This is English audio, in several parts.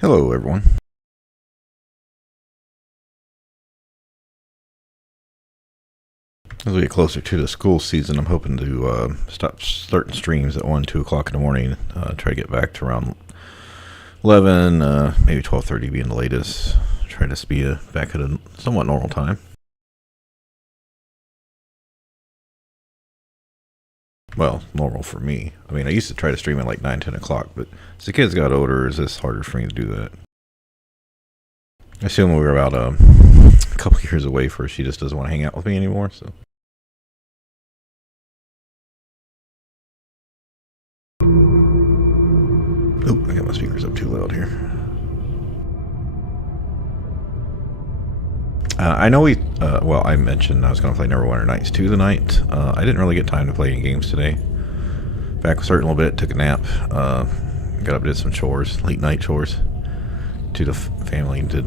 Hello, everyone. As we get closer to the school season, I'm hoping to stop starting streams at 1, 2 o'clock in the morning. Try to get back to around 11, maybe 12:30 being the latest. Try to be back at a somewhat normal time. Well, normal for me. I mean, I used to try to stream at like 9, 10 o'clock, but as the kids got older, it's just harder for me to do that. I assume we were about a couple years away for she just doesn't want to hang out with me anymore, so. Oh, I got my speakers up too loud here. I know well, I mentioned I was going to play Neverwinter Nights 2 tonight. I didn't really get time to play any games today. Back was hurting a little bit, took a nap, got up, did some chores, late night chores. To the family, did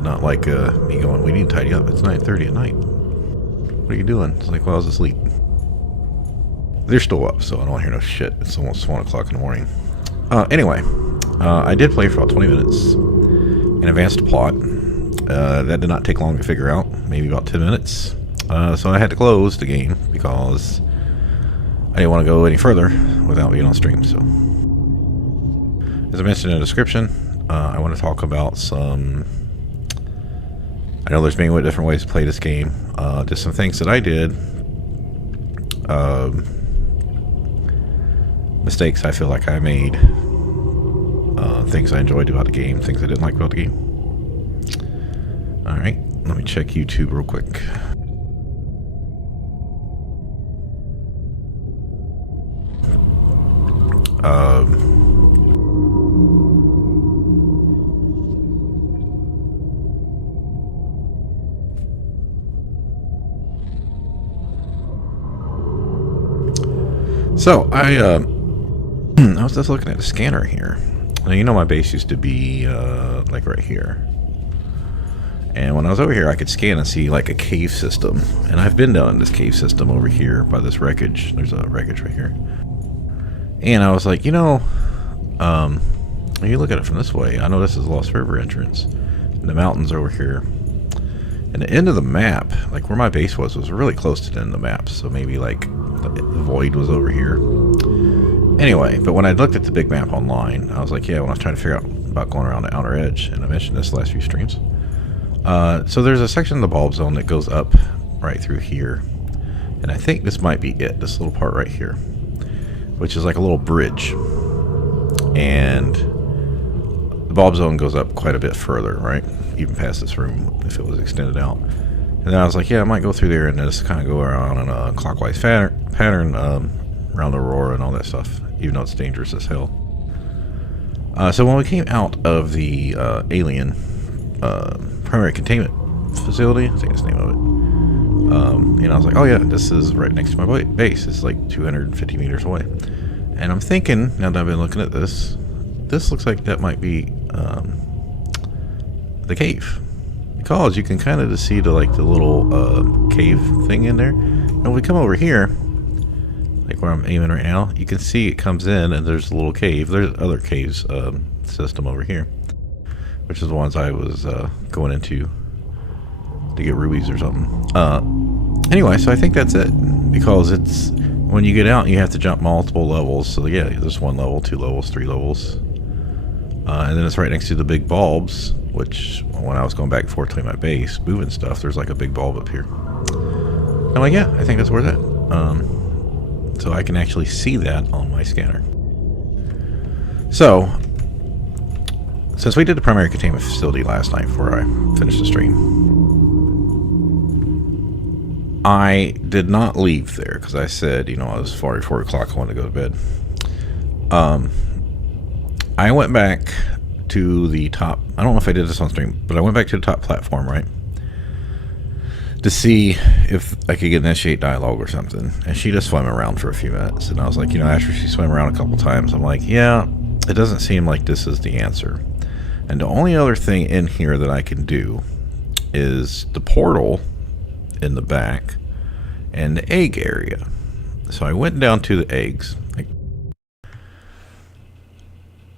not like me going, we need to tidy up, it's 9:30 at night. What are you doing? It's like, well, I was asleep. They're still up, so I don't hear no shit. It's almost 1 o'clock in the morning. Anyway, I did play for about 20 minutes and advanced plot. That did not take long to figure out, maybe about 10 minutes. So I had to close the game because I didn't want to go any further without being on stream. So, as I mentioned in the description, I want to talk about some. I know there's many different ways to play this game. Just some things that I did. Mistakes I feel like I made. Things I enjoyed about the game. Things I didn't like about the game. Alright, let me check YouTube real quick. So, I was just looking at the scanner here. Now, you know my base used to be, like right here. And when I was over here, I could scan and see like a cave system. And I've been down in this cave system over here by this wreckage. There's a wreckage right here. And I was like, you know, when you look at it from this way, I know this is Lost River entrance. And the mountains over here. And the end of the map, like where my base was really close to the end of the map. So maybe like the void was over here. Anyway, but when I looked at the big map online, I was like, yeah, when I was trying to figure out about going around the outer edge, and I mentioned this last few streams. So there's a section of the bulb zone that goes up right through here. And I think this might be it, this little part right here. Which is like a little bridge. And the bulb zone goes up quite a bit further, right? Even past this room, if it was extended out. And then I was like, yeah, I might go through there and just kind of go around in a clockwise pattern around Aurora and all that stuff. Even though it's dangerous as hell. So when we came out of the alien primary containment facility, I think that's the name of it. And I was like, oh yeah, this is right next to my base. It's like 250 meters away. And I'm thinking, now that I've been looking at this looks like that might be the cave. Because you can kind of just see the little cave thing in there. And if we come over here, like where I'm aiming right now, you can see it comes in and there's a little cave. There's other caves system over here. Which is the ones I was going into to get rubies or something. Anyway, so I think that's it. Because it's, when you get out, you have to jump multiple levels. So yeah, there's 1 level, 2 levels, 3 levels. And then it's right next to the big bulbs, which when I was going back and forth to my base, moving stuff, there's like a big bulb up here. I'm like, yeah, I think that's where that. So I can actually see that on my scanner. So, since we did the primary containment facility last night before I finished the stream, I did not leave there because I said, you know, I was 4 o'clock, I wanted to go to bed. I went back to the top. I don't know if I did this on stream, but I went back to the top platform, right? To see if I could get initiate dialogue or something. And she just swam around for a few minutes. And I was like, you know, after she swam around a couple times, I'm like, yeah, it doesn't seem like this is the answer. And the only other thing in here that I can do is the portal in the back and the egg area. So I went down to the eggs.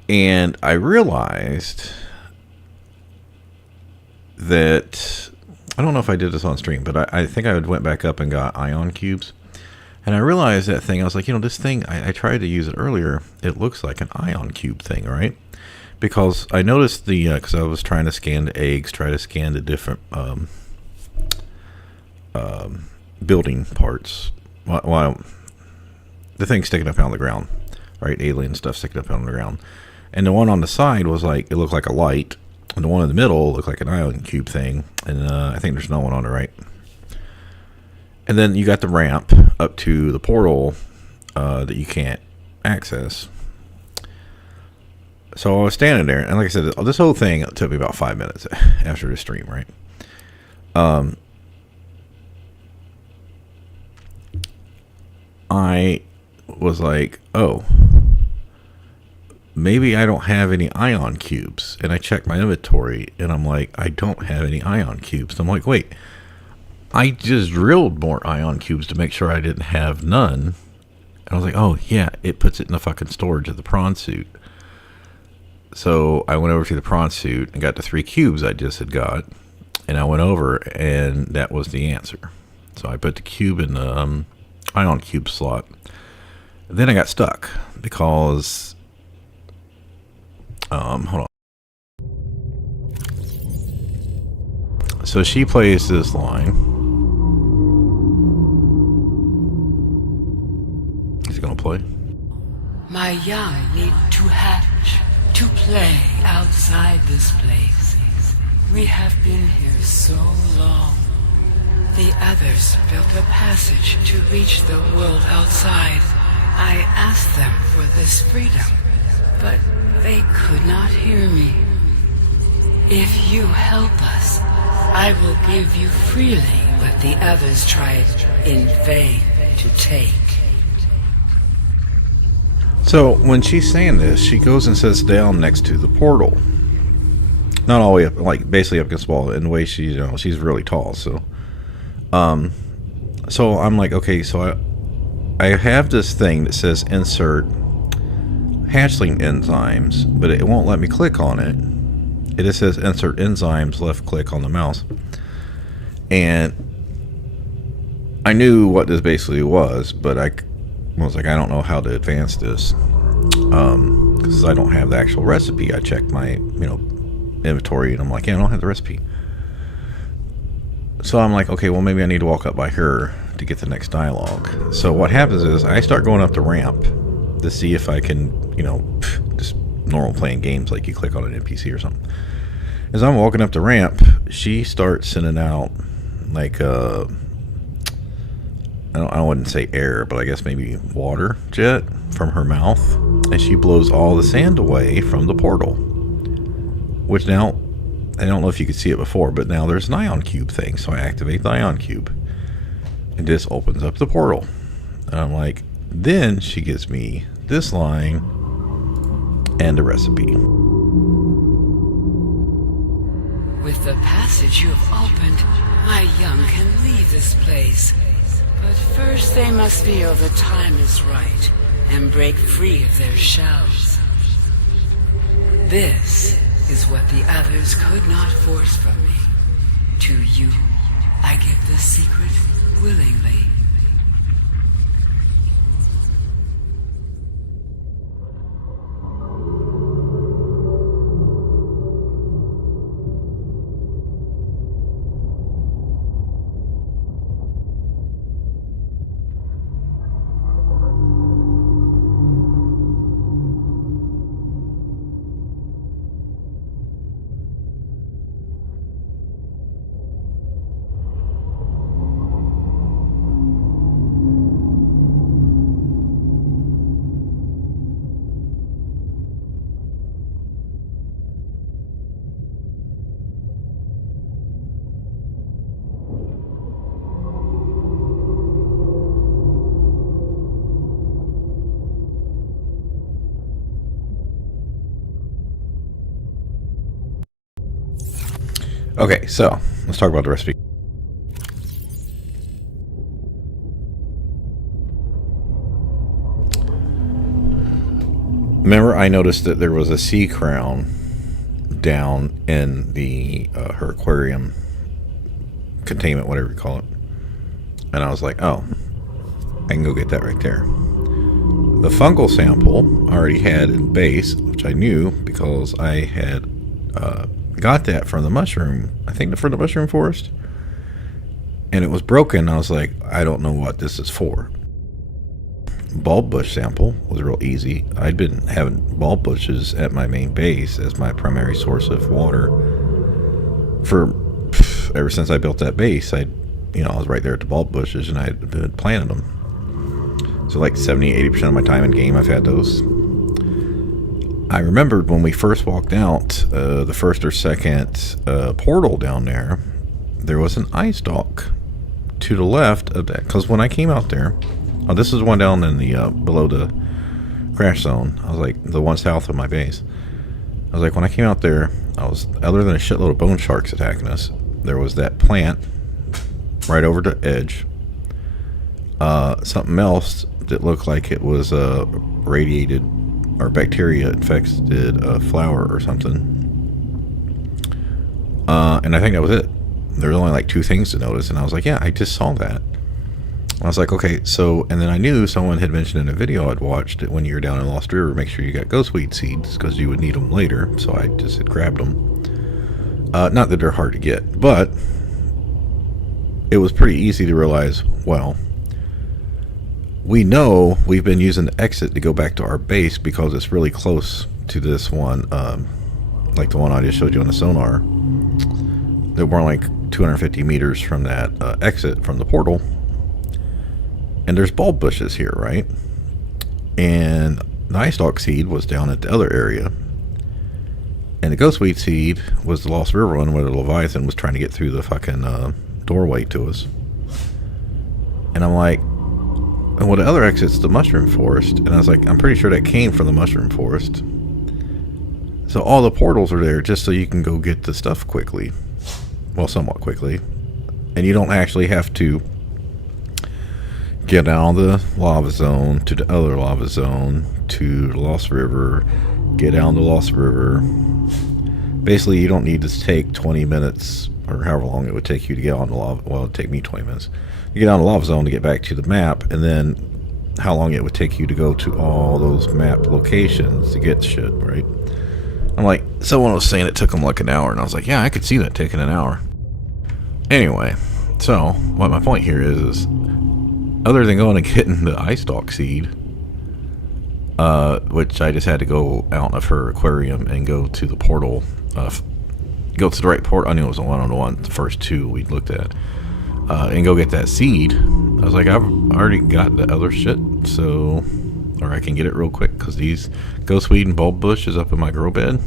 And I realized that, I don't know if I did this on stream, but I think I went back up and got ion cubes. And I realized that thing, I was like, this thing, I tried to use it earlier. It looks like an ion cube thing, right? Because I noticed because I was trying to scan the eggs, try to scan the different building parts. While the thing sticking up out on the ground, right? Alien stuff sticking up out on the ground. And the one on the side was like, it looked like a light. And the one in the middle looked like an ion cube thing. And I think there's no one on the right. And then you got the ramp up to the portal that you can't access. So I was standing there, and like I said, this whole thing took me about 5 minutes after the stream, right? I was like, oh, maybe I don't have any ion cubes. And I checked my inventory, and I'm like, I don't have any ion cubes. I'm like, wait, I just drilled more ion cubes to make sure I didn't have none. And I was like, oh, yeah, it puts it in the fucking storage of the prawn suit. So I went over to the prawn suit and got the 3 cubes I just had got. And I went over, and that was the answer. So I put the cube in the ion cube slot. Then I got stuck because... hold on. So she plays this line. Is he gonna play? My young need to hatch, to play outside this place. We have been here so long. The others built a passage to reach the world outside. I asked them for this freedom, but they could not hear me. If you help us, I will give you freely what the others tried in vain to take. So when she's saying this, she goes and sits down next to the portal. Not all the way up, like basically up against the wall. In the way she's really tall. So, so I'm like, okay, so I have this thing that says insert hatchling enzymes, but it won't let me click on it. It just says insert enzymes, left click on the mouse. And I knew what this basically was, but I was like, I don't know how to advance this. Because I don't have the actual recipe. I checked my, inventory, and I'm like, yeah, I don't have the recipe. So I'm like, okay, well, maybe I need to walk up by her to get the next dialogue. So what happens is I start going up the ramp to see if I can, just normal playing games like you click on an NPC or something. As I'm walking up the ramp, she starts sending out like I wouldn't say air, but I guess maybe water jet from her mouth, and she blows all the sand away from the portal. Which now, I don't know if you could see it before, but now there's an ion cube thing. So I activate the ion cube, and this opens up the portal. And I'm like, then she gives me this line and a recipe. With the passage you have opened, my young can leave this place. But first they must feel the time is right and break free of their shells. This is what the others could not force from me. To you, I give the secret willingly. Okay, so let's talk about the recipe. Remember, I noticed that there was a sea crown down in the her aquarium containment, whatever you call it. And I was like, oh, I can go get that right there. The fungal sample I already had in base, which I knew because I had got that from the mushroom, I think from the mushroom forest. And it was broken. I was like, I don't know what this is for. Bulb bush sample was real easy. I'd been having bulb bushes at my main base as my primary source of water for ever since I built that base. I was right there at the bulb bushes, and I had been planting them. So like 70-80% of my time in game I've had those. I remembered when we first walked out the first or second portal down there was an eye stalk to the left of that, because when I came out there, this is one down in the below the crash zone. I was like, the one south of my base. I was like, when I came out there, other than a shitload of bone sharks attacking us, there was that plant right over the edge. Something else that looked like it was radiated or bacteria infected flower or something. And I think that was it. There was only like 2 things to notice, and I was like, yeah, I just saw that. I was like, okay, so, and then I knew someone had mentioned in a video I'd watched that when you're down in Lost River, make sure you got ghostweed seeds because you would need them later. So I just had grabbed them. Not that they're hard to get, but it was pretty easy to realize, well, we know we've been using the exit to go back to our base because it's really close to this one, like the one I just showed you on the sonar. That we're like 250 meters from that exit from the portal. And there's bulb bushes here, right? And the eye stalk seed was down at the other area. And the ghostweed seed was the Lost River one where the Leviathan was trying to get through the fucking doorway to us. And I'm like, well, the other exit's the mushroom forest. And I was like, I'm pretty sure that came from the mushroom forest. So all the portals are there just so you can go get the stuff quickly. Well, somewhat quickly. And you don't actually have to get out of the lava zone to the other lava zone to the Lost River, get down the Lost River. Basically, you don't need to take 20 minutes or however long it would take you to get on the lava. Well, it'd take me 20 minutes. You get on the lava zone to get back to the map, and then how long it would take you to go to all those map locations to get shit, right? I'm like, someone was saying it took them like an hour, and I was like, yeah, I could see that taking an hour. Anyway, so what my point here is other than going and getting the eye stalk seed, which I just had to go out of her aquarium and go to the portal, go to the right port. I knew it was a one-on-one, the first 2 we looked at, and go get that seed. I was like, I've already got the other shit, so, or I can get it real quick because these ghostweed and bulb bush is up in my grow bed,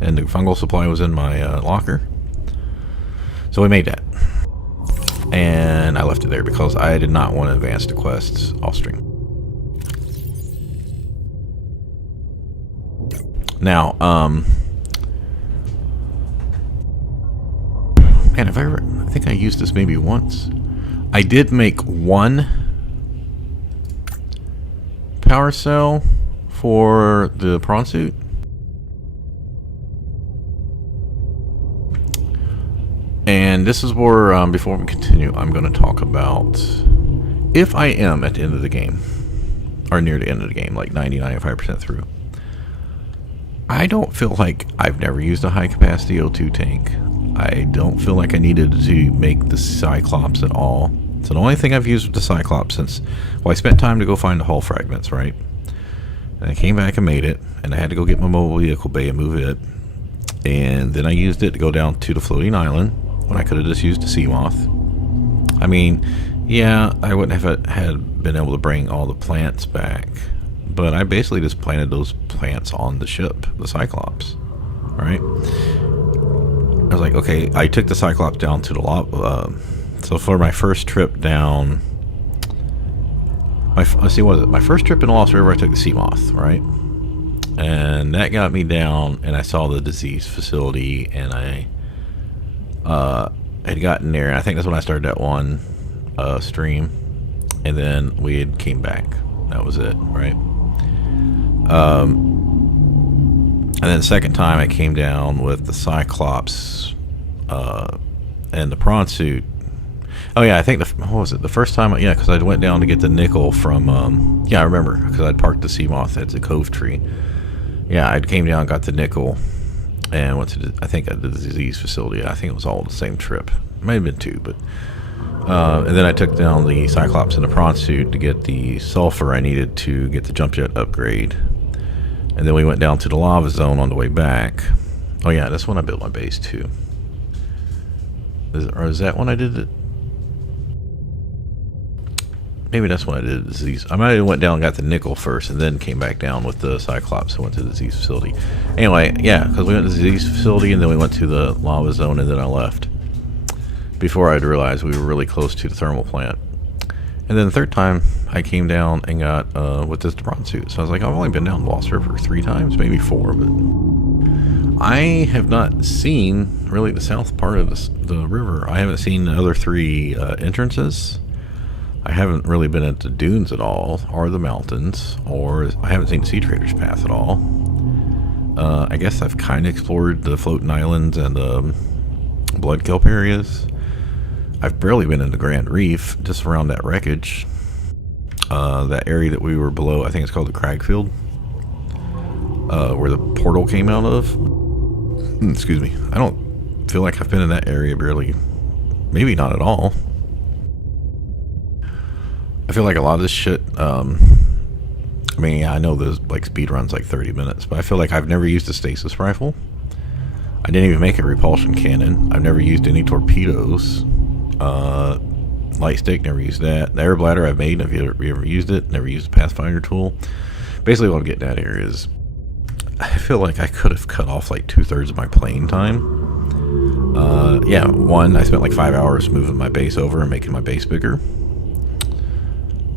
and the fungal supply was in my locker. So we made that. And I left it there because I did not want to advance the quests off stream. Now, man, I think I used this maybe once. I did make 1 power cell for the prawn suit. And this is where, before we continue, I'm going to talk about if I am at the end of the game, or near the end of the game, like 90-95% through. I don't feel like I've never used a high-capacity O2 tank. I don't feel like I needed to make the Cyclops at all. So the only thing I've used with the Cyclops since, well, I spent time to go find the hull fragments, right? And I came back and made it, and I had to go get my mobile vehicle bay and move it. And then I used it to go down to the floating island, when I could have just used a sea moth. I mean, yeah, I wouldn't have had been able to bring all the plants back, but I basically just planted those plants on the ship, the Cyclops, right? I was like, okay, I took the Cyclops down to the lava. So for my first trip down, let's see, what was it? My first trip in the Lost River, I took the sea moth, right? And that got me down, and I saw the disease facility, and I had gotten there, and I think that's when I started that one stream, and then we had came back. That was it, right? And then the second time I came down with the Cyclops and the prawn suit. Oh yeah, I think what was it? The first time, yeah, because I went down to get the nickel from. Yeah, I remember because I'd parked the sea moth at the cove tree. Yeah, I came down, got the nickel, and went to I think at the disease facility. I think it was all the same trip. It might have been two, but. And then I took down the Cyclops and the prawn suit to get the sulfur I needed to get the jump jet upgrade. And then we went down to the lava zone on the way back. Oh yeah, that's when I built my base too. Or is that when I did it? Maybe that's when I did the disease. I might have went down and got the nickel first and then came back down with the Cyclops and went to the disease facility. Anyway, yeah, because we went to the disease facility and then we went to the lava zone and then I left. Before I'd realized we were really close to the thermal plant. And then the third time I came down and got with this prawn suit. So I was like, I've only been down Lost River 3 times, maybe 4, but I have not seen really the south part of the river. I haven't seen the other 3 entrances. I haven't really been at the dunes at all, or the mountains, or I haven't seen the Sea Trader's Path at all. I guess I've kind of explored the floating islands and the blood kelp areas. I've barely been in the Grand Reef, just around that wreckage. That area that we were below, I think it's called the Cragfield, where the portal came out of. Excuse me. I don't feel like I've been in that area barely, maybe not at all. I feel like a lot of this shit, I mean, yeah, I know there's like speed runs like 30 minutes, but I feel like I've never used a stasis rifle. I didn't even make a repulsion cannon. I've never used any torpedoes. Light stick, never used that. The air bladder I've made, have you ever used it? Never used a Pathfinder tool. Basically what I'm getting at here is I feel like I could have cut off like 2/3 of my playing time. Yeah, one, I spent like 5 hours moving my base over and making my base bigger.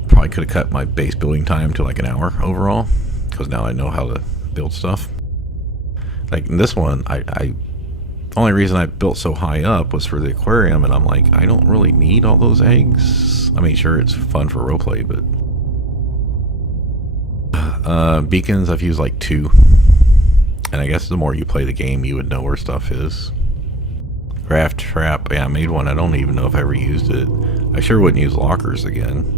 Probably could have cut my base building time to like an hour overall, because now I know how to build stuff. Like in this one, I only reason I built so high up was for the aquarium, and I'm like, I don't really need all those eggs. I mean, sure, it's fun for roleplay, but beacons I've used like 2, and I guess the more you play the game, you would know where stuff is. Craft trap, yeah, I made one. I don't even know if I ever used it. I sure wouldn't use lockers again.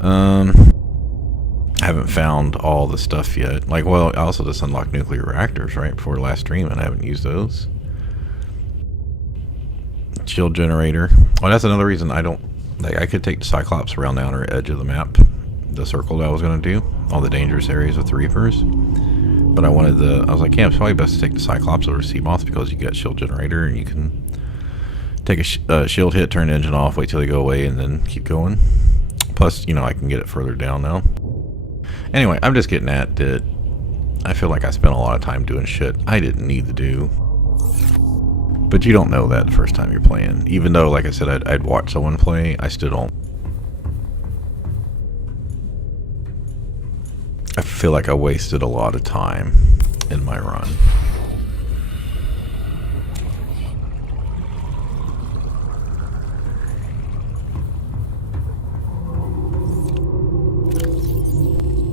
I haven't found all the stuff yet. Like, well, I also just unlocked nuclear reactors right before last stream, and I haven't used those. Shield generator. Well, that's another reason I don't... Like, I could take the Cyclops around the outer edge of the map, the circle that I was going to do, all the dangerous areas with the Reapers. But I wanted the... I was like, yeah, it's probably best to take the Cyclops over Sea Moth because you got shield generator, and you can take a shield hit, turn the engine off, wait till they go away, and then keep going. Plus, you know, I can get it further down now. Anyway, I'm just getting at that I feel like I spent a lot of time doing shit I didn't need to do. But you don't know that the first time you're playing. Even though, like I said, I'd watch someone play, I still don't. I feel like I wasted a lot of time in my run.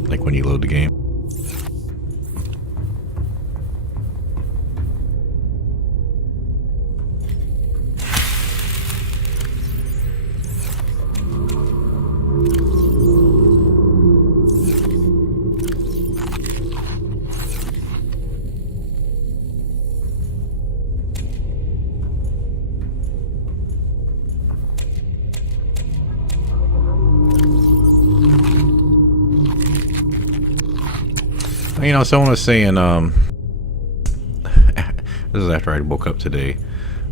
Like when you load the game. You know, someone was saying, this is after I woke up today.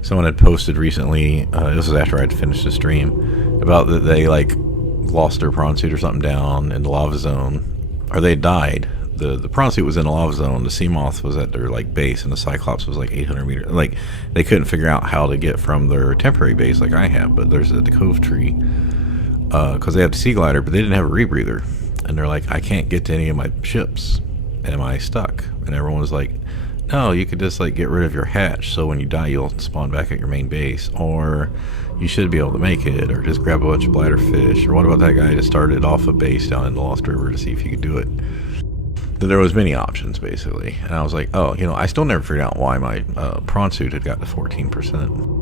Someone had posted recently, this was after I'd finished the stream, about that they, like, lost their prawn suit or something down in the lava zone. Or they died. The prawn suit was in the lava zone, the sea moth was at their, like, base, and the Cyclops was, like, 800 meters. Like, they couldn't figure out how to get from their temporary base like I have, but there's at the cove tree. Because they have the sea glider, but they didn't have a rebreather. And they're like, I can't get to any of my ships. Am I stuck? And everyone was like, no, you could just like get rid of your hatch so when you die you'll spawn back at your main base, or you should be able to make it, or just grab a bunch of bladderfish, or what about that guy that started off a base down in the Lost River to see if he could do it? there was many options basically, and I was like, oh, you know, I still never figured out why my prawn suit had got to 14%.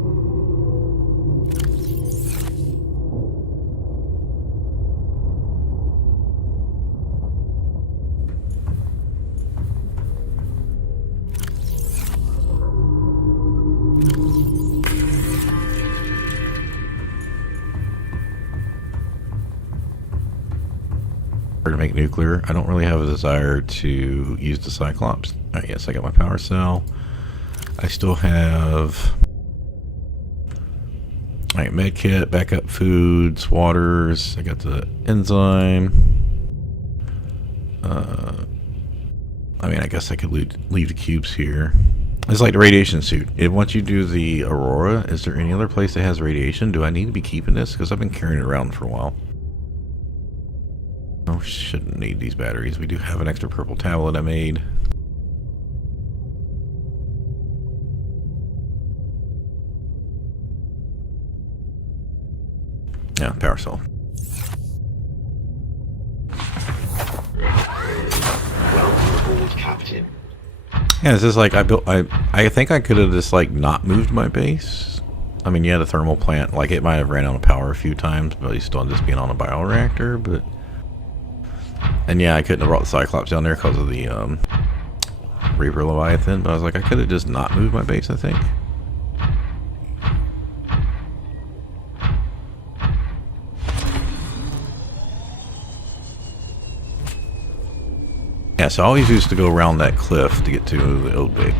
To make nuclear, I don't really have a desire to use the Cyclops. Yes, I got my power cell. I still have med kit, backup foods, waters. I got the enzyme. I mean, I guess I could leave the cubes here. It's like the radiation suit. Once you do the Aurora, is there any other place that has radiation? Do I need to be keeping this? Because I've been carrying it around for a while. Oh, shouldn't need these batteries. We do have an extra purple tablet I made. Yeah, power cell. Welcome aboard, Captain. Yeah, it's just like I think I could have just like not moved my base. I mean, yeah, the thermal plant, like it might have ran out of power a few times, but it's still just being on a bioreactor, but... And yeah, I couldn't have brought the Cyclops down there because of the Reaper Leviathan, but I was like, I could have just not moved my base, I think. Yeah, so I always used to go around that cliff to get to the old base.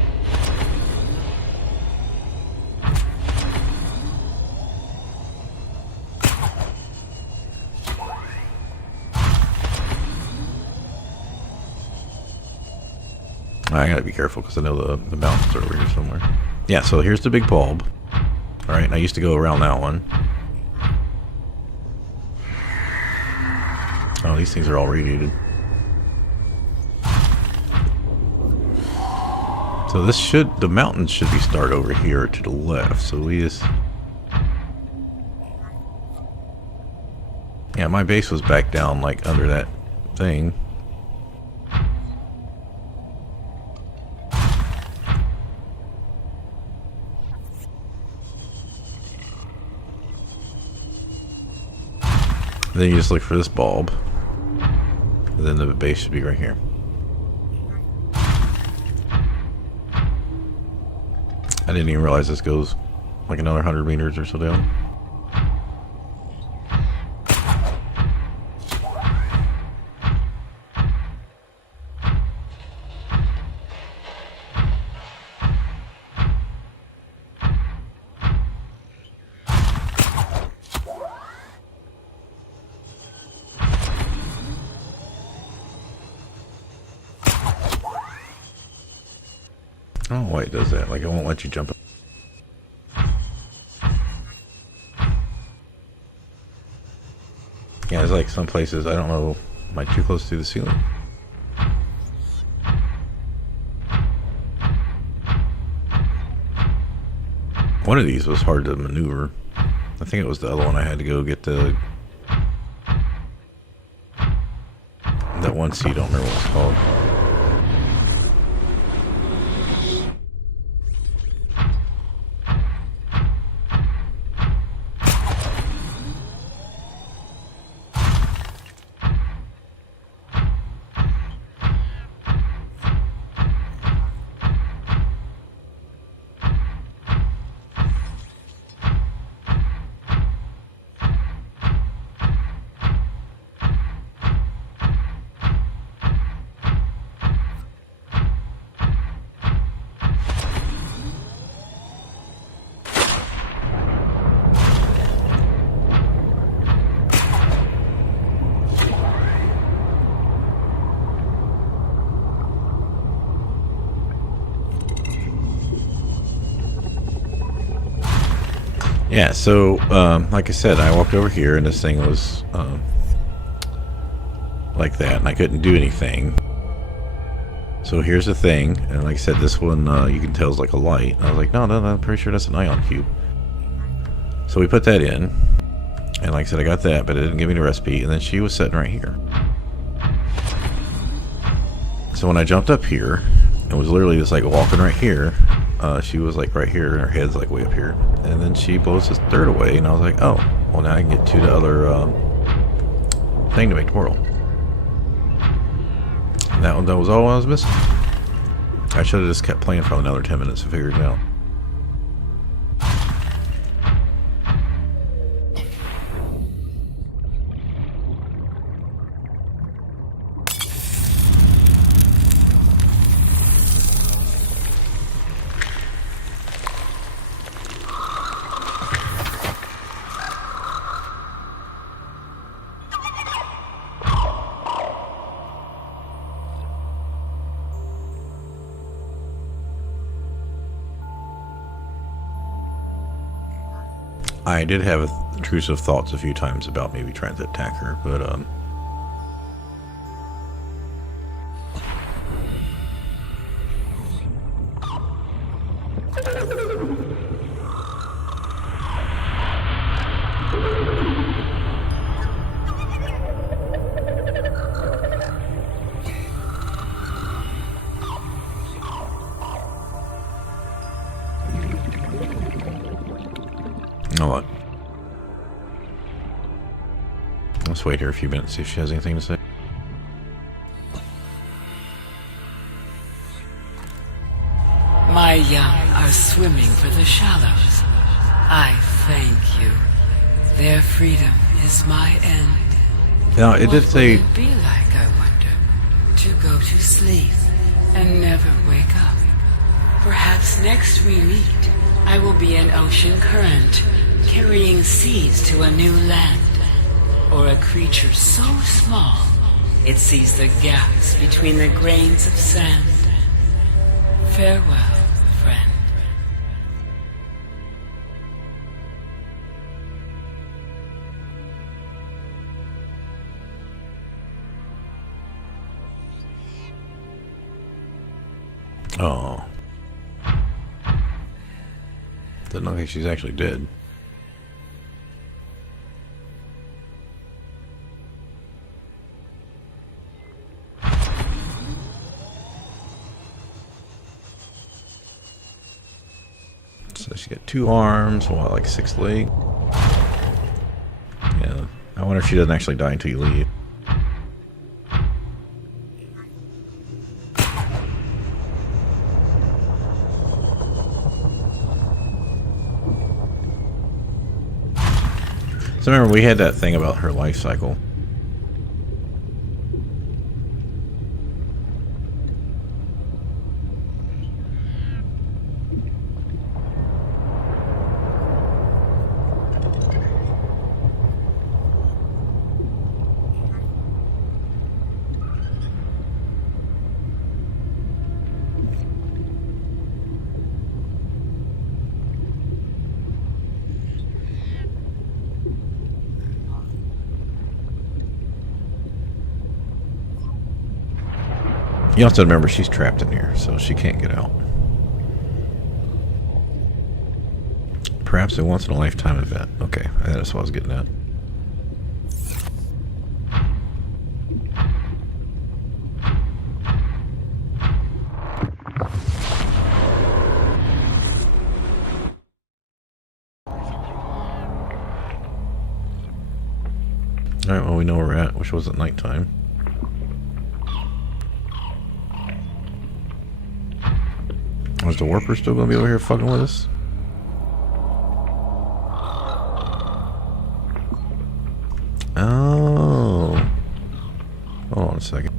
I gotta be careful because I know the mountains are over here somewhere. Yeah, so here's the big bulb. Alright, I used to go around that one. Oh, these things are all radiated. So the mountains should be start over here to the left, so we just... Yeah, my base was back down like under that thing. Then you just look for this bulb. And then the base should be right here. I didn't even realize this goes like another 100 meters or so down. I don't know why it does that. Like, it won't let you jump up. Yeah, it's like some places, I don't know, am I too close to the ceiling? One of these was hard to maneuver. I think it was the other one I had to go get the... That one seat, I don't remember what it's called. Yeah, so, like I said, I walked over here and this thing was, like that, and I couldn't do anything. So here's the thing, and like I said, this one, you can tell is like a light. And I was like, no, I'm pretty sure that's an ion cube. So we put that in, and like I said, I got that, but it didn't give me the recipe, and then she was sitting right here. So when I jumped up here, it was literally just like walking right here. She was like right here, and her head's like way up here. And then she blows this dirt away, and I was like, oh, well now I can get to the other thing to make the portal. And that was all I was missing. I should have just kept playing for another 10 minutes to figure it out. I did have intrusive thoughts a few times about maybe trying to attack her, but you know what? Let's wait here a few minutes, see if she has anything to say. My young are swimming for the shallows. I thank you. Their freedom is my end. Now, it did say... What would it be like, I wonder, to go to sleep and never wake up? Perhaps next we meet, I will be an ocean current, carrying seeds to a new land. Or a creature so small, it sees the gaps between the grains of sand. Farewell, friend. Oh. Doesn't look like she's actually dead. So she got 2 arms, what, like 6 legs? Yeah. I wonder if she doesn't actually die until you leave. So remember, we had that thing about her life cycle. You also remember she's trapped in here, so she can't get out. Perhaps a once-in-a-lifetime event. Okay, that's what I was getting at. Alright, well, we know where we're at, which was at nighttime. Is the warper still gonna be over here fucking with us? Oh. Hold on a second.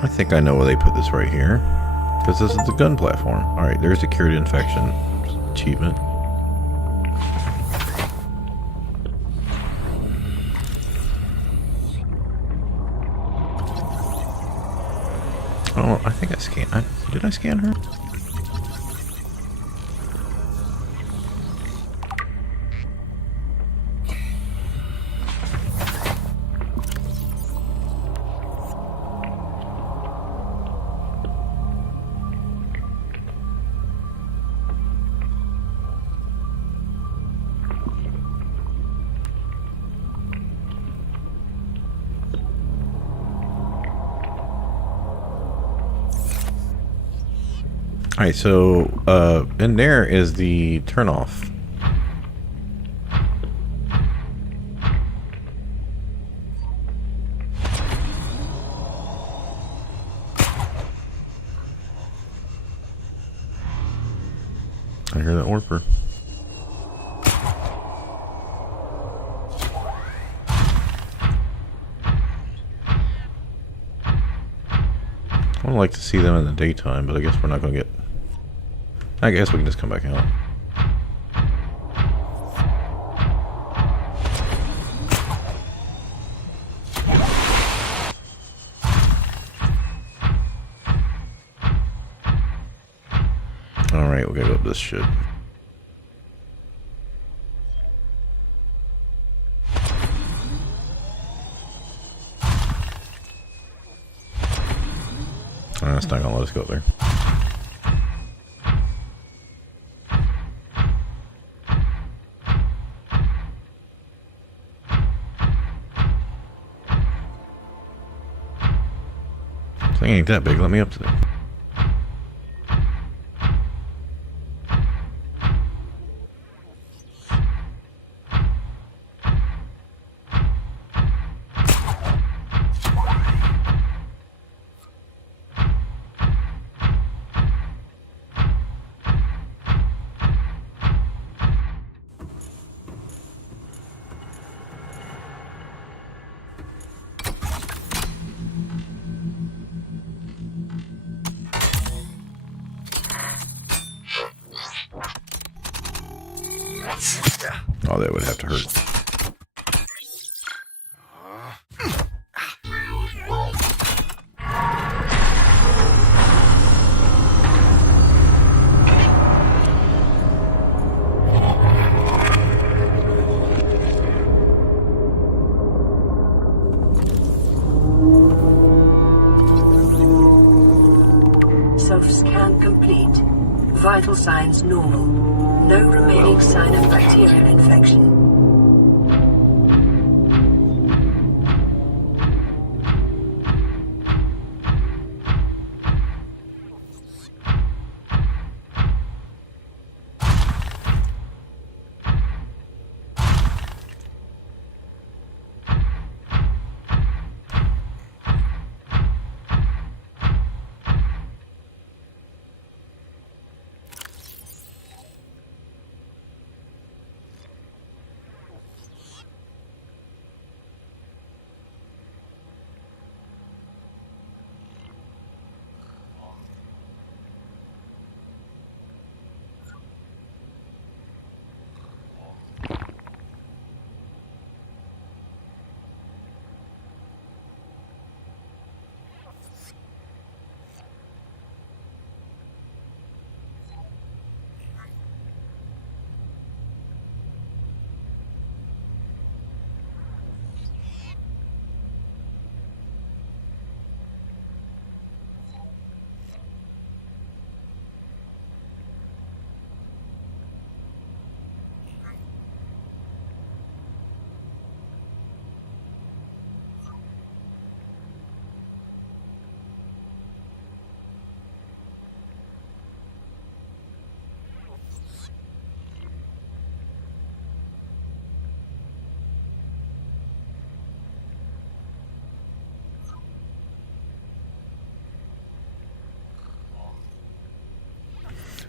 I think I know where they put this right here. Because this is the gun platform. Alright, there's a cured infection achievement. Oh, I think I scanned. Did I scan her? Alright, so in there is the turnoff. I hear that warper. I would like to see them in the daytime, but I guess we're not going to get... I guess we can just come back out. Alright, we'll go up this shit. It's not gonna let us go there. This thing ain't that big. Let me up to there. Oh, that would have to hurt. Self-scan complete. Vital signs normal. No remaining sign of bacterial infection.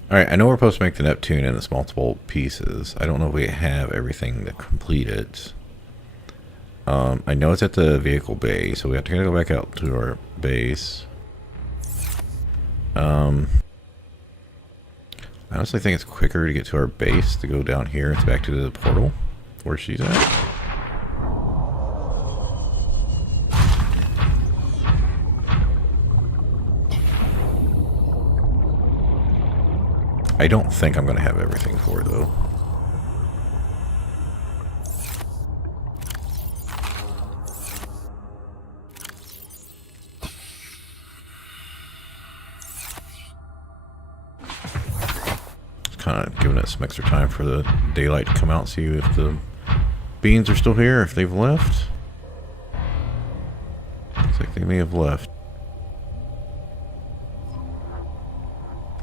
Alright, I know we're supposed to make the Neptune in its multiple pieces. I don't know if we have everything to complete it. I know it's at the vehicle bay, so we have to go back out to our base. I honestly think it's quicker to get to our base to go down here. It's back to the portal where she's at. I don't think I'm going to have everything for it, though. Just kind of giving it some extra time for the daylight to come out, see if the beans are still here, if they've left. Looks like they may have left.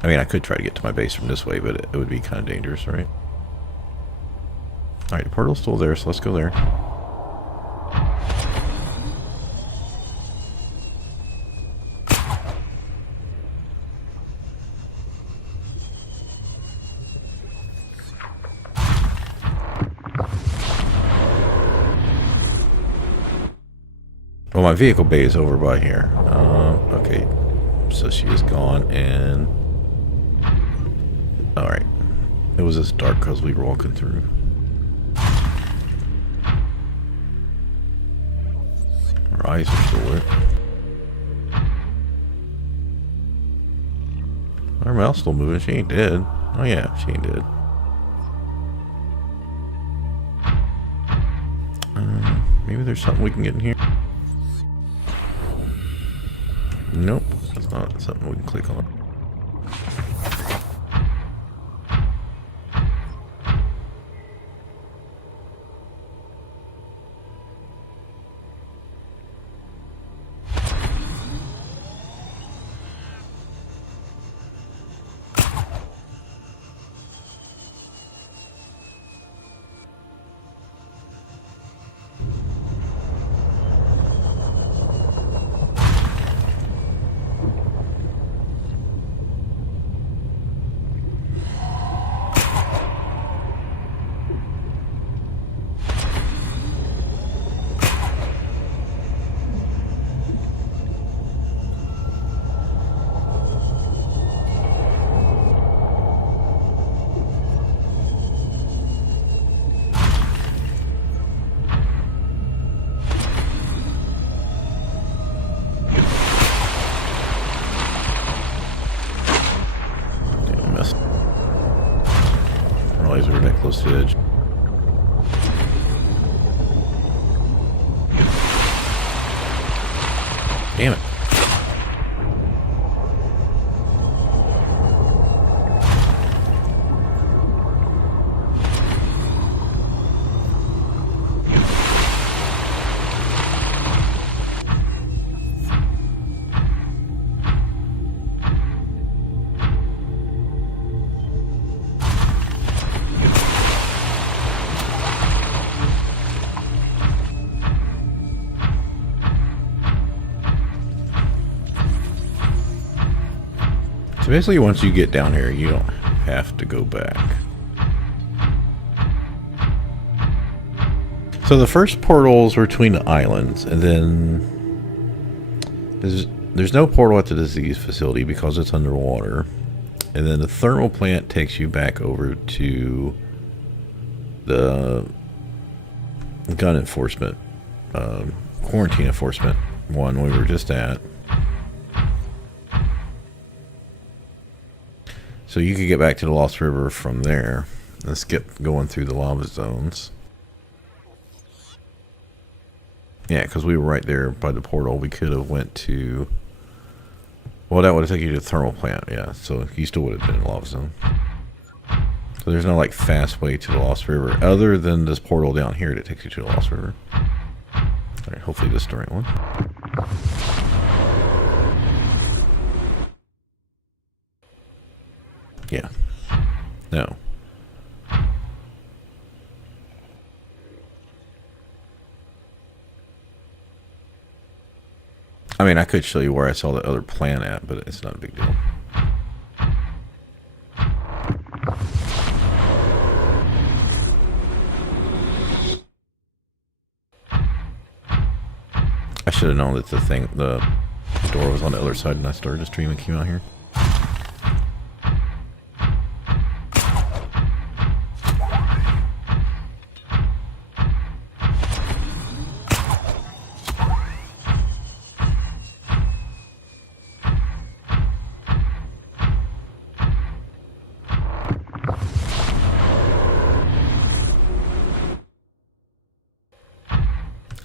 I mean, I could try to get to my base from this way, but it would be kind of dangerous, right? Alright, the portal's still there, so let's go there. Well, my vehicle bay is over by here. Okay, so she is gone, and... Alright. It was this dark because we were walking through. Our eyes are still lit. Our mouth's still moving. She ain't dead. Oh yeah, she ain't dead. Maybe there's something we can get in here. Nope, that's not something we can click on. We were that close to the edge. Damn it. So basically, once you get down here, you don't have to go back. So the first portals are between the islands, and then there's no portal at the disease facility because it's underwater. And then the thermal plant takes you back over to the gun enforcement, quarantine enforcement one we were just at. So you could get back to the Lost River from there and skip going through the lava zones. Yeah, because we were right there by the portal. We could have went to... Well, that would have taken you to the thermal plant, yeah. So you still would have been in the lava zone. So there's no, like, fast way to the Lost River other than this portal down here that takes you to the Lost River. Alright, hopefully this is the right one. Yeah. No. I mean, I could show you where I saw the other plant at, but it's not a big deal. I should have known that the door was on the other side and I started the stream and came out here.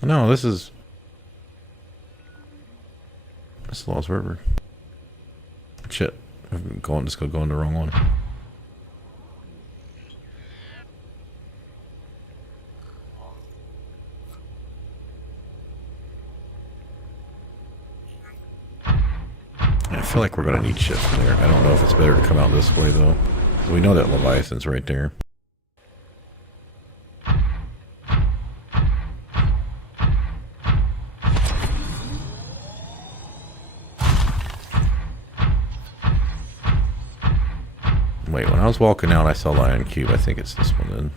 No, this is Lost River. Shit, I'm going the wrong one. I feel feel like we're going to need shift from there. I don't know if it's better to come out this way, though. We know that Leviathan's right there. Wait, when I was walking out, I saw Lion Cube. I think it's this one then.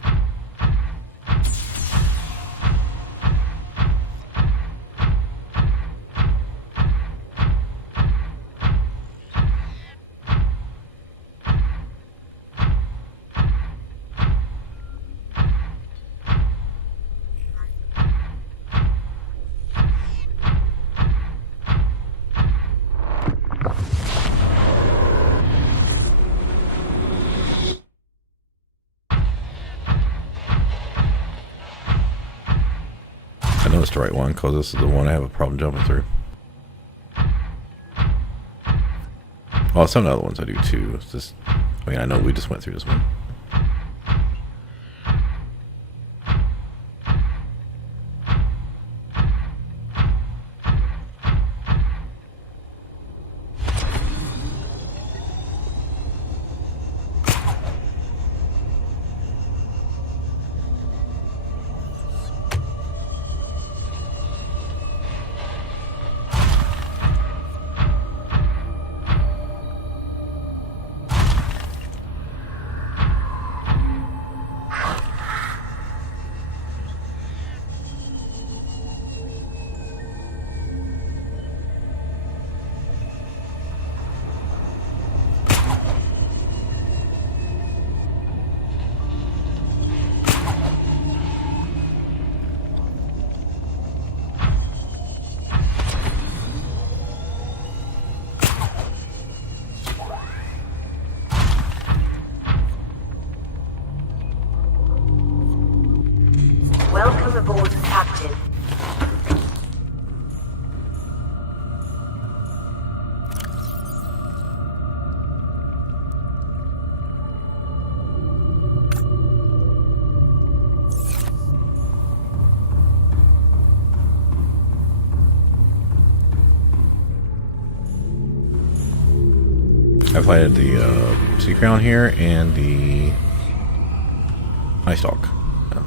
I know it's the right one because this is the one I have a problem jumping through. Oh, some of the other ones I do too. It's just, I mean, I know we just went through this one. Welcome aboard, Captain. I've lighted the Sea Crown here and the Ice Stalk. Yeah.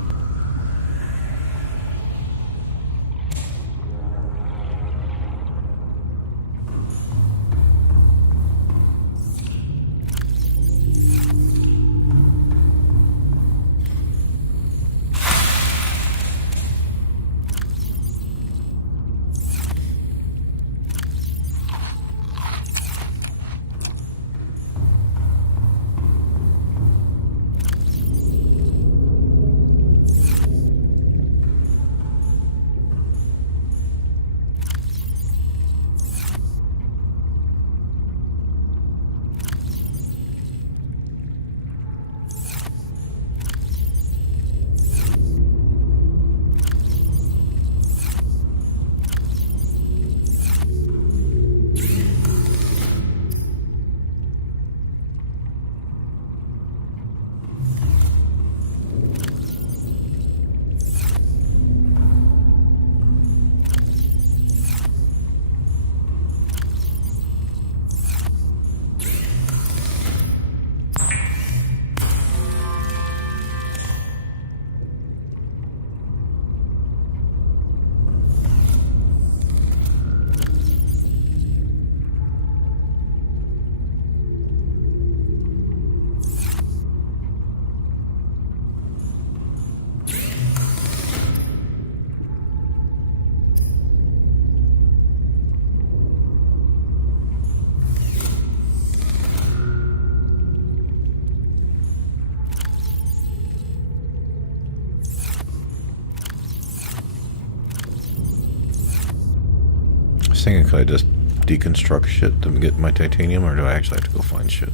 I was thinking, could I just deconstruct shit to get my titanium, or do I actually have to go find shit?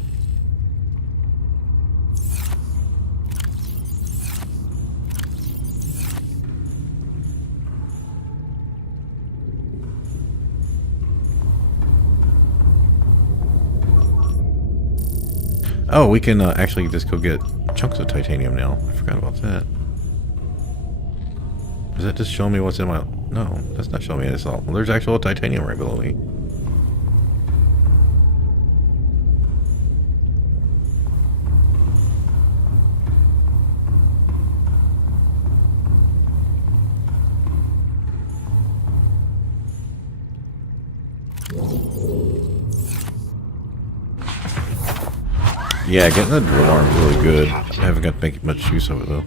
Oh, we can actually just go get chunks of titanium now. I forgot about that. Does that just show me what's in my... No, that's not showing me. It's all... Well, there's actual titanium right below me. Yeah, getting the drill arm is really good. I haven't got to make much use of it though.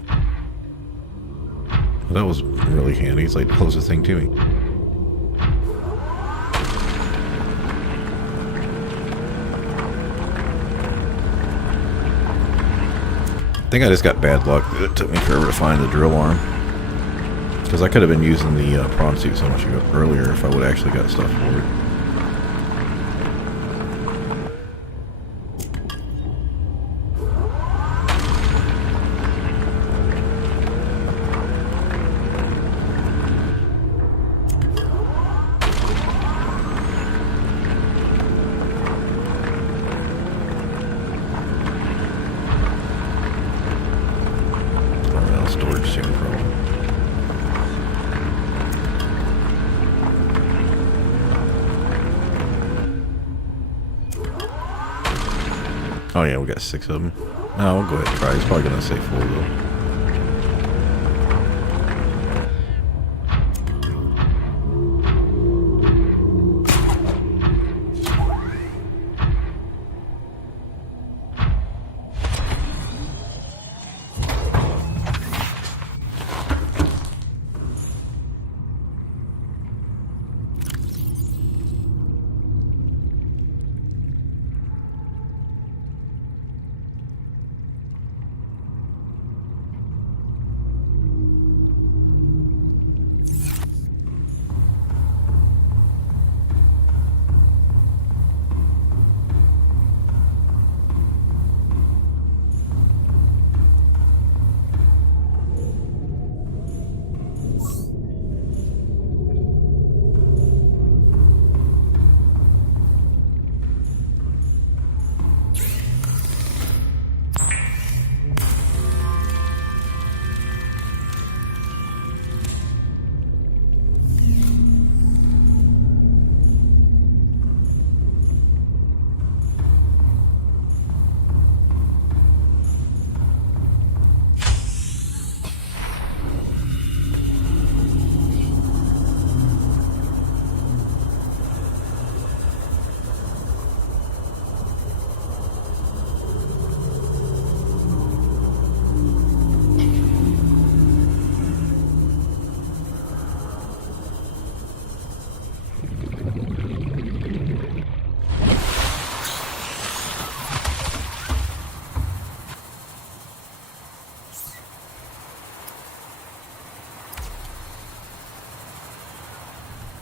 That was really handy. It's like the closest thing to me. I think I just got bad luck. It took me forever to find the drill arm. Because I could have been using the prawn suit so much earlier if I would have actually got stuff for it. Storage same problem. Oh yeah, we got 6 of them. No, we'll go ahead and try. It's probably gonna stay full though.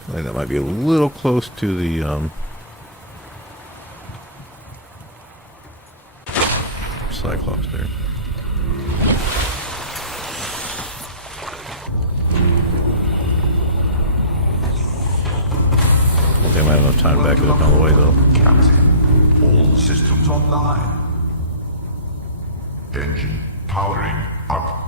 I think that might be a little close to the Cyclops there. I don't think I might have enough time to back it up all the way though. Captain, all systems online. Engine powering up.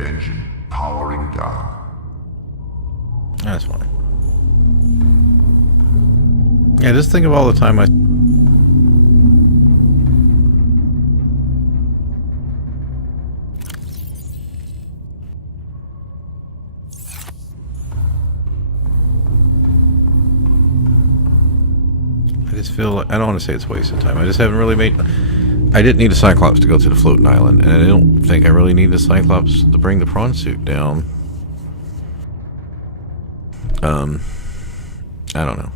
Engine powering down. That's fine. Yeah, just think of all the time I just feel like, I don't want to say it's wasted time. I just haven't really made. I didn't need a Cyclops to go to the floating island, and I don't think I really need the Cyclops to bring the prawn suit down. I don't know.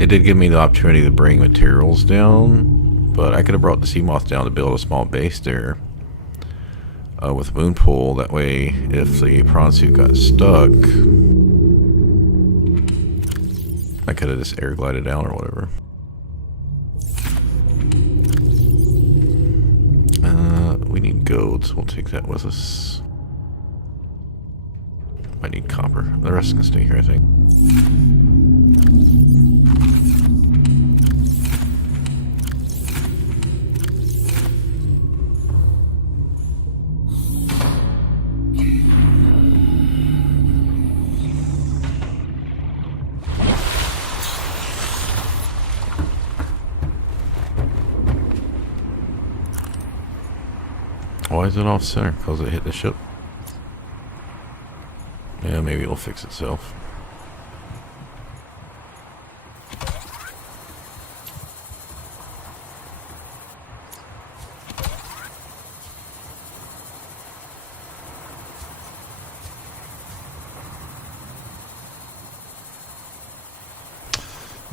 It did give me the opportunity to bring materials down, but I could have brought the sea moth down to build a small base there with a moon pool. That way, if the prawn suit got stuck, I could have just air glided down or whatever. We need gold, we'll take that with us. I need copper. The rest can stay here, I think. Why is it off center? Because it hit the ship? Yeah, maybe it'll fix itself.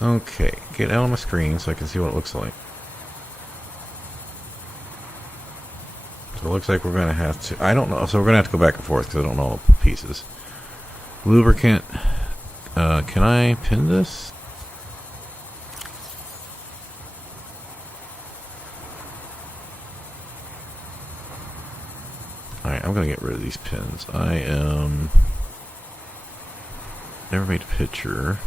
Okay, get out on my screen so I can see what it looks like. So it looks like we're going to have to... I don't know, so we're going to have to go back and forth because I don't know all the pieces. Lubricant. Can I pin this? Alright, I'm going to get rid of these pins. I am... Never made a picture.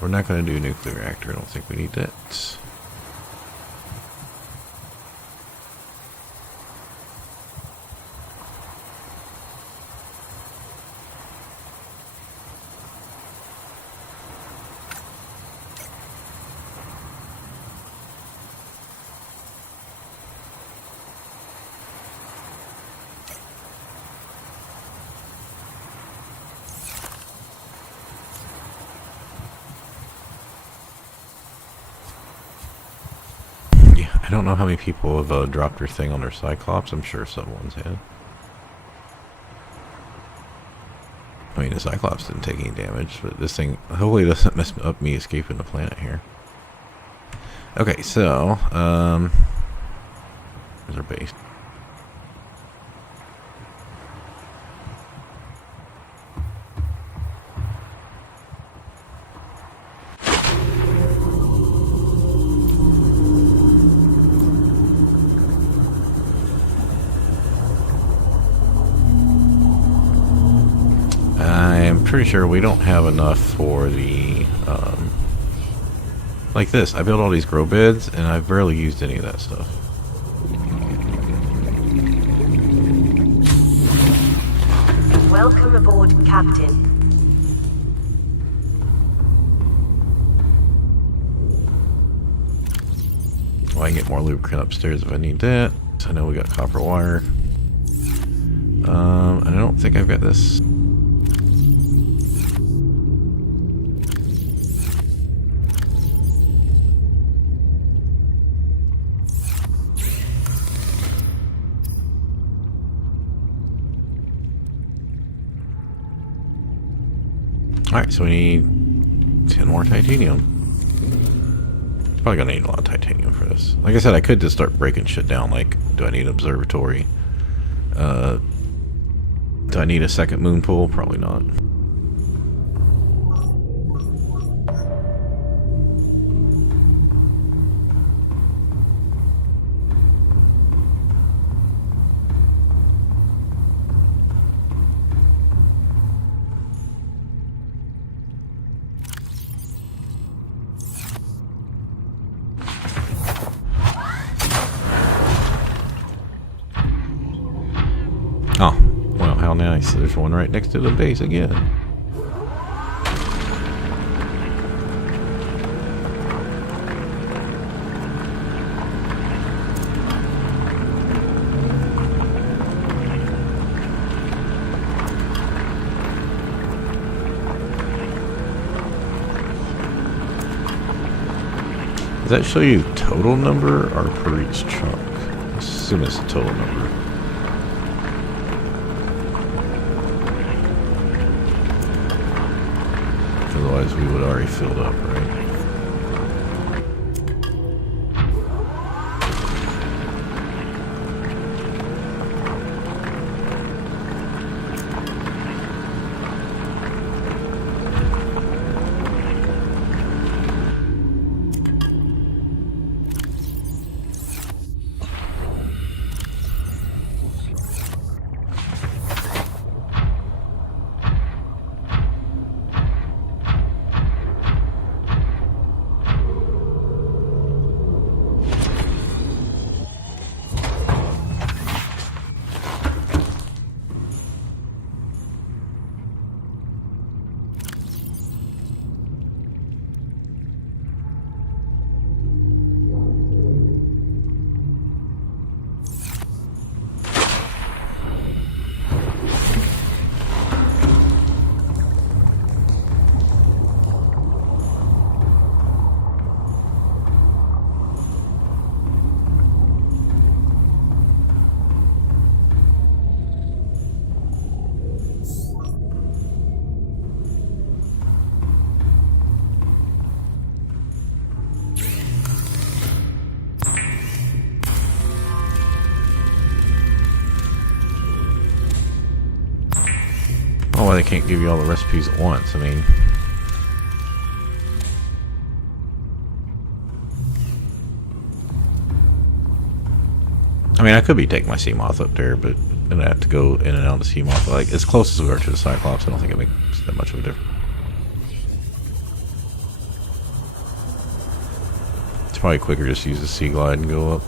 We're not going to do a nuclear reactor. I don't think we need that. I don't know how many people have dropped their thing on their Cyclops. I'm sure someone's had. I mean, the Cyclops didn't take any damage, but this thing hopefully doesn't mess up me escaping the planet here. Okay, so, there's our base. I'm pretty sure we don't have enough for the, like this. I built all these grow beds, and I've barely used any of that stuff. Welcome aboard, Captain. Well, I can get more lubricant upstairs if I need that. I know we got copper wire. I don't think I've got this. Alright, so we need 10 more titanium. Probably gonna need a lot of titanium for this. Like I said, I could just start breaking shit down. Like, do I need an observatory? Do I need a second moon pool? Probably not. Oh, well, how nice. There's one right next to the base again. Does that show you total number or per each chunk? I assume it's the total number. Otherwise we would already filled up, right? why they can't give you all the recipes at once. I mean, I could be taking my Seamoth up there, but then I have to go in and out of the Seamoth. Like, as close as we are to the Cyclops, I don't think it makes that much of a difference. It's probably quicker just to use the Sea Glide and go up.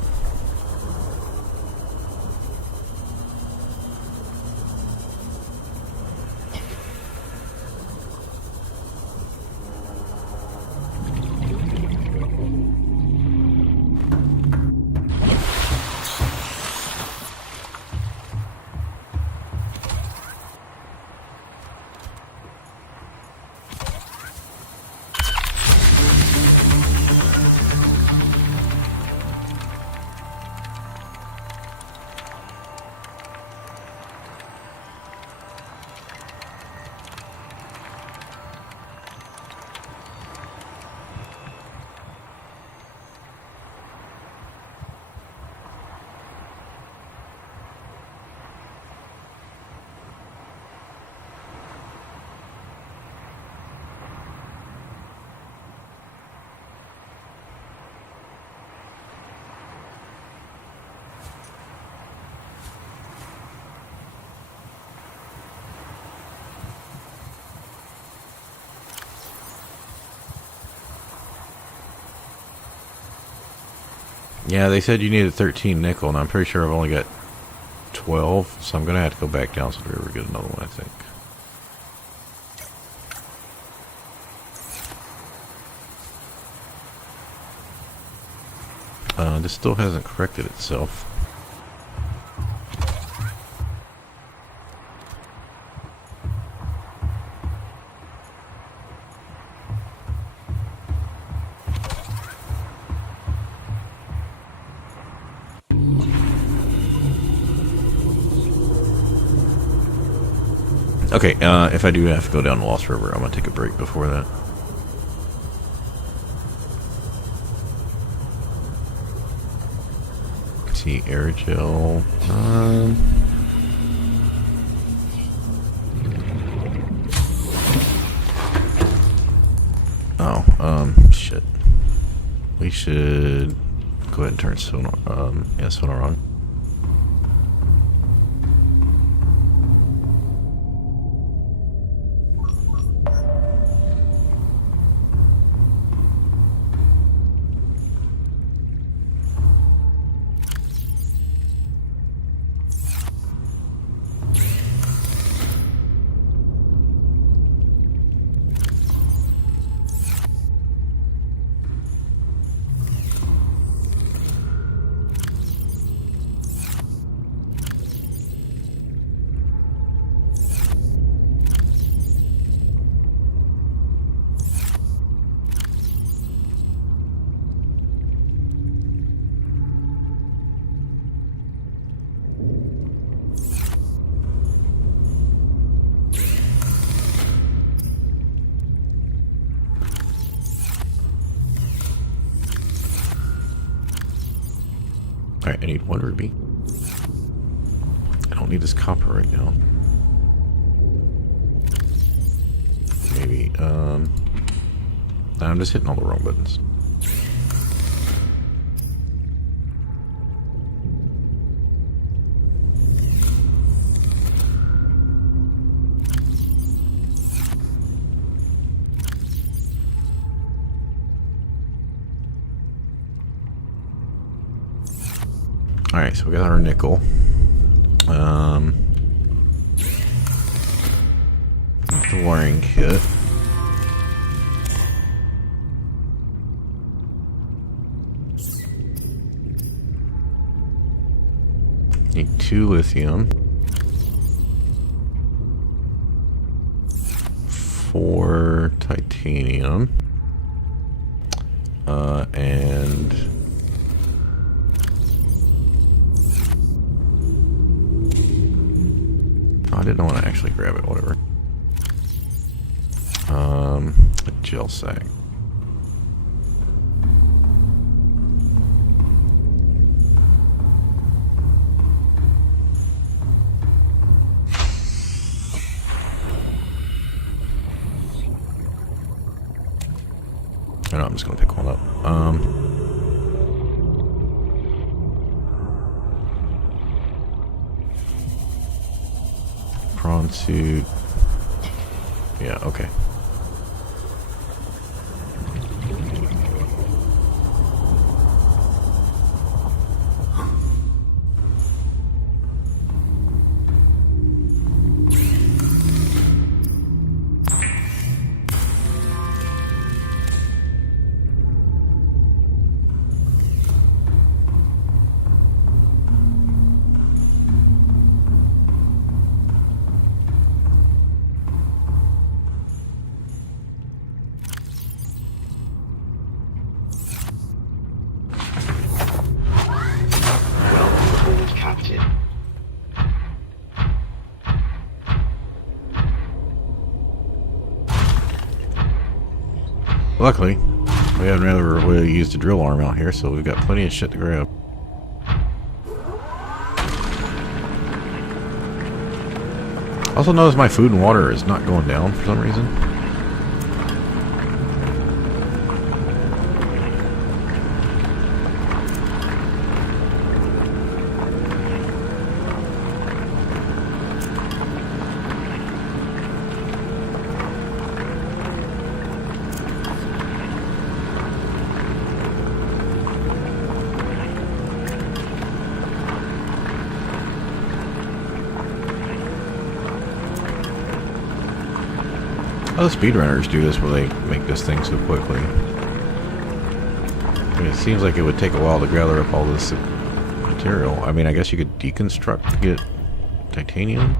Yeah, they said you needed 13 nickel, and I'm pretty sure I've only got 12, so I'm going to have to go back down to the river and get another one, I think. This still hasn't corrected itself. Okay, if I do have to go down the Lost River, I'm going to take a break before that. Let's see, aerogel. Shit. We should go ahead and turn sonar, sonar on. Alright, I need one ruby. I don't need this copper right now. Maybe, I'm just hitting all the wrong buttons. Alright, so we got our nickel. The wiring kit. Need 2 lithium. 4 titanium. And I didn't want to actually grab it, whatever. A gel sack. I know, I'm just gonna pick one up. Prawn suit. Yeah, okay. Welcome aboard, Captain. Luckily, we haven't really used a drill arm out here, so we've got plenty of shit to grab. Also notice my food and water is not going down for some reason. How do speedrunners do this where they make this thing so quickly? I mean, it seems like it would take a while to gather up all this material. I mean, I guess you could deconstruct to get titanium.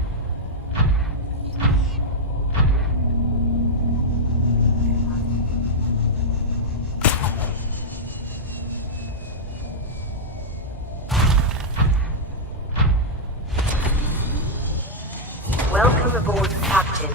Welcome aboard, Captain.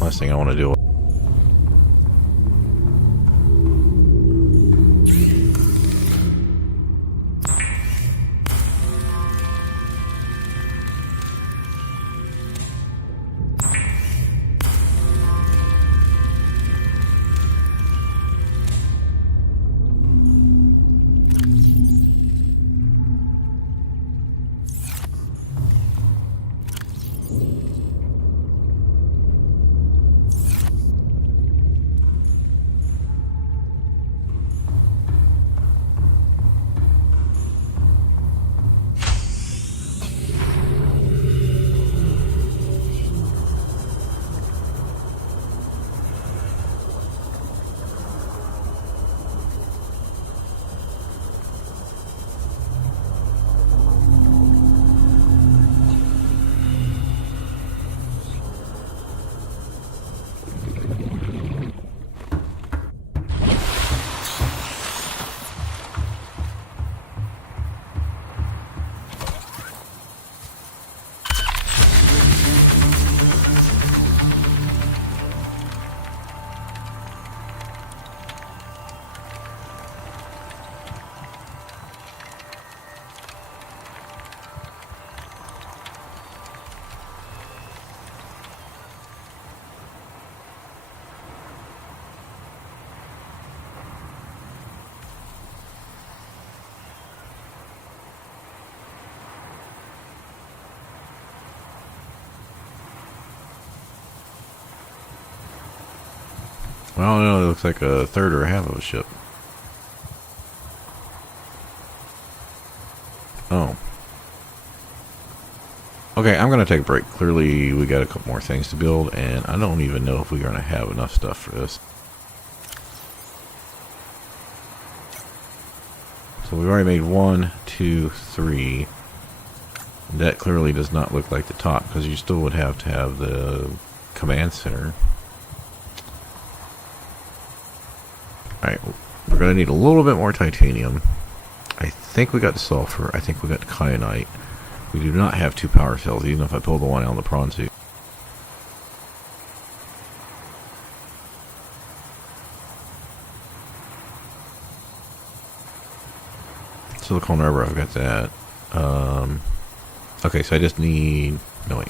Last thing I want to do. Well, I don't know, it looks like a third or a half of a ship. Oh. Okay, I'm going to take a break. Clearly, we got a couple more things to build, and I don't even know if we're going to have enough stuff for this. So we've already made 1, 2, 3. That clearly does not look like the top, because you still would have to have the command center. Alright, we're going to need a little bit more titanium. I think we got the sulfur. I think we got the kyanite. We do not have 2 power cells, even if I pull the one out on the prawn suit. Silicone rubber, I've got that. Okay, so I just need... No, wait.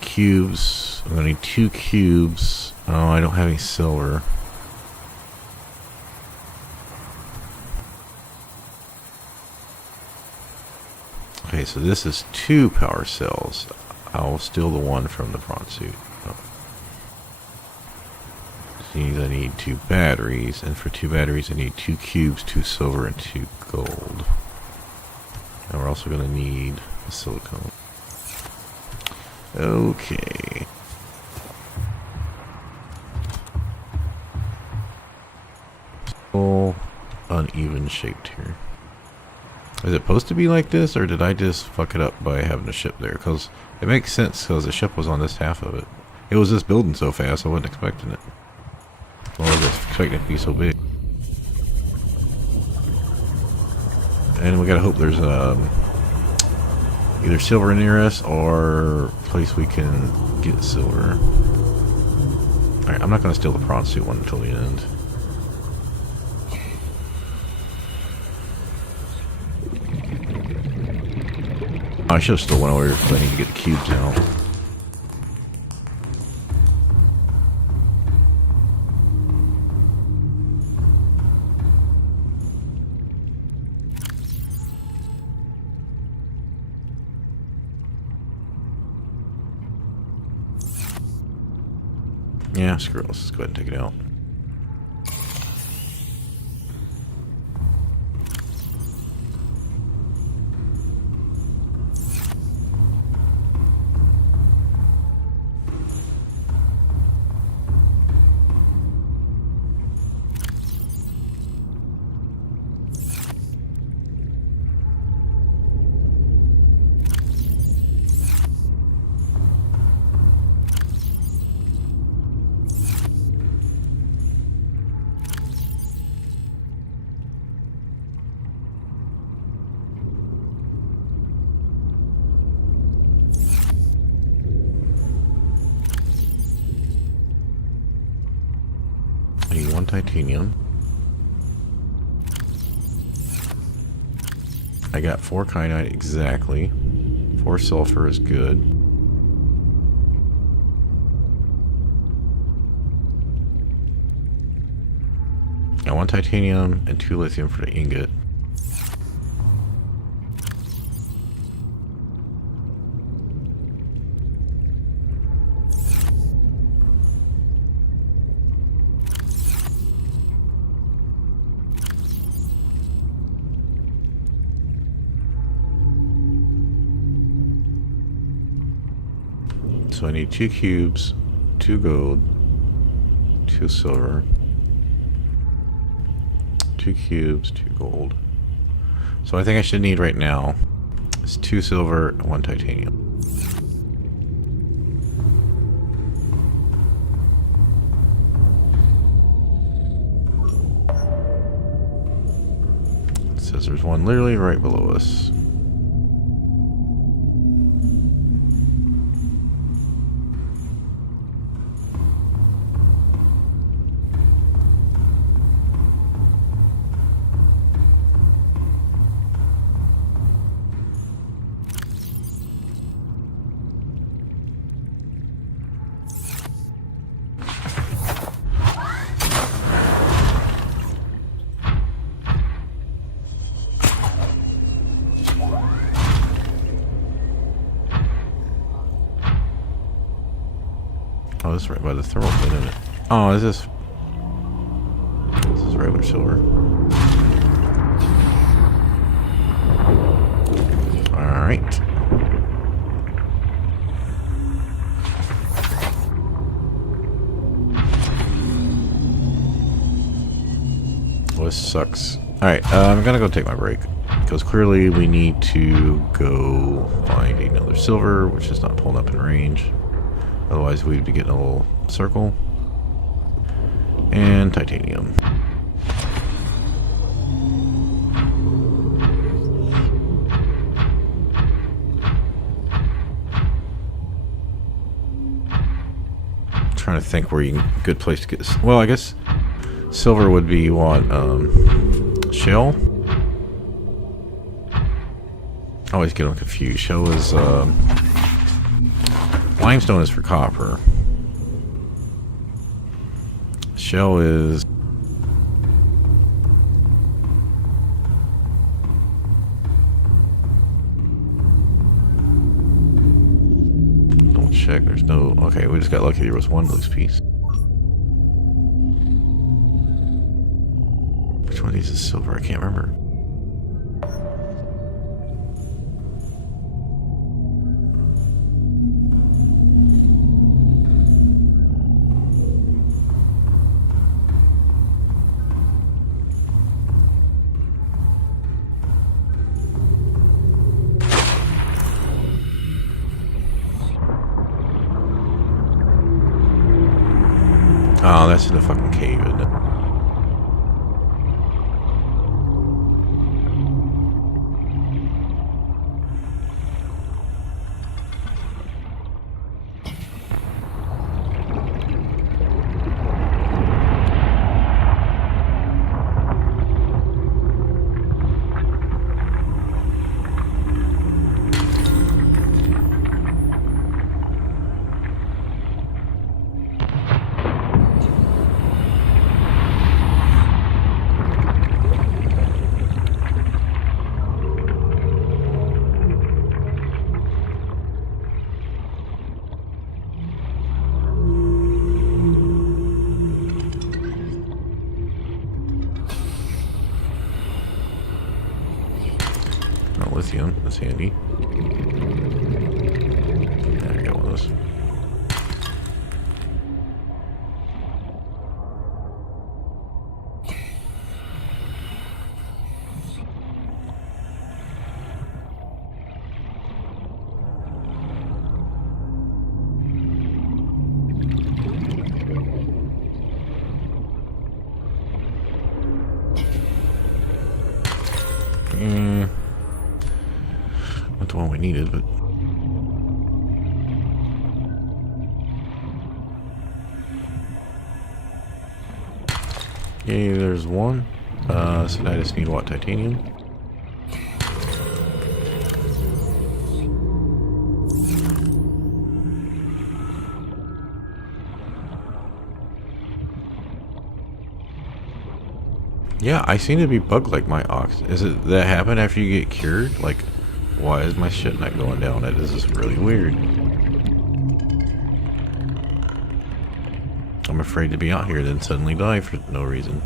Cubes. I'm going to need 2 cubes. Oh, I don't have any silver. Okay, so this is 2 power cells. I'll steal the one from the prawn suit. Oh. I need 2 batteries, and for 2 batteries I need 2 cubes, 2 silver, and 2 gold. And we're also going to need a silicone. Okay. All uneven shaped here. Is it supposed to be like this, or did I just fuck it up by having a ship there? Because it makes sense, because the ship was on this half of it. It was just building so fast, I wasn't expecting it. Well, I was expecting it to be so big. And we gotta hope there's either silver near us, or a place we can get silver. Alright, I'm not gonna steal the prawn suit one until the end. I should have still went over here because I need to get the cubes out. Yeah, screw it. Let's go ahead and take it out. I need 1 titanium. I got 4 kyanite exactly. 4 sulfur is good. I want titanium and 2 lithium for the ingot. So I need 2 cubes, 2 gold, 2 silver, 2 cubes, 2 gold. So I think I should need right now is 2 silver and 1 titanium. It says there's one literally right below us. Oh, this is right by the thermal pit, isn't it? Oh, is this... This is regular silver. Alright. Well, this sucks. Alright, I'm gonna go take my break. Because clearly we need to go find another silver, which is not pulling up in range. Otherwise we'd be getting a little circle. And titanium. trying to think where you can, good place to get. Well, I guess silver would be what? Shell? I always get them confused. Shell is limestone is for copper. Shell is don't check. There's no. Okay, we just got lucky. There was one loose piece. Which one of these is silver? I can't remember. Oh, that's in the fucking cave, isn't it? No lithium. That's handy. There you go with this. Not the one we needed, but yay, there's one. So now I just need what, titanium? Yeah, I seem to be bugged like my ox. Is it that happen after you get cured? Like, why is my shit not going down? That is just really weird. I'm afraid to be out here then suddenly die for no reason.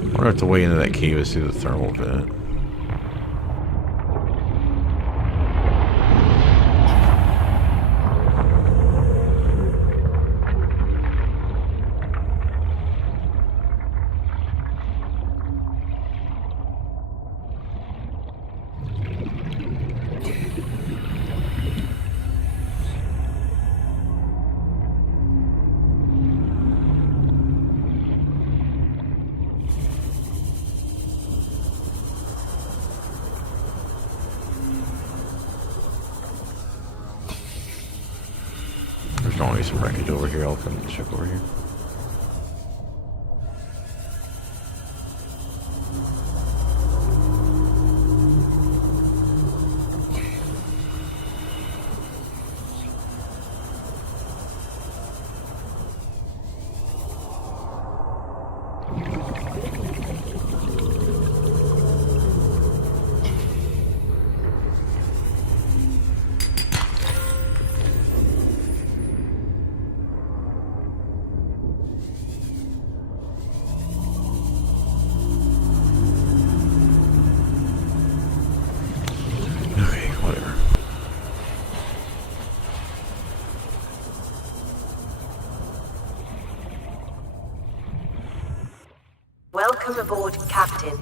I wonder if the way into that cave is through the thermal vent. There's always some wreckage over here. I'll come check over here. Welcome aboard, Captain.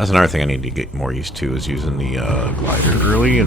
That's another thing I need to get more used to, is using the glider early.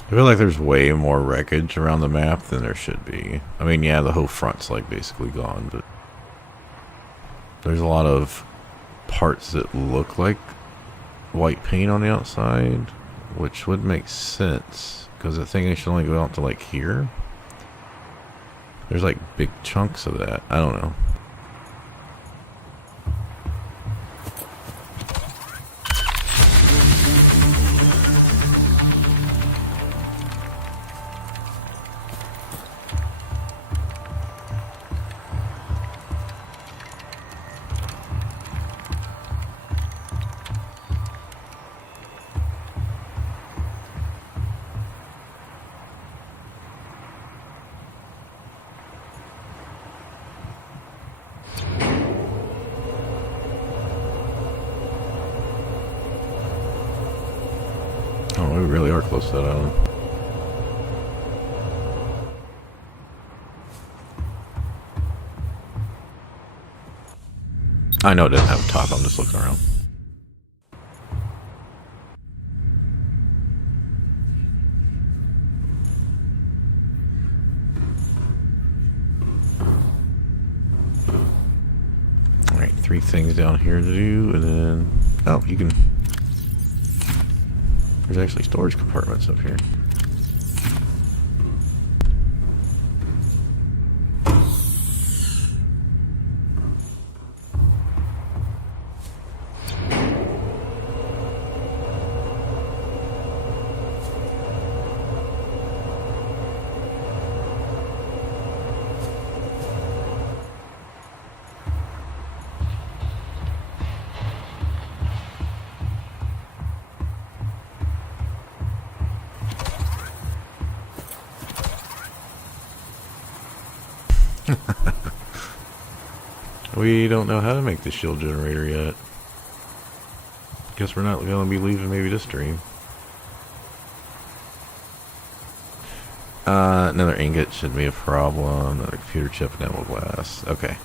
I feel like there's way more wreckage around the map than there should be. I mean, yeah, the whole front's like basically gone, but there's a lot of parts that look like white paint on the outside, which would make sense because I think I should only go out to like here. There's like big chunks of that. I don't know. Oh, we really are close to that island. I know it didn't have a top, I'm just looking around. Alright, 3 things down here to do, and then... Oh, you can... There's actually storage compartments up here. We don't know how to make the shield generator yet. Guess we're not going to be leaving maybe this stream. Another ingot should be a problem. Another computer chip and ammo glass. Okay.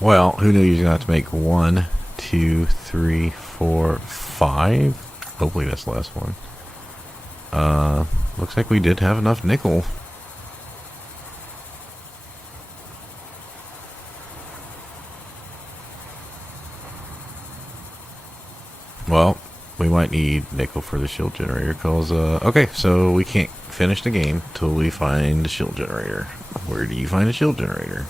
Well, who knew you were going to have to make 1, 2, 3, 4. 4, 5. Hopefully that's the last one. Looks like we did have enough nickel. Well, we might need nickel for the shield generator, cause okay, so we can't finish the game till we find the shield generator. Where do you find a shield generator?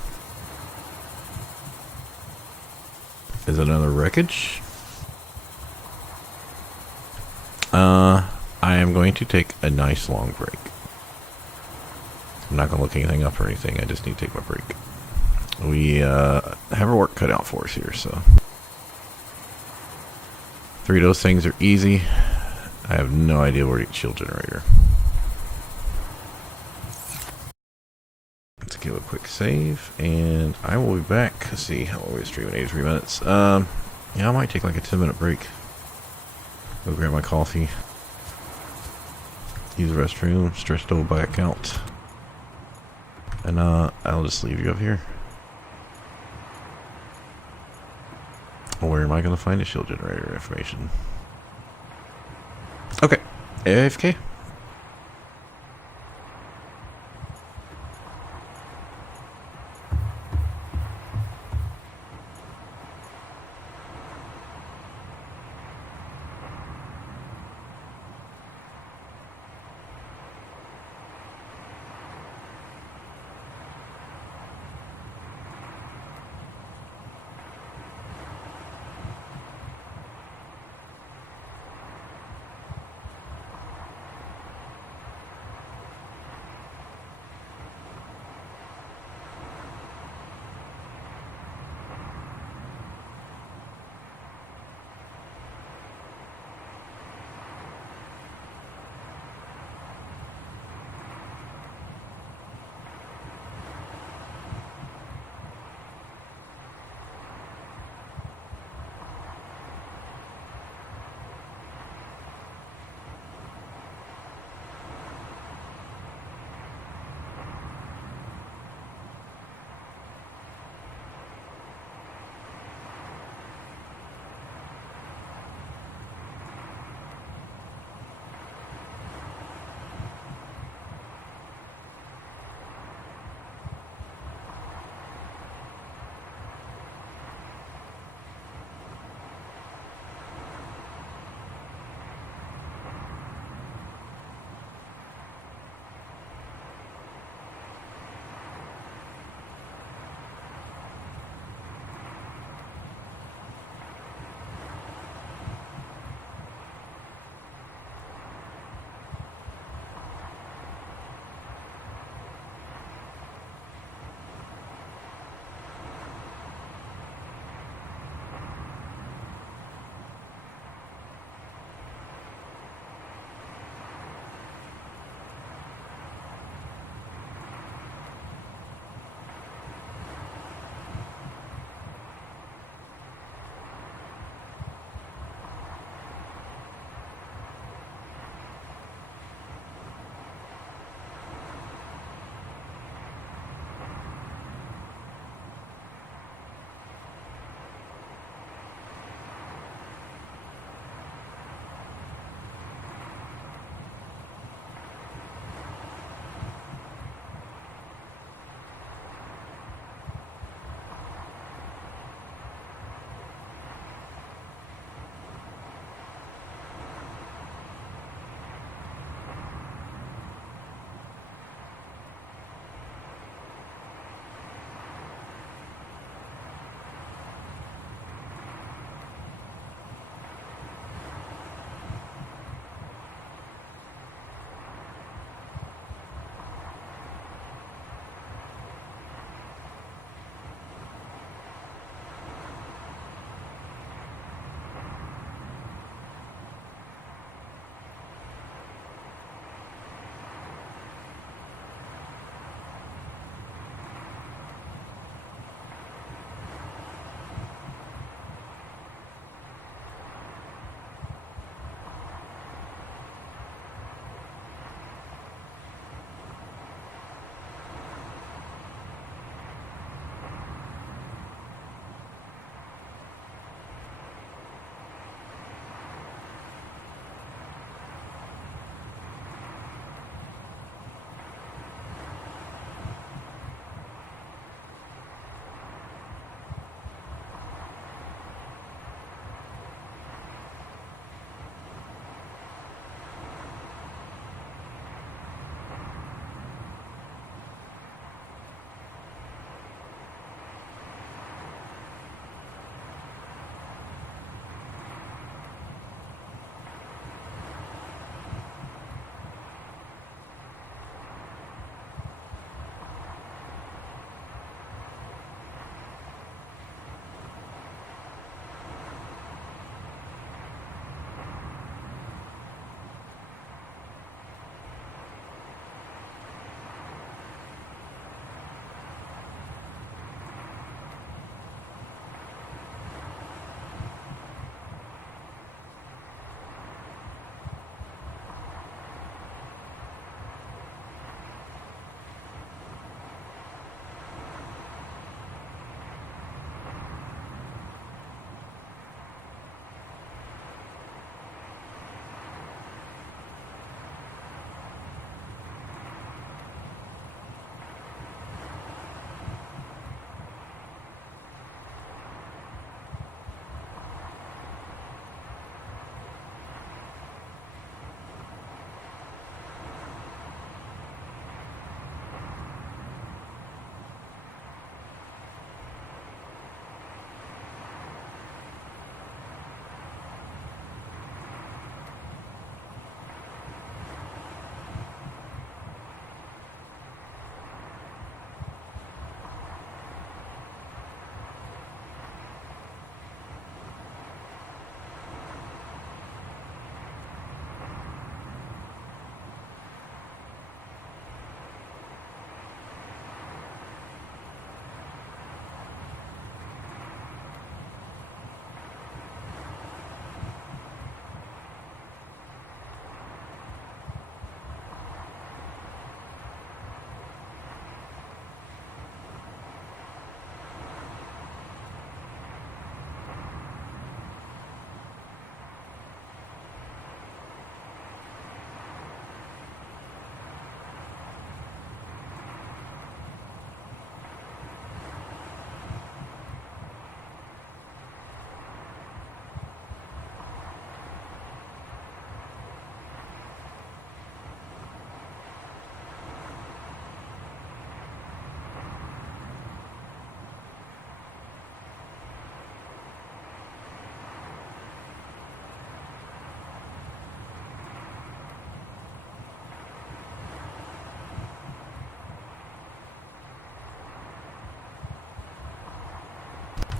Is it another wreckage? I am going to take a nice long break. I'm not gonna look anything up or anything, I just need to take my break. We have our work cut out for us here, so 3 of those things are easy. I have no idea where to get shield generator. Let's give a quick save, and I will be back. Let's see how long we're streaming. 83 minutes. Yeah, I might take like a 10-minute break. Go grab my coffee. Use the restroom. Stretch the back out. And I'll just leave you up here. Where am I going to find a shield generator information? Okay. AFK.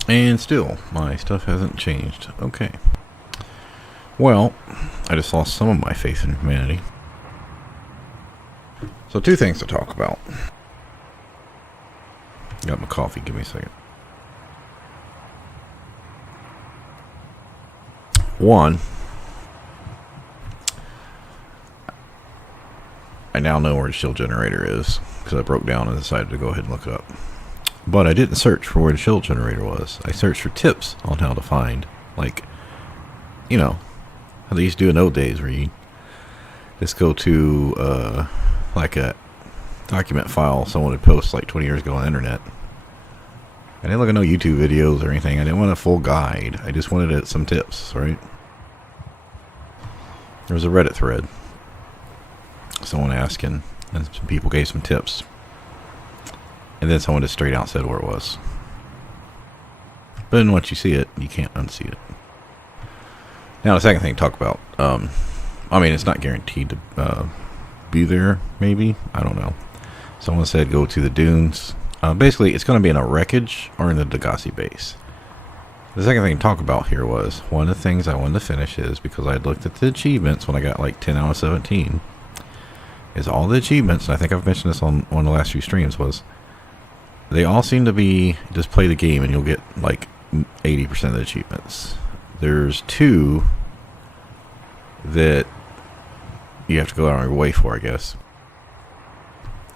And still, my stuff hasn't changed. Okay. Well, I just lost some of my faith in humanity. So 2 things to talk about. Got my coffee, give me a second. One, I now know where the shield generator is because I broke down and decided to go ahead and look it up. But I didn't search for where the shield generator was. I searched for tips on how to find, like, you know, how they used to do in old days where you just go to, like a document file someone had posted like 20 years ago on the internet. I didn't look at no YouTube videos or anything. I didn't want a full guide. I just wanted some tips, right? There was a Reddit thread. Someone asking, and some people gave some tips. And then someone just straight out said where it was. But then once you see it, you can't unsee it. Now the second thing to talk about. I mean, it's not guaranteed to be there, maybe. I don't know. Someone said go to the dunes. Basically, it's going to be in a wreckage or in the Degassi base. The second thing to talk about here was, one of the things I wanted to finish is, because I had looked at the achievements when I got like 10 out of 17, is all the achievements, and I think I've mentioned this on one of the last few streams, was they all seem to be just play the game and you'll get like 80% of the achievements. There's 2 that you have to go out of your way for, I guess.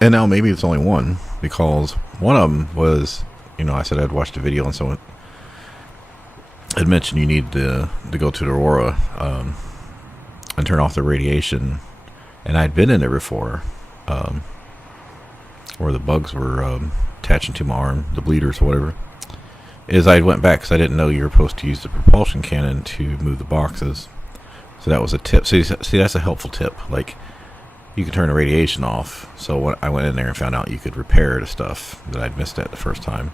And now maybe it's only 1, because one of them was, you know, I said I'd watched a video and someone had mentioned you need to go to the Aurora and turn off the radiation. And I'd been in there before, where the bugs were attaching to my arm, the bleeders or whatever. Is I went back because I didn't know you were supposed to use the propulsion cannon to move the boxes. So that was a tip. See, that's a helpful tip. Like, you can turn the radiation off. So when I went in there and found out you could repair the stuff that I'd missed at the first time.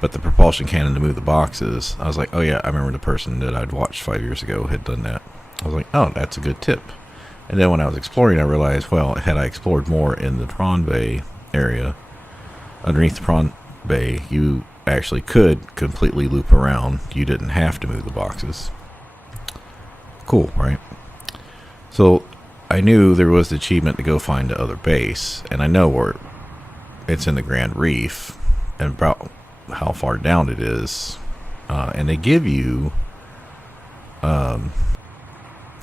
But the propulsion cannon to move the boxes, I was like, oh yeah, I remember the person that I'd watched 5 years ago had done that. I was like, oh, that's a good tip. And then when I was exploring, I realized, well, had I explored more in the prawn bay area, underneath the prawn bay, you actually could completely loop around. You didn't have to move the boxes. Cool, right? So I knew there was the achievement to go find the other base, and I know where it's in the Grand Reef, and about how far down it is. And they give you, I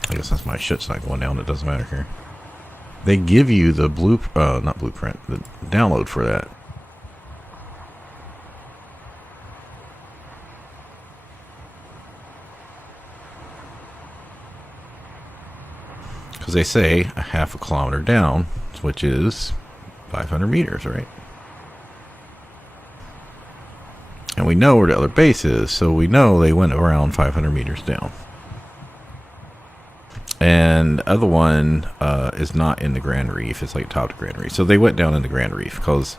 guess that's my shit's not going down, it doesn't matter here. They give you the not blueprint, the download for that. Because they say a half a kilometer down, which is 500 meters, right? And we know where the other base is, so we know they went around 500 meters down. And the other one is not in the Grand Reef. It's like top of the Grand Reef. So they went down in the Grand Reef because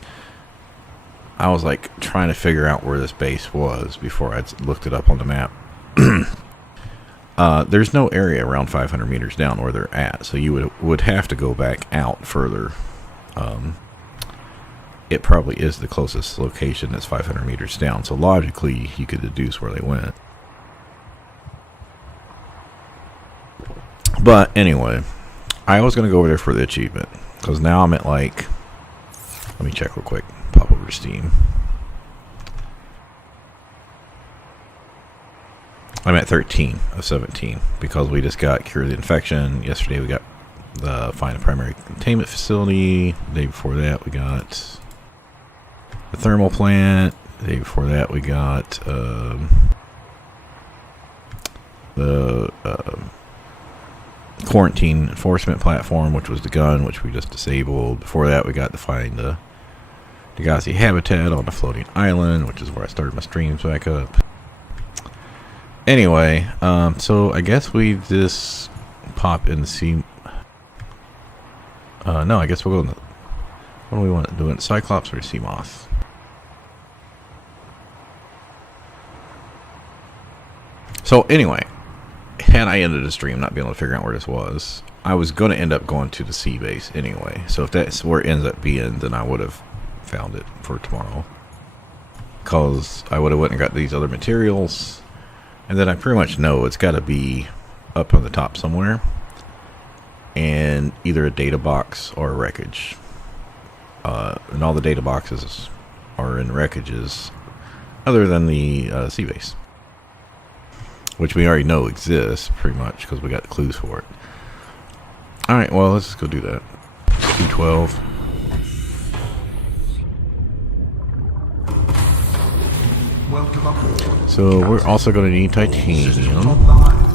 I was like trying to figure out where this base was before I looked it up on the map. There's no area around 500 meters down where they're at, so you would have to go back out further. It probably is the closest location that's 500 meters down, so logically you could deduce where they went. But anyway, I was going to go over there for the achievement, because now I'm at like, let me check real quick, pop over to Steam. I'm at 13 of 17 because we just got Cure the Infection. Yesterday we got the Find a Primary Containment Facility. The day before that we got the Thermal Plant. The day before that we got the Quarantine Enforcement Platform, which was the gun, which we just disabled. Before that we got to find the Degassi Habitat on the floating island, which is where I started my streams back up. Anyway, so I guess we just pop in the sea. No, I guess we'll go in the, what do we want to do? In Cyclops or Sea Moth? So anyway, had I ended the stream not being able to figure out where this was, I was going to end up going to the sea base anyway. So if that's where it ends up being, then I would have found it for tomorrow. because I would have went and got these other materials, and then I pretty much know it's got to be up on the top somewhere, and either a data box or a wreckage. And all the data boxes are in wreckages, other than the sea base, which we already know exists pretty much because we got the clues for it. All right, well, let's just go do that. 212. Welcome aboard. So we're also going to need Systems titanium. online.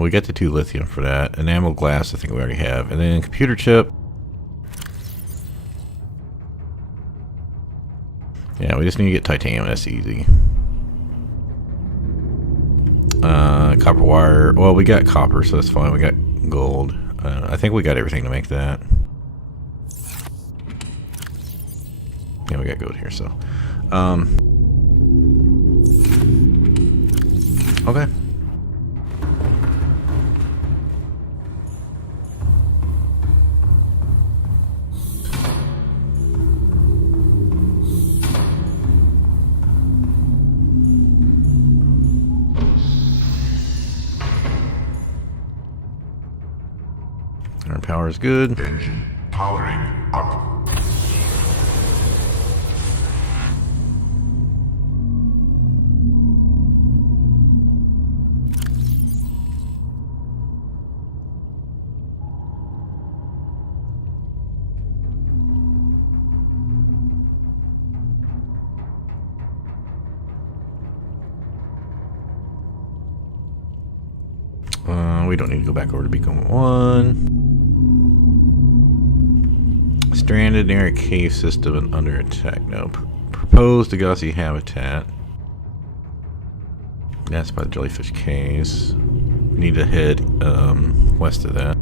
We got the 2 lithium for that. Enamel glass, I think we already have. And then computer chip. Yeah, we just need to get titanium. That's easy. Copper wire. Well, we got copper, so that's fine. We got gold. I think we got everything to make that. Yeah, we got gold here, so. Okay. Our power is good. Engine powering up. We don't need to go back over to Beacon 1. Stranded near a cave system and under attack. No. Proposed Degassi habitat. That's by the jellyfish caves. We need to head west of that.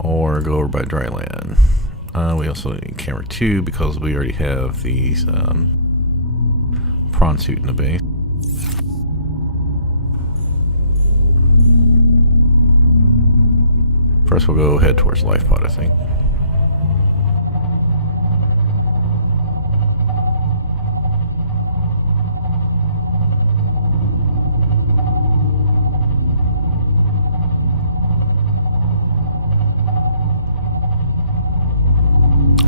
Or go over by dry land. We also need camera 2 because we already have these prawn suit in the base. First we'll go head towards life pod, I think.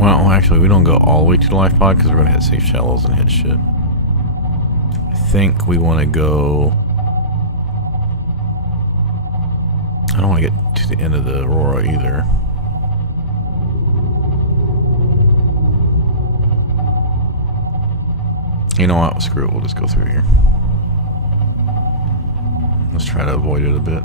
Well, actually, we don't go all the way to the life pod because we're going to hit safe shallows and hit shit. I think we want to go... I don't want to get to the end of the Aurora either. You know what? Screw it. We'll just go through here. Let's try to avoid it a bit.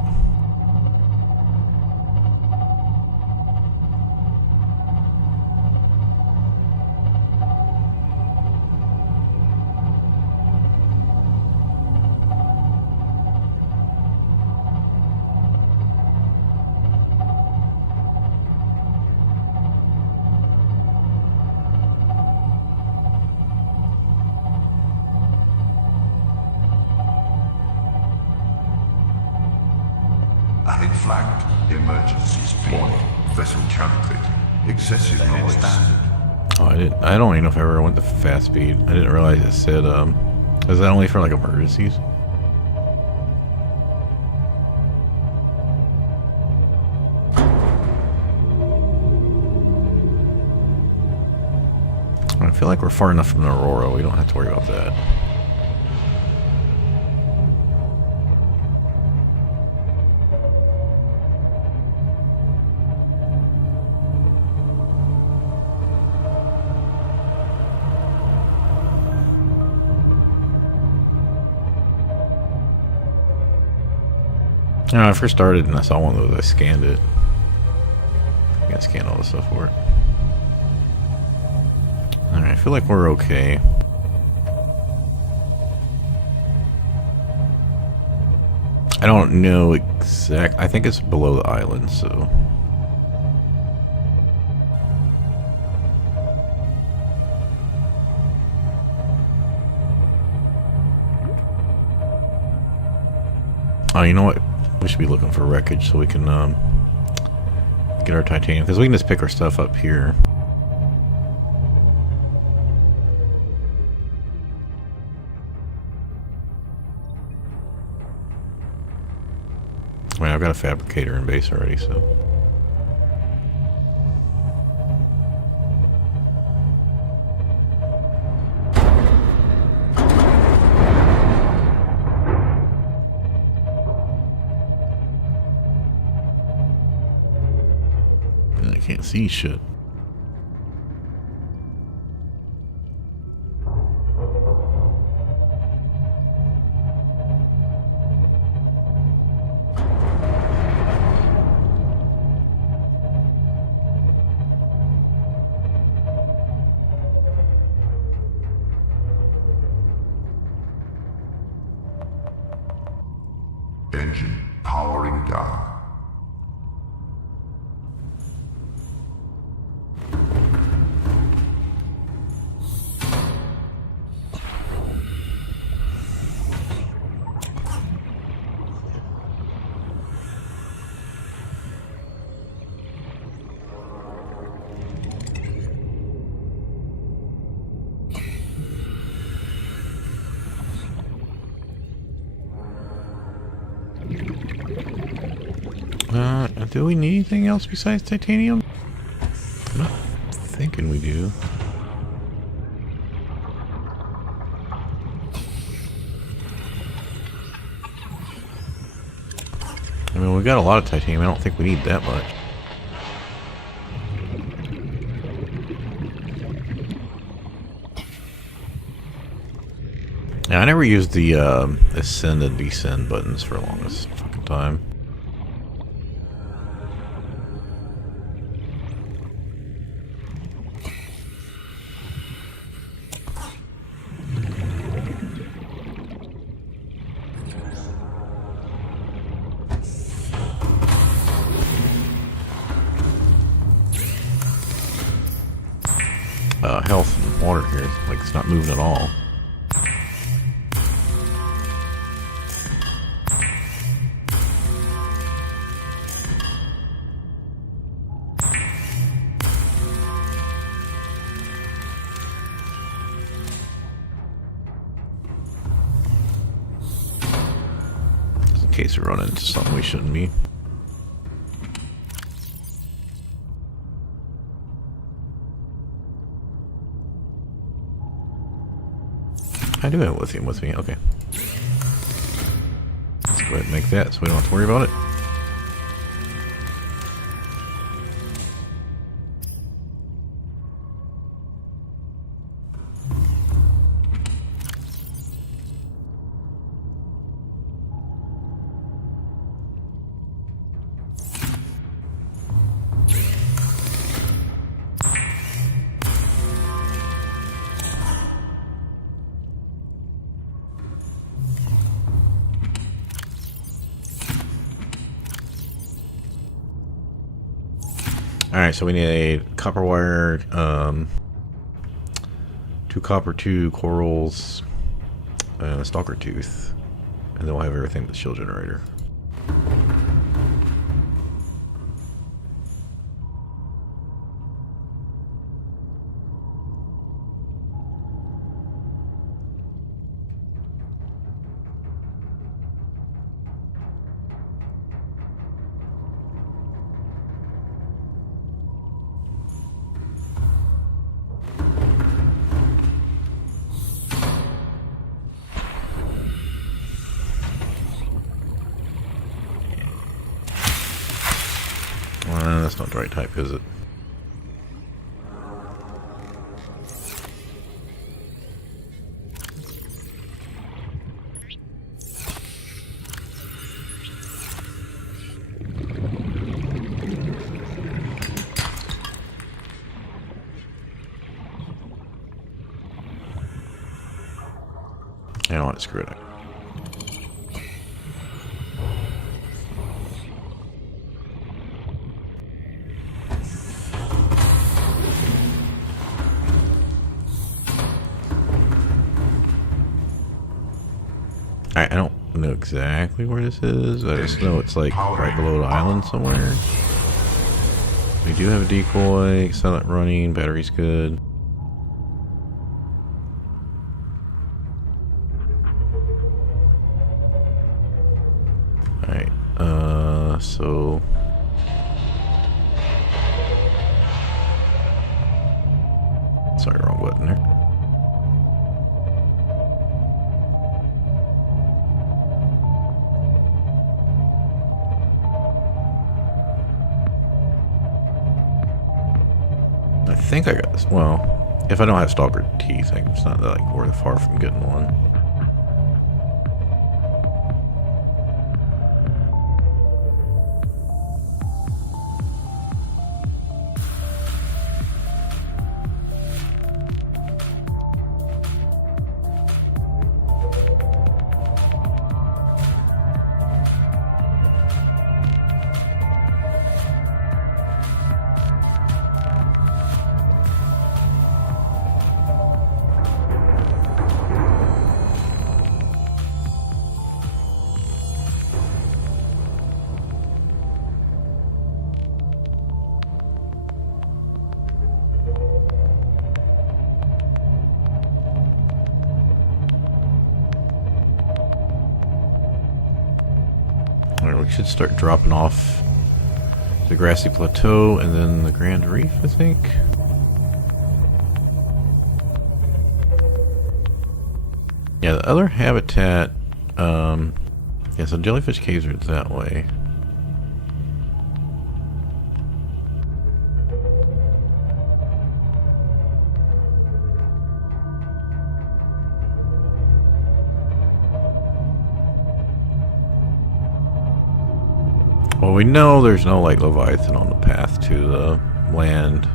Ahead flagged. Emergency speed. Vessel counterfeit. Excessive noise. Oh, I don't even know if I ever went to fast speed. I didn't realize it said, is that only for like emergencies? I feel like we're far enough from the Aurora. We don't have to worry about that. When I first started and I saw one of those, I scanned it. I gotta scan all this stuff for it. Alright, I feel like we're okay. I don't know exact. I think it's below the island, so. Oh, you know what? We should be looking for wreckage so we can get our titanium, because we can just pick our stuff up here. I mean, I've got a fabricator in base already, so. I can't see shit. Engine powering down. Do we need anything else besides titanium? I'm not thinking we do. I mean, we've got a lot of titanium. I don't think we need that much. Yeah, I never used the ascend and descend buttons for the longest fucking time. Health and water here, like it's not moving at all. Just in case we run into something we shouldn't be. I do have lithium with me, okay. Let's go ahead and make that so we don't have to worry about it. Alright, so we need a copper wire, 2 copper, 2 corals, and a stalker tooth. And then we'll have everything but the shield generator. That's not the right type, is it? I don't want to screw it up. Alright, I don't know exactly where this is. I just know it's like right below the island somewhere. We do have a decoy, silent running, battery's good. Alright, so... Sorry, wrong button there. I think I got this. Well, if I don't have stalker teeth, it's not like we're far from getting one. Alright, we should start dropping off the grassy plateau and then the Grand Reef, I think. Yeah, the other habitat, yeah, so jellyfish caves are that way. Well, we know there's no like Leviathan on the path to the land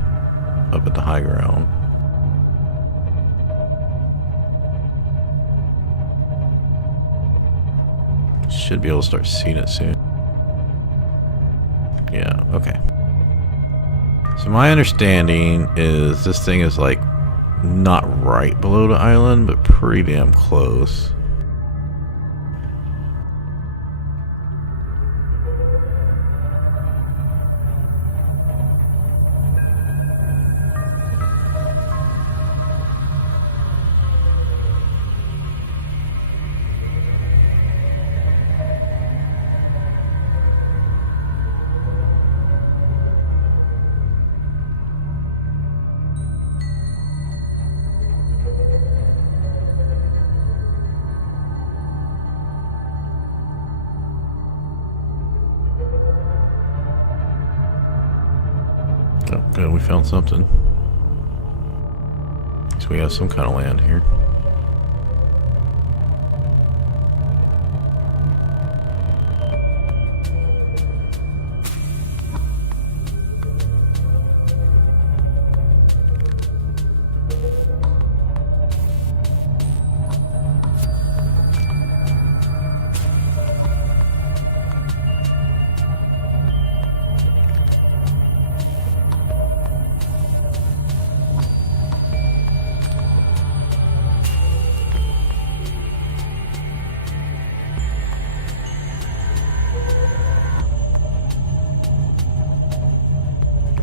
up at the high ground. Should be able to start seeing it soon. Yeah, okay. So my understanding is this thing is like not right below the island, but pretty damn close. Oh, good, we found something. So we have some kind of land here.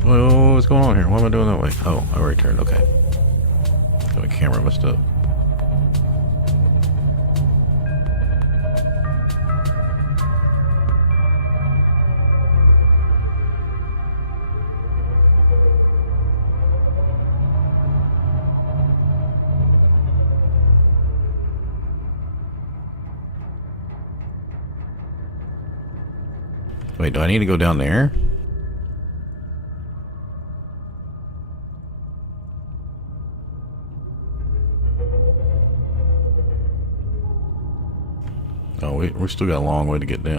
Well, what's going on here? What am I doing that way? Oh, I already turned. Okay. Got my camera messed up. Wait, do I need to go down there? Oh, we still got a long way to get down.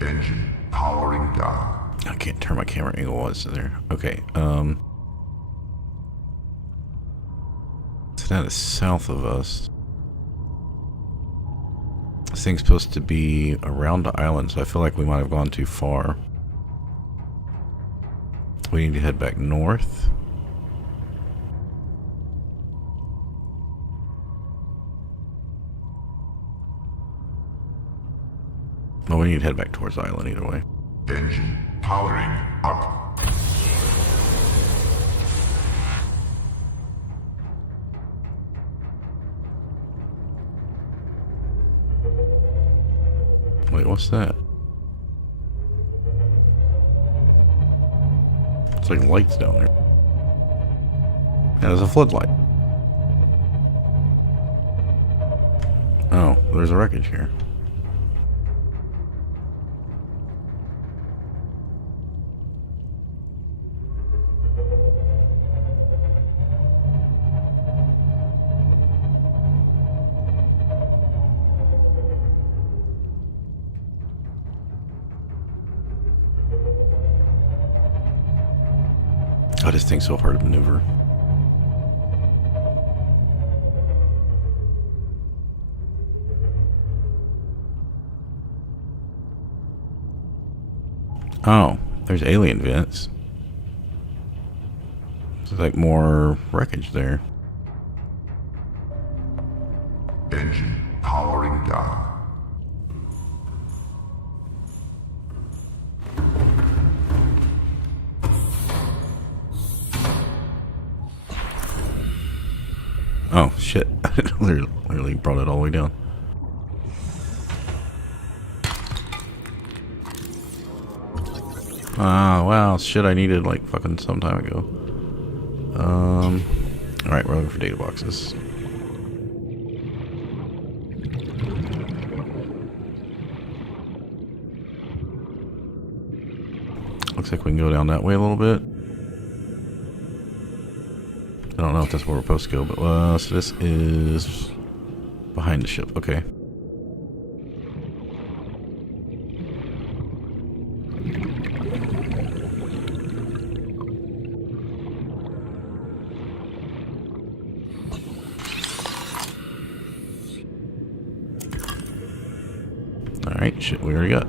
Engine powering down. I can't turn my camera angle while it's there. Okay, so that is south of us. This thing's supposed to be around the island, so I feel like we might have gone too far. We need to head back north. Well, we need to head back towards the island either way. Engine powering up. Wait, what's that? It's like lights down there. Yeah, there's a floodlight. Oh, there's a wreckage here. God, this thing's so hard to maneuver. Oh, there's alien vents. There's like more wreckage there. Engine powering down. Oh, shit. I literally brought it all the way down. Ah, wow. Shit I needed like fucking some time ago. Alright, we're looking for data boxes. Looks like we can go down that way a little bit. I don't know if that's where we're supposed to go, but so this is behind the ship. Okay. All right, shit, we already got.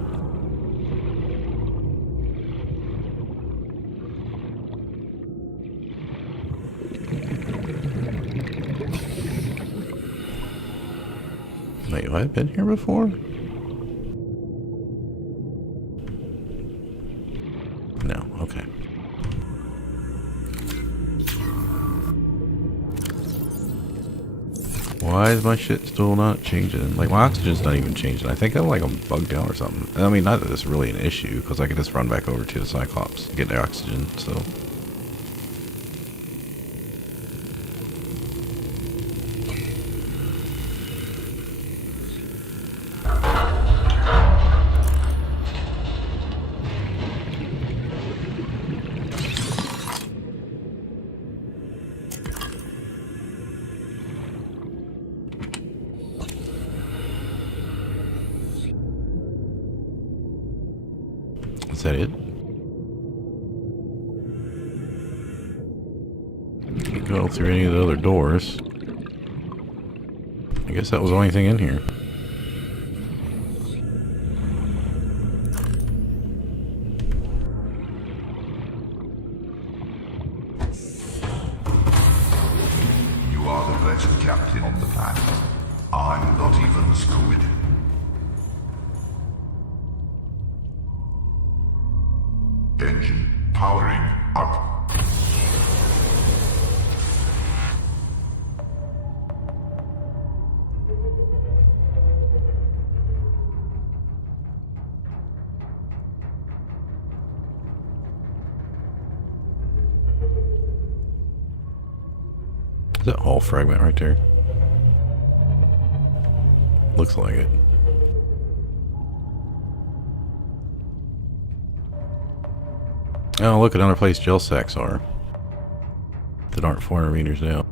Wait, have I been here before? No, okay. Why is my shit still not changing? Like, my oxygen's not even changing. I think I'm bugged out or something. I mean, not that it's really an issue, because I could just run back over to the Cyclops to get the oxygen, so... Is that it? Can't go through any of the other doors. I guess that was the only thing in here. You are the best captain on the planet. I'm not even Squid. Engine powering up. Is that hull fragment right there? Looks like it. Oh, look, another place gel sacks are. That aren't 400 meters down.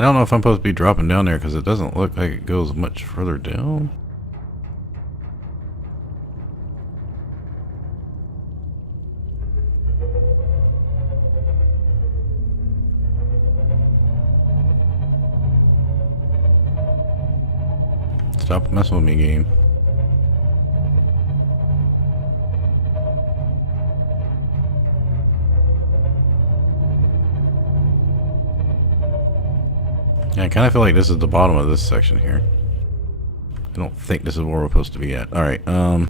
I don't know if I'm supposed to be dropping down there because it doesn't look like it goes much further down. Stop messing with me, game. Yeah, I kind of feel like this is the bottom of this section here. I don't think this is where we're supposed to be at. Alright, I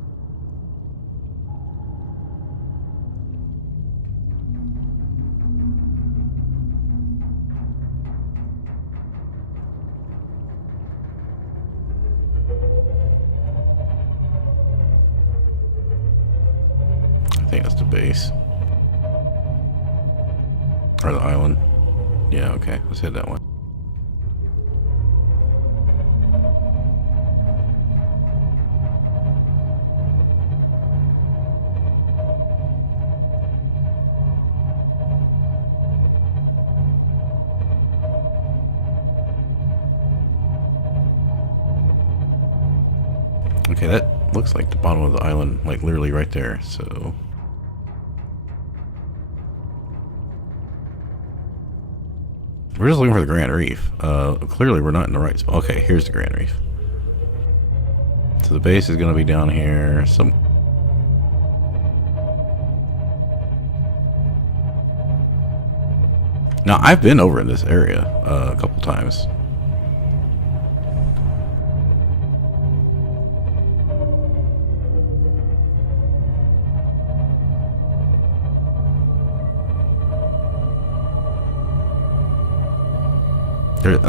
think that's the base. Or the island. Yeah, okay. Let's head that way. Okay, that looks like the bottom of the island, like literally right there, so... We're just looking for the Grand Reef. Clearly we're not in the right spot. Okay, here's the Grand Reef. So the base is going to be down here. Now, I've been over in this area a couple times.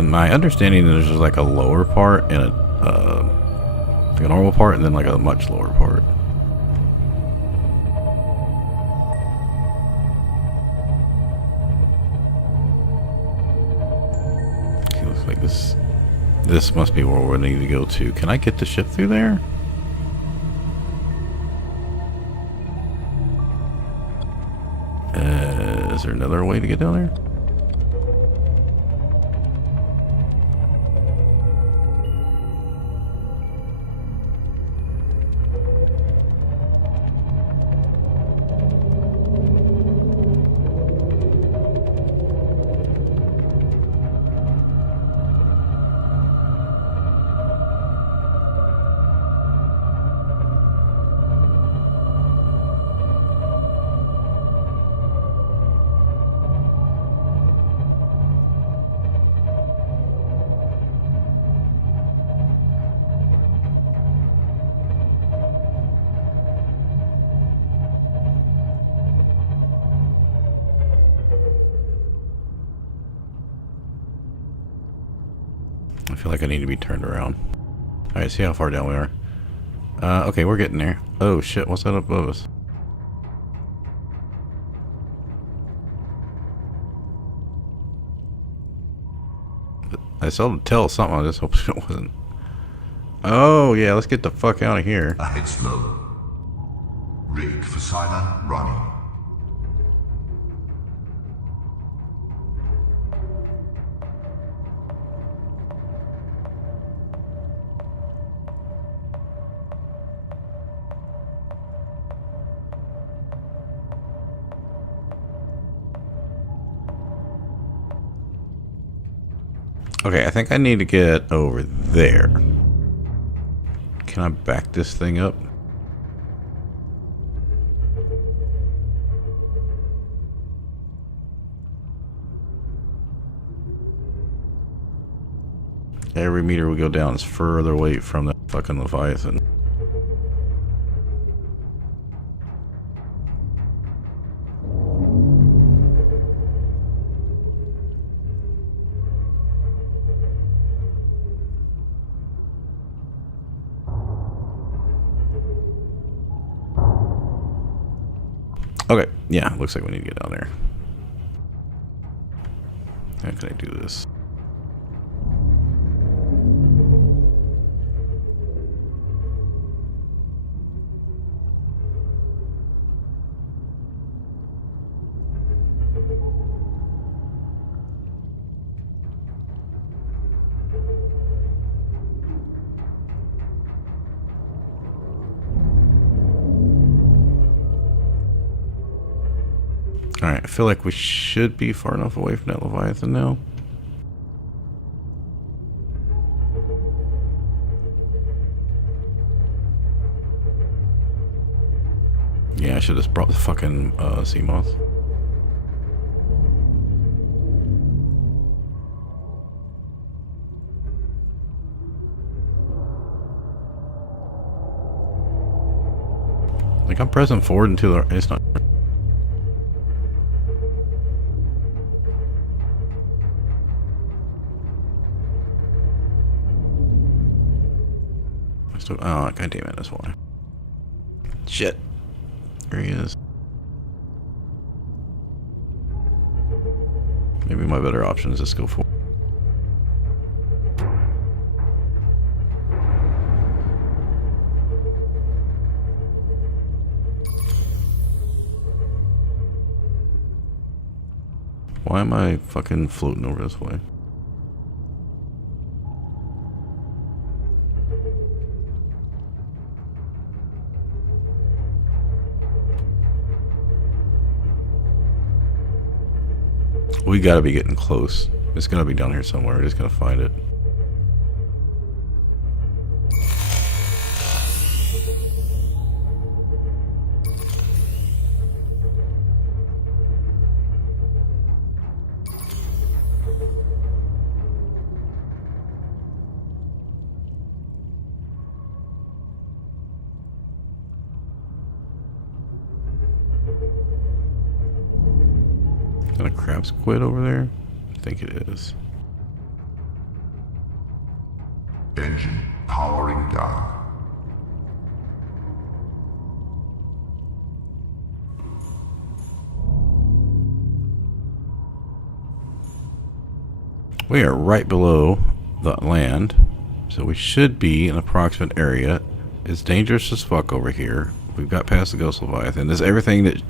My understanding is there's like a lower part and like a normal part and then like a much lower part. Okay, looks like this must be where we need to go to. Can I get the ship through there? Is there another way to get down there? I feel like I need to be turned around. Alright, see how far down we are. Okay, we're getting there. Oh shit, what's that up above us? I saw to tell something, I just hope it wasn't. Oh yeah, let's get the fuck out of here. Ahead slow. Rig for Sila running. Okay, I think I need to get over there. Can I back this thing up? Every meter we go down is further away from that fucking Leviathan. Okay, yeah, looks like we need to get down there. How can I do this? Alright, I feel like we should be far enough away from that Leviathan now. Yeah, I should have brought the fucking sea moth. Like, I'm pressing forward until it's not. Oh, god damn it, that's why. Shit. There he is. Maybe my better option is just go for. Why am I fucking floating over this way? We gotta be getting close. It's gonna be down here somewhere. We're just gonna find it. Is that a crab squid over there? I think it is. Engine powering down. We are right below the land, so we should be in an approximate area. It's dangerous as fuck over here. We've got past the Ghost Leviathan. This is everything that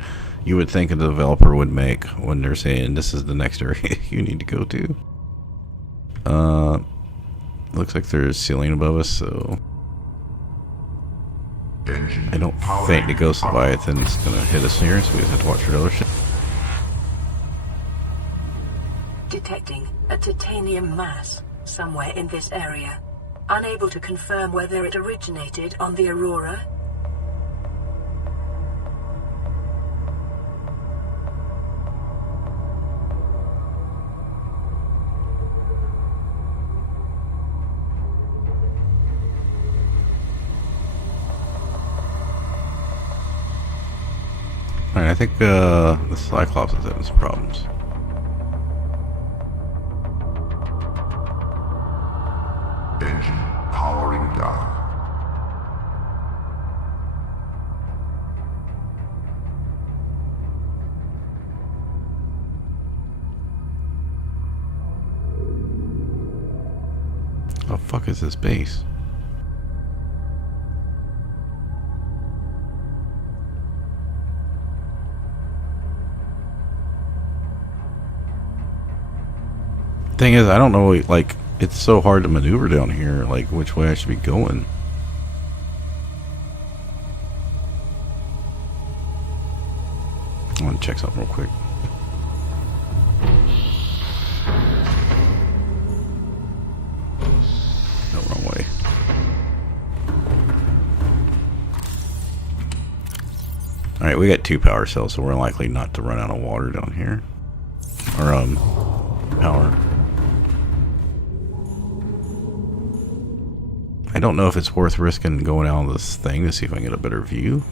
you would think a developer would make when they're saying this is the next area you need to go to. Looks like there's ceiling above us, so Engine I don't think the Ghost Leviathan's gonna hit us here, so we just have to watch for other shit. Detecting a titanium mass somewhere in this area. Unable to confirm whether it originated on the Aurora. Alright, I think the Cyclops is having some problems. Engine powering down. How the fuck is this base? Thing is, I don't know, like, it's so hard to maneuver down here, like, which way I should be going. I want to check something real quick. No, wrong way. Alright, we got 2 power cells, so we're likely not to run out of water down here. Or, power. I don't know if it's worth risking going out of this thing to see if I can get a better view.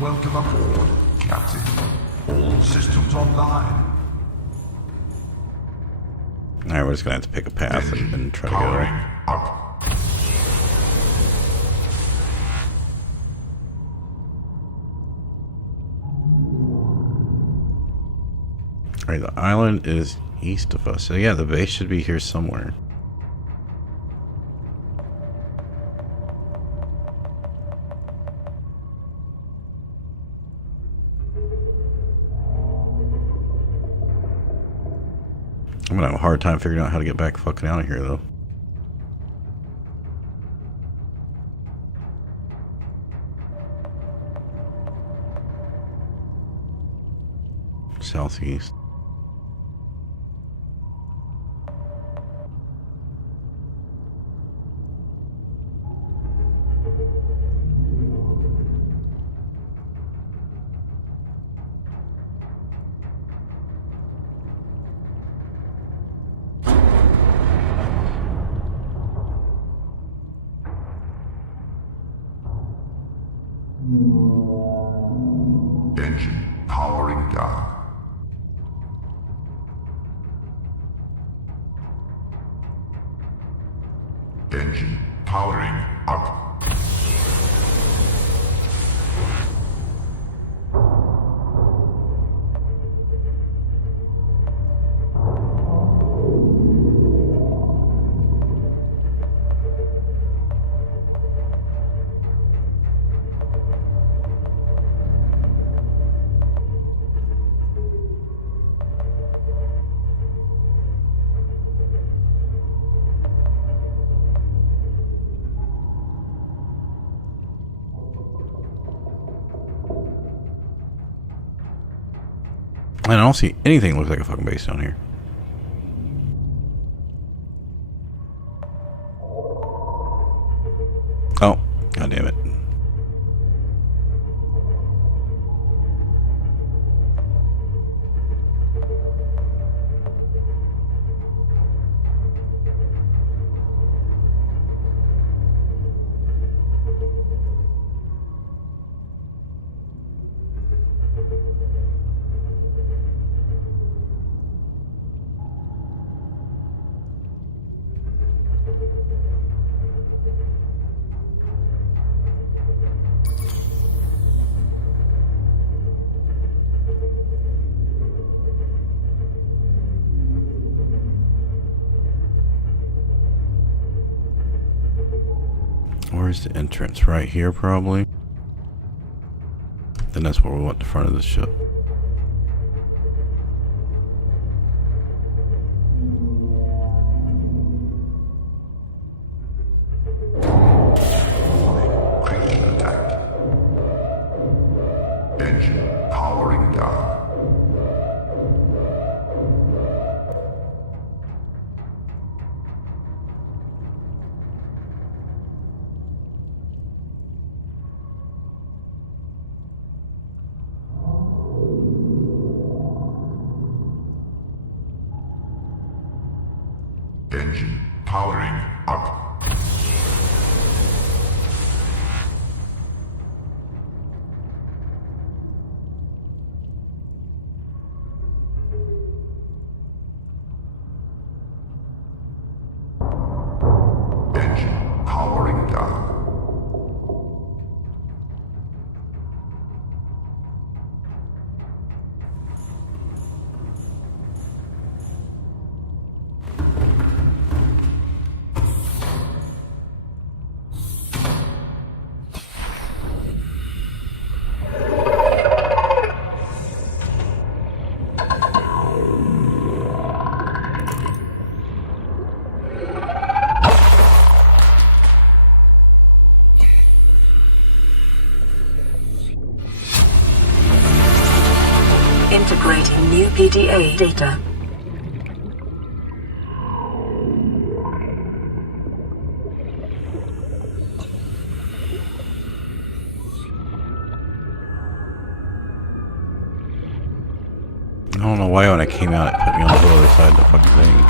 Welcome aboard, Captain. All systems online. Alright, we're just gonna have to pick a path and try to Powering go. up. Alright, the island is east of us. So yeah, the base should be here somewhere. I'm gonna have a hard time figuring out how to get back fucking out of here, though. Southeast. Engine powering down. Engine powering up. I don't see anything that looks like a fucking base down here. Oh, god damn it. Where's the entrance? Right here, probably. Then that's where we want the front of the ship. Creaking attack. Engine powering down. Engine powering up. Engine powering down. Integrating new PDA data. I don't know why when I came out it put me on the whole other side of the fucking thing.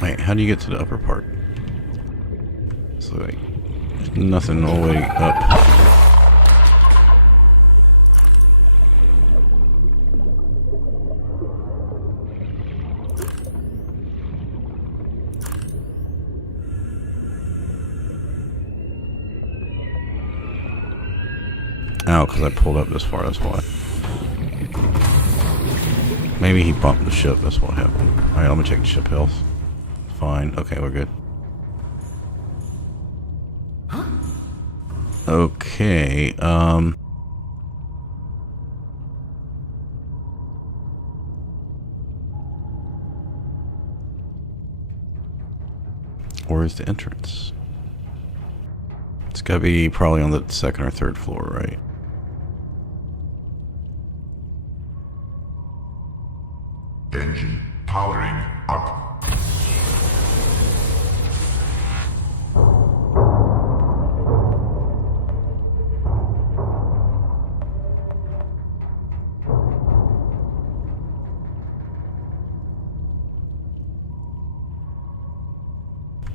Wait, how do you get to the upper part? So like, there's nothing all the way up. Oh, because I pulled up this far, that's why. Maybe he bumped the ship, that's what happened. Alright, let me check the ship health. Fine, okay, we're good. Okay, where's the entrance? It's gotta be probably on the second or third floor, right? Engine powering up.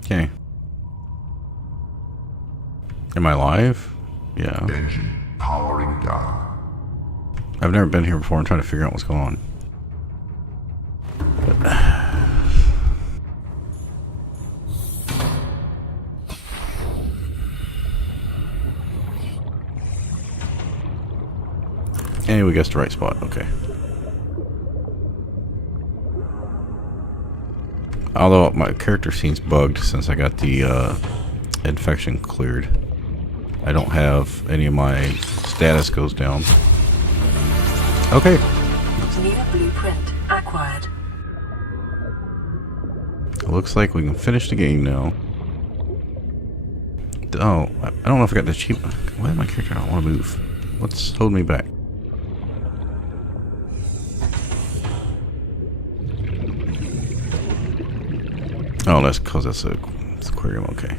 Okay. Am I live? Yeah. Engine powering down. I've never been here before. I'm trying to figure out what's going on. And we guessed the right spot. Okay. Although my character seems bugged since I got the infection cleared. I don't have any of my status goes down. Okay. New blueprint acquired. It looks like we can finish the game now. Oh, I don't know if I got the achievement. Why did my character not want to move? What's holding me back? Oh, that's because it's a aquarium. Okay.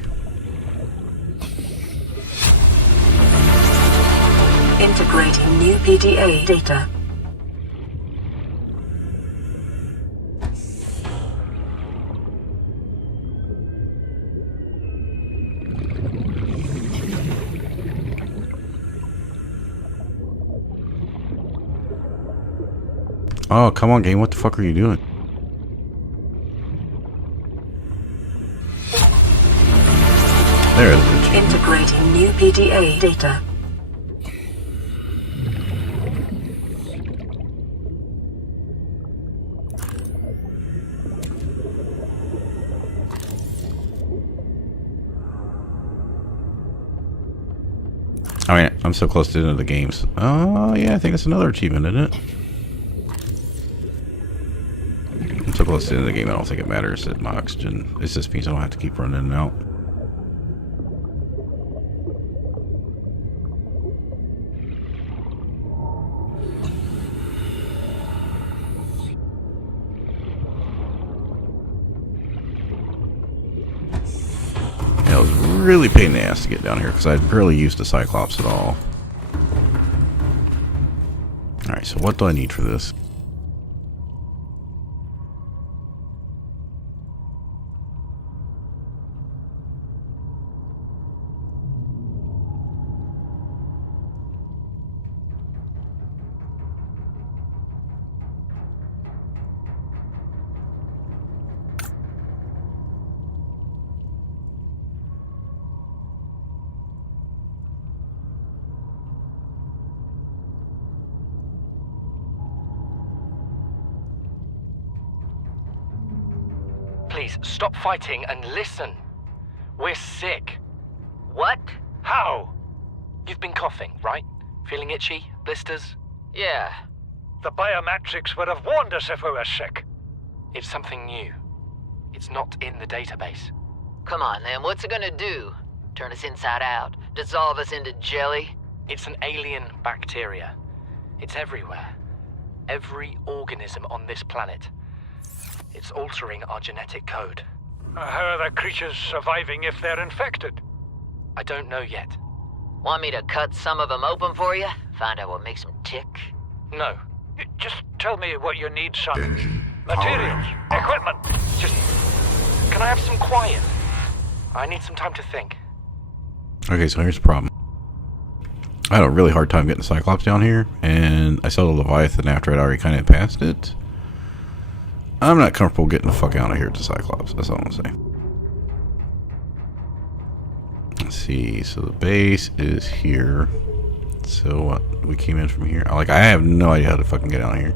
Integrating new PDA data. Oh, come on, game. What the fuck are you doing? There it is. Integrating new PDA data. I mean, I'm so close to the end of the games. Oh, yeah, I think that's another achievement, isn't it? I'm so close to the end of the game, I don't think it matters that my oxygen. It just means I don't have to keep running in and out. Yeah, it was really a pain in the ass to get down here because I barely used the Cyclops at all. Alright, so what do I need for this? Please, stop fighting and listen. We're sick. What? How? You've been coughing, right? Feeling itchy? Blisters? Yeah. The biometrics would have warned us if we were sick. It's something new. It's not in the database. Come on, then. What's it gonna do? Turn us inside out? Dissolve us into jelly? It's an alien bacteria. It's everywhere. Every organism on this planet. It's altering our genetic code. How are the creatures surviving if they're infected? I don't know yet. Want me to cut some of them open for you? Find out what makes them tick? No. Just tell me what you need, son. Engine Materials, powering up. equipment. Just... Can I have some quiet? I need some time to think. Okay, so here's the problem. I had a really hard time getting the Cyclops down here, and I saw the Leviathan after I'd already kind of passed it. I'm not comfortable getting the fuck out of here to Cyclops. That's all I'm gonna say. Let's see. So the base is here. So what? We came in from here. Like, I have no idea how to fucking get out here.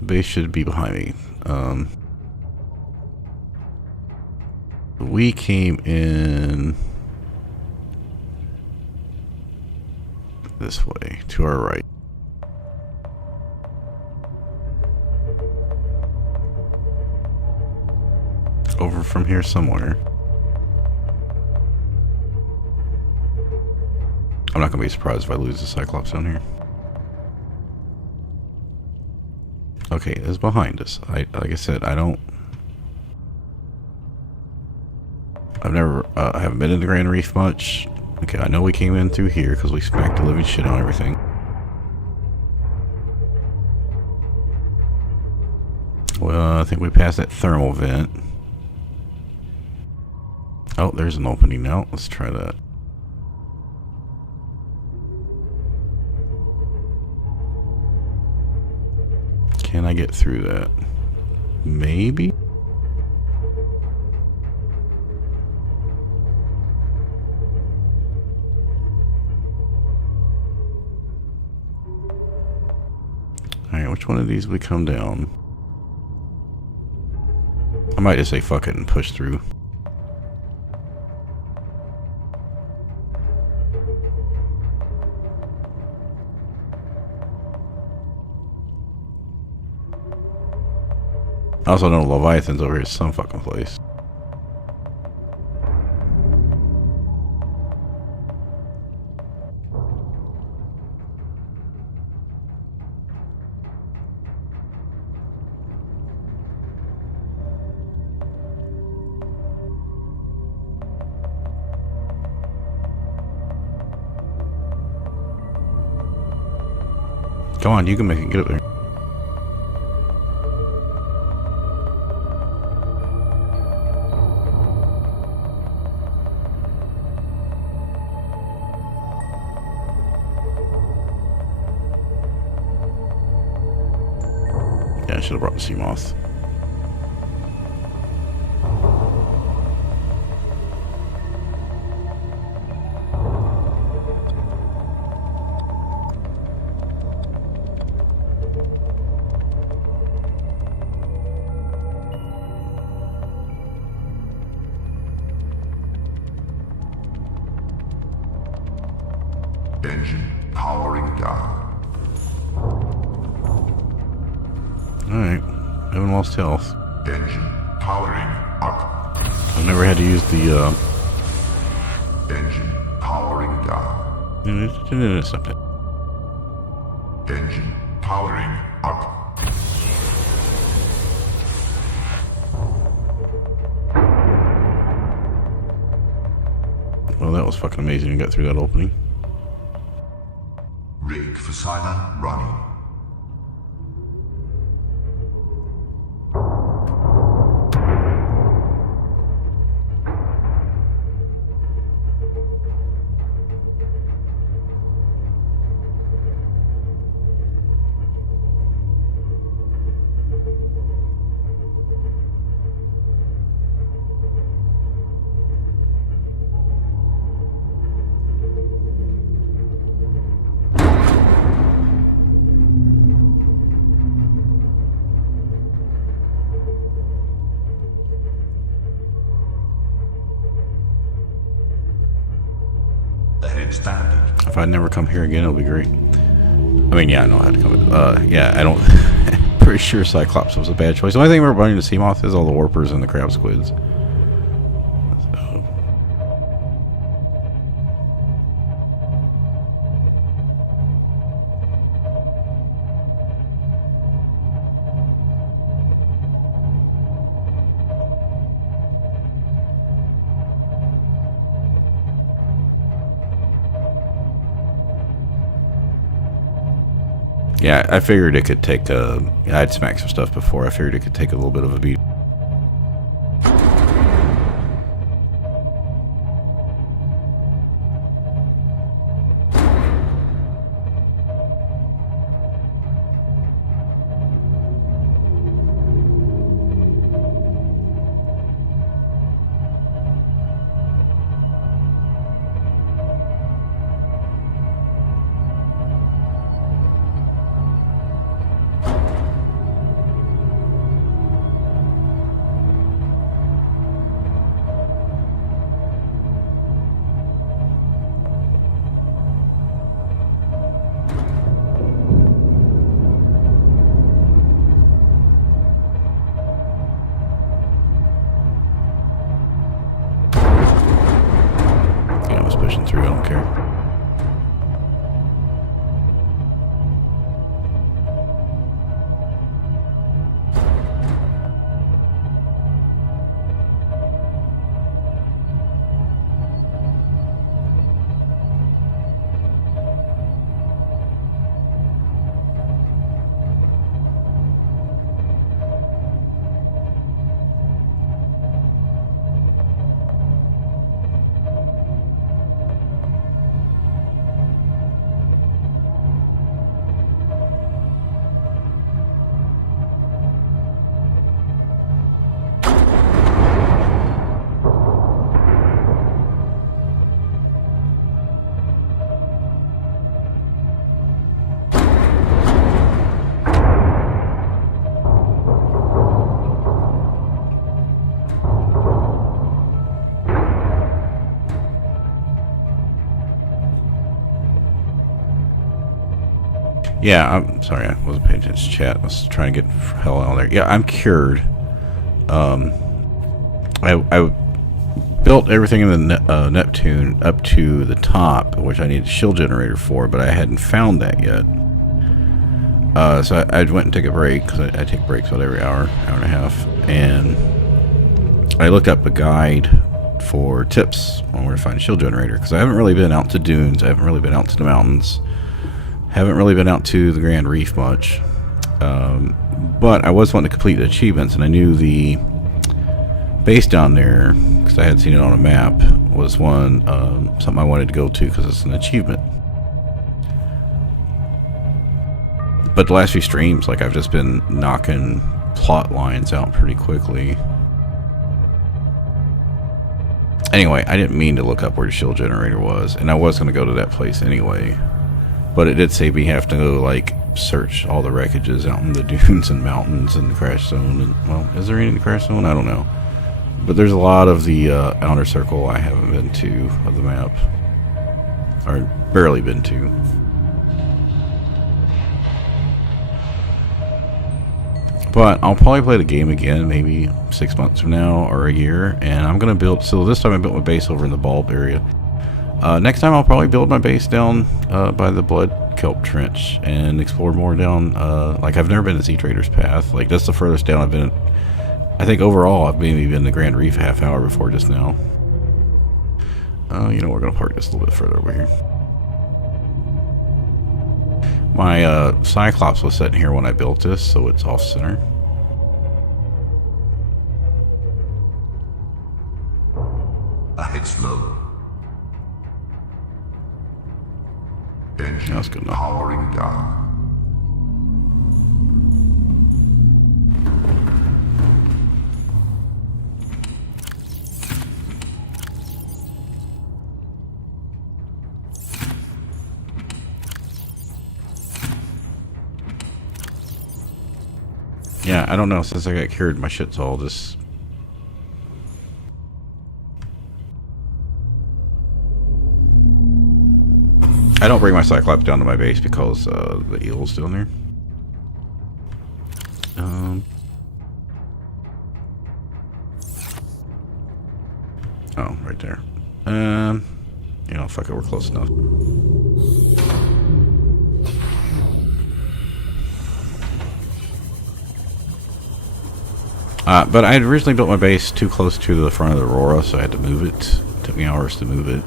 The base should be behind me. We came in this way, to our right. Over from here somewhere. I'm not gonna be surprised if I lose the Cyclops down here. Okay, it's behind us. Like I said, I haven't been in the Grand Reef much. Okay, I know we came in through here because we smacked the living shit on everything. Well, I think we passed that thermal vent. Oh, there's an opening now. Let's try that. Can I get through that? Maybe? Alright, which one of these we come down? I might just say fuck it and push through. I also know Leviathan's over here some fucking place. Come on, you can make it. Get up there. Yeah, I should have brought the sea moth. Engine powering down. Alright, haven't lost health. Engine powering up. I've never had to use the, Engine powering down. Stop it. Engine powering up. Well, that was fucking amazing. You got through that opening. Rig for Sila running. Standard. If I never come here again, it'll be great. I mean, yeah, I know how to come. Yeah, I don't. Pretty sure Cyclops was a bad choice. The only thing we're running to sea moth is all the warpers and the crab squids. So. Yeah, I figured it could take I'd smacked some stuff before. I figured it could take a little bit of a beat. pushing through. I don't care. Yeah, I'm sorry, I wasn't paying attention to chat. I was trying to get hell out of there. Yeah, I'm cured. I built everything in the Neptune up to the top, which I need a shield generator for, but I hadn't found that yet. So I went and took a break, because I take breaks about every hour and a half, and I looked up a guide for tips on where to find a shield generator, because I haven't really been out to dunes, I haven't really been out to the mountains, haven't really been out to the Grand Reef much, but I was wanting to complete the achievements, and I knew the base down there, because I had seen it on a map, was one something I wanted to go to because it's an achievement. But the last few streams, like, I've just been knocking plot lines out pretty quickly. Anyway, I didn't mean to look up where the shield generator was, and I was going to go to that place anyway. But it did say we have to go, like, search all the wreckages out in the dunes and mountains and the crash zone. And, well, is there any in the crash zone? I don't know. But there's a lot of the outer circle I haven't been to of the map. Or barely been to. But I'll probably play the game again maybe 6 months from now or a year. And I'm going to build... So this time I built my base over in the bulb area. Next time I'll probably build my base down by the Blood Kelp Trench and explore more down, like, I've never been to Sea Trader's Path. Like, that's the furthest down I've been. I think overall I've maybe been to Grand Reef a half hour before just now. You know, we're going to park this a little bit further over here. My Cyclops was sitting here when I built this, so it's off center. Ahead slow. Engine That's good enough. powering down. Yeah, I don't know. Since I got cured, my shit's all just... I don't bring my Cyclops down to my base because the eel's down there. Oh, right there. You know, fuck it, we're close enough. But I had originally built my base too close to the front of the Aurora, so I had to move it. It took me hours to move it.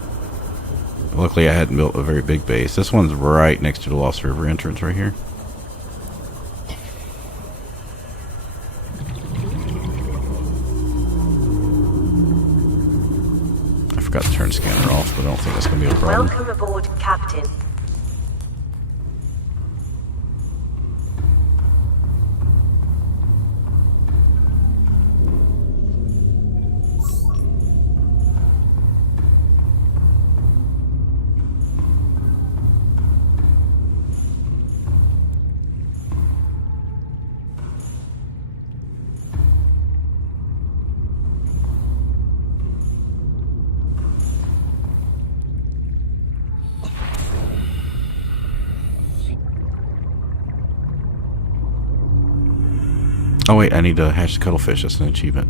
Luckily, I hadn't built a very big base. This one's right next to the Lost River entrance right here. I forgot to turn the scanner off, but I don't think that's going to be a problem. Welcome aboard, Captain. Oh wait, I need to hatch the cuttlefish. That's an achievement.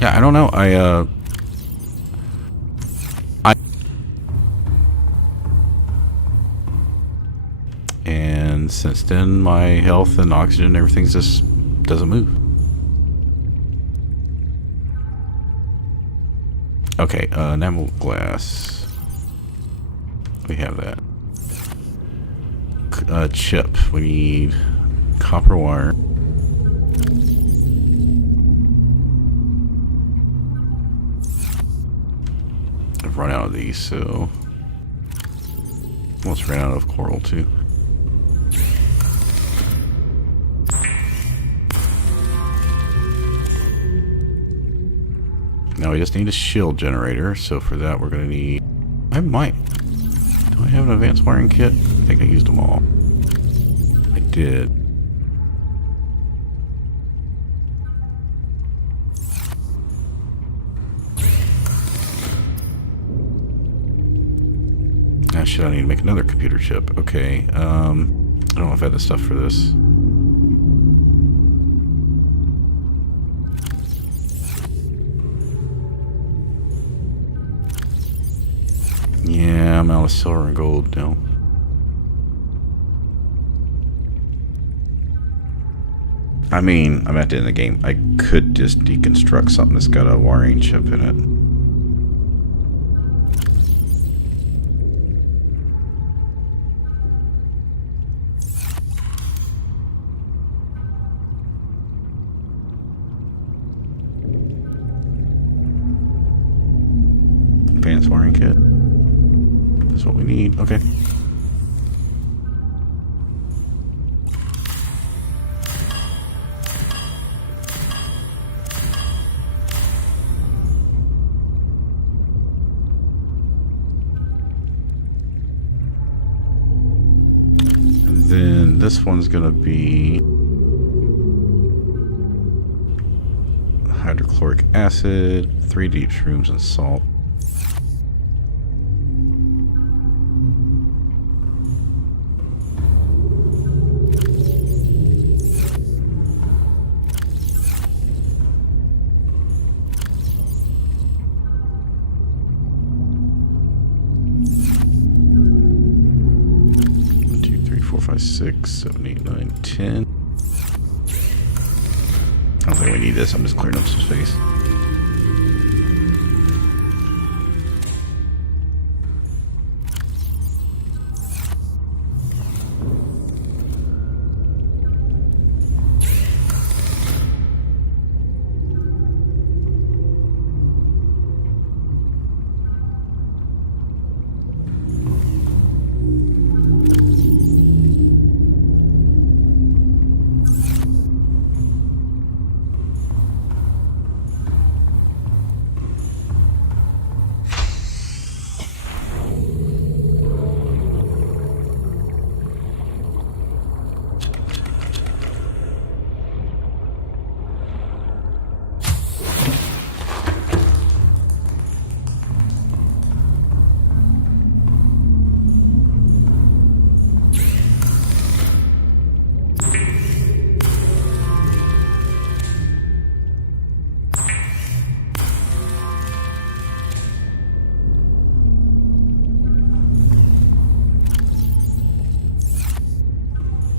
Yeah, I don't know. And since then, my health and oxygen and everything just doesn't move. Okay, enamel glass. We have that. Chip. We need copper wire. I've run out of these, so almost ran out of coral too. Now we just need a shield generator, so for that we're gonna need... Do I have an advanced wiring kit? I think I used them all. I did. Ah, shit, I need to make another computer chip. Okay, I don't know if I had the stuff for this. Yeah, I'm out of silver and gold now. I mean, I'm at the end of the game. I could just deconstruct something that's got a wiring chip in it. Advanced wiring kit. That's what we need. Okay. And then this one's gonna be hydrochloric acid, 3 deep shrooms, and salt. One, 2, 3, 4, 5, 6, 7, 8, 9, 10. I don't think we need this. I'm just clearing up some space.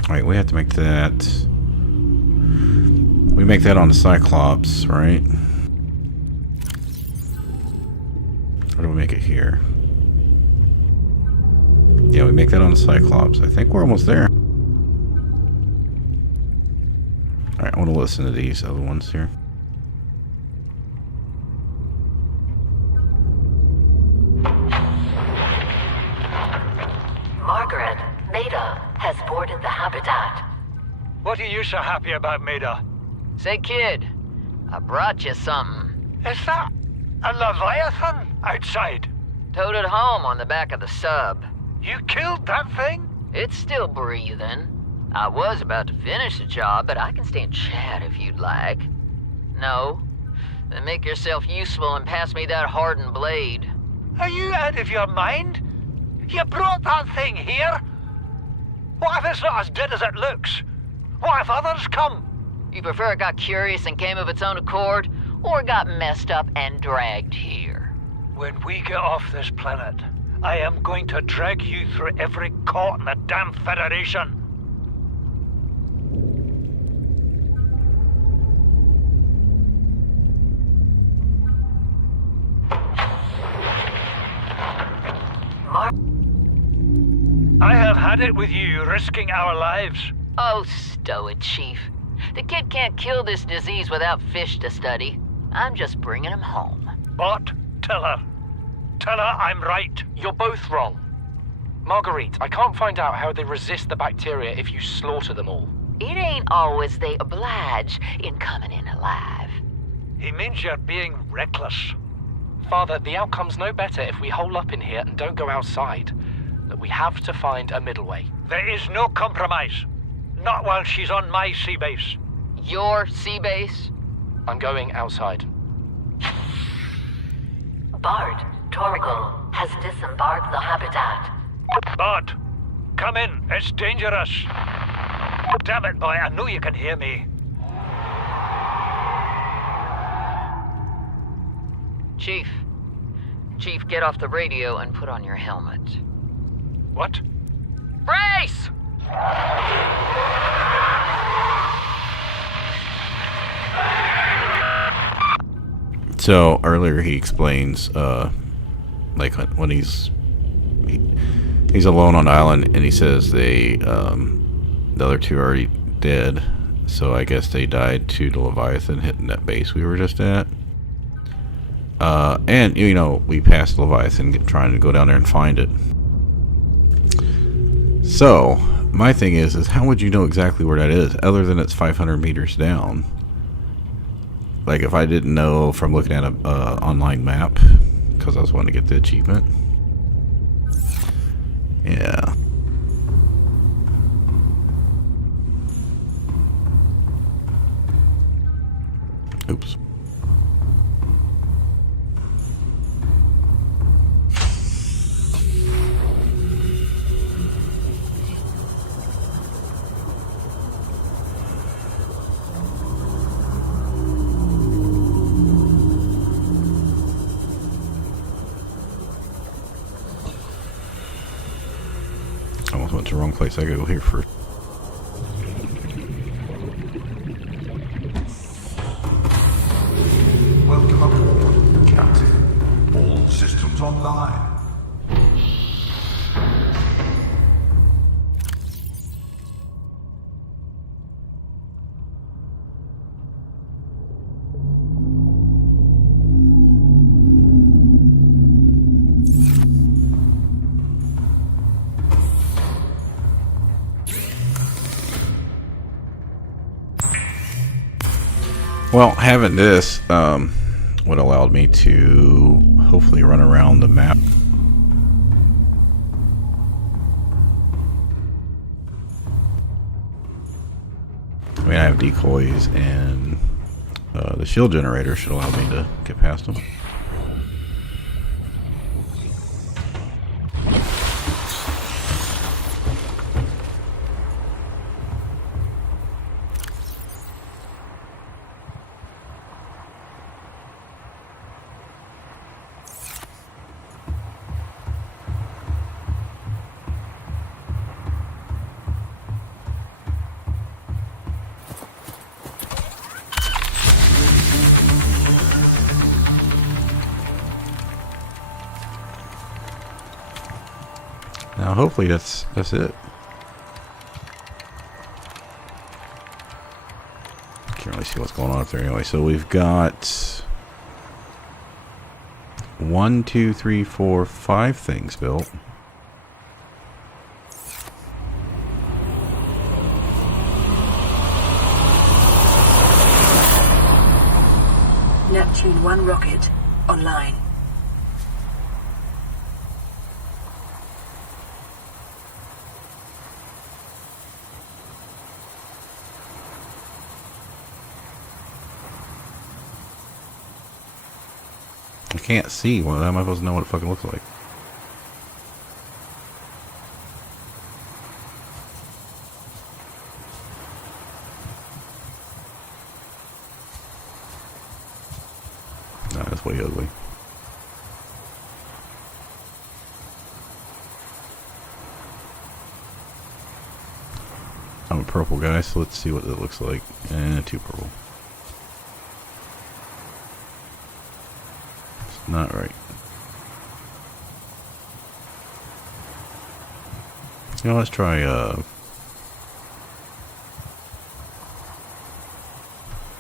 Alright, we have to make that... We make that on the Cyclops, right? Or do we make it here? Yeah, we make that on the Cyclops. I think we're almost there. Alright, I want to listen to these other ones here. Margaret, Maida has boarded the habitat. What are you so happy about, Maida? Say, kid, I brought you something. Is that a Leviathan outside? Towed it home on the back of the sub. You killed that thing? It's still breathing. I was about to finish the job, but I can stay and chat if you'd like. No? Then make yourself useful and pass me that hardened blade. Are you out of your mind? You brought that thing here? What if it's not as dead as it looks? What if others come? You prefer it got curious and came of its own accord, or got messed up and dragged here? When we get off this planet, I am going to drag you through every court in the damn Federation. I have had it with you, risking our lives. Oh, stow it, Chief. The kid can't kill this disease without fish to study. I'm just bringing him home. But, tell her. Tell her I'm right. You're both wrong. Marguerite, I can't find out how they resist the bacteria if you slaughter them all. It ain't always they oblige in coming in alive. He means you're being reckless. Father, the outcome's no better if we hole up in here and don't go outside. We have to find a middle way. There is no compromise. Not while she's on my sea base. Your sea base? I'm going outside. Bard, Torgal has disembarked the habitat. Bart, come in. It's dangerous. Damn it, boy. I know you can hear me. Chief, get off the radio and put on your helmet. What? Brace! So earlier he explains, like when he's alone on the island, and he says the other two are already dead. So I guess they died to the Leviathan hitting that base we were just at. And you know, we passed Leviathan trying to go down there and find it. So my thing is how would you know exactly where that is, other than it's 500 meters down? Like if I didn't know from looking at a online map, because I was wanting to get the achievement. Yeah. Oops. Almost went to the wrong place. I gotta go here first. Welcome aboard, Captain. All systems online. Well, having this would allowed me to hopefully run around the map. I mean, I have decoys, and the shield generator should allow me to get past them. Now, hopefully that's it. Can't really see what's going on up there anyway. So we've got 1, 2, 3, 4, 5 things built. Neptune 1 rocket online. I can't see. Well, how am I supposed to know what it fucking looks like? That's way ugly. I'm a purple guy, so let's see what it looks like. And too purple. It's not right. You know, let's try, why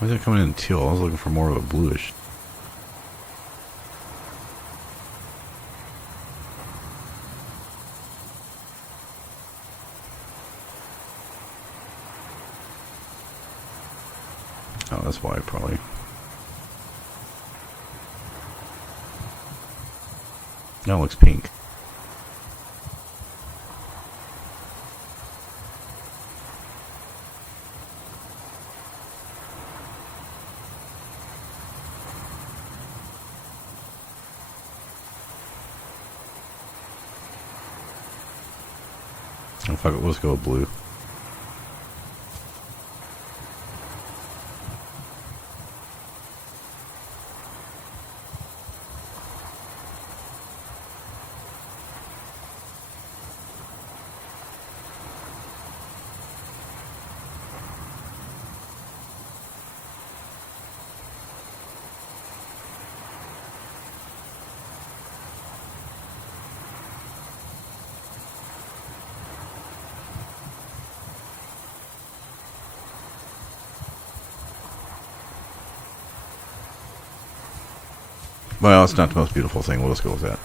is it coming in teal? I was looking for more of a bluish. Oh, that's why, probably. Now it looks pink. Oh, fuck it, let's go with blue. Well, it's not the most beautiful thing. We'll just go with that.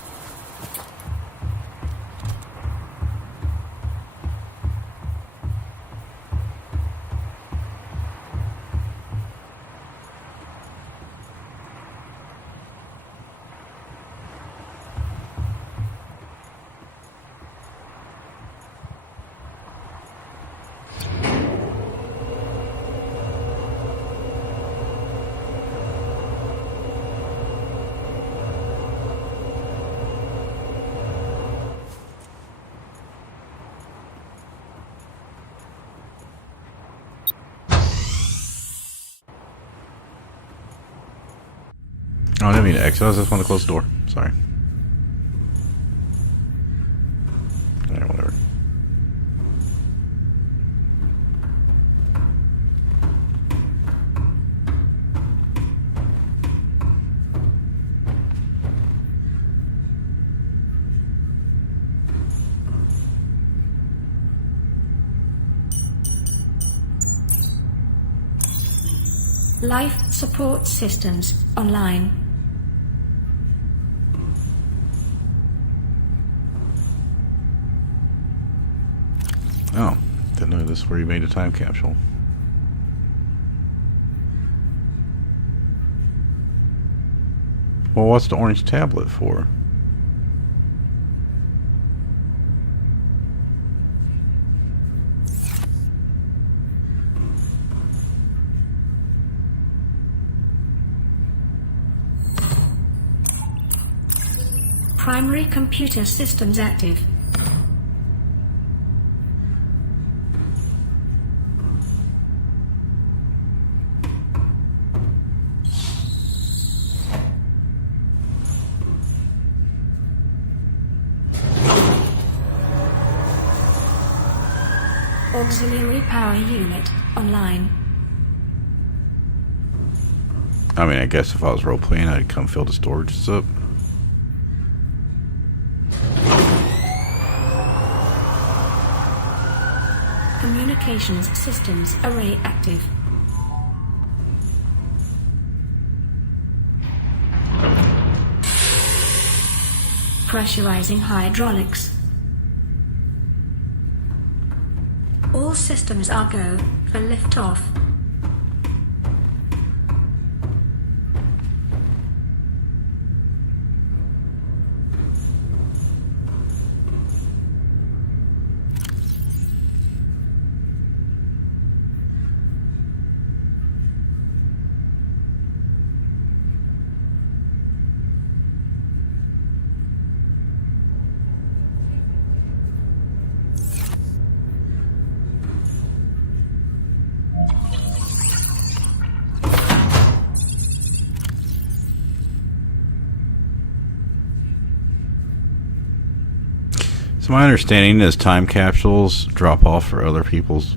Oh, I didn't mean to exit. I just want to close the door. Sorry. Alright, whatever. Life support systems online. Oh, didn't know this is where you made a time capsule. Well, what's the orange tablet for? Primary computer systems active. Auxiliary power unit online. I mean, I guess if I was role-playing, I'd come fill the storage up. Communications systems array active. Pressurizing hydraulics. All systems are go for liftoff. my understanding is time capsules drop off for other people's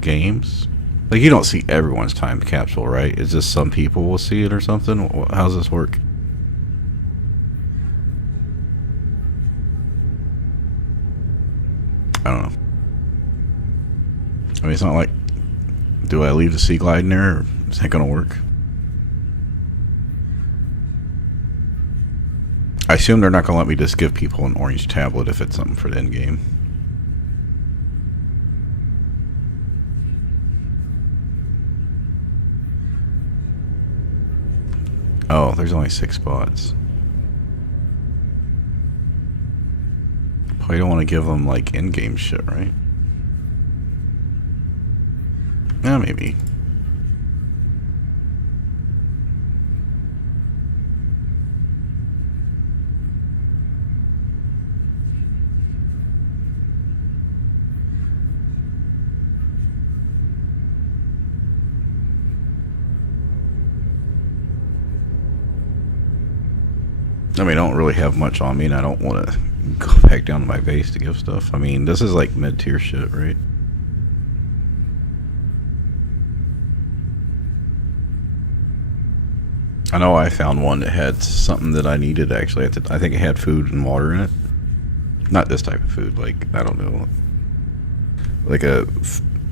games. Like, you don't see everyone's time capsule, right? It's just some people will see it or something? How's this work? I don't know. I mean, it's not like, do I leave the Sea Glide in there, or is that going to work? I assume they're not going to let me just give people an orange tablet if it's something for the end game. Oh, there's only 6 spots. Probably don't want to give them, like, in-game shit, right? Yeah, maybe. I mean, I don't really have much on me, and I don't want to go back down to my base to give stuff. I mean, this is like mid-tier shit, right? I know I found one that had something that I needed, actually. I think it had food and water in it. Not this type of food, like, I don't know. Like a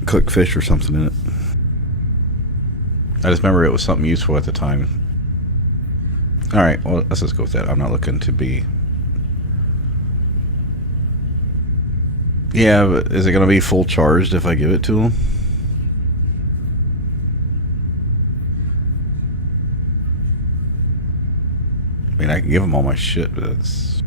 cooked fish or something in it. I just remember it was something useful at the time. Alright, well, let's just go with that. I'm not looking to be... Yeah, but is it going to be full charged if I give it to him? I mean, I can give him all my shit, but that's...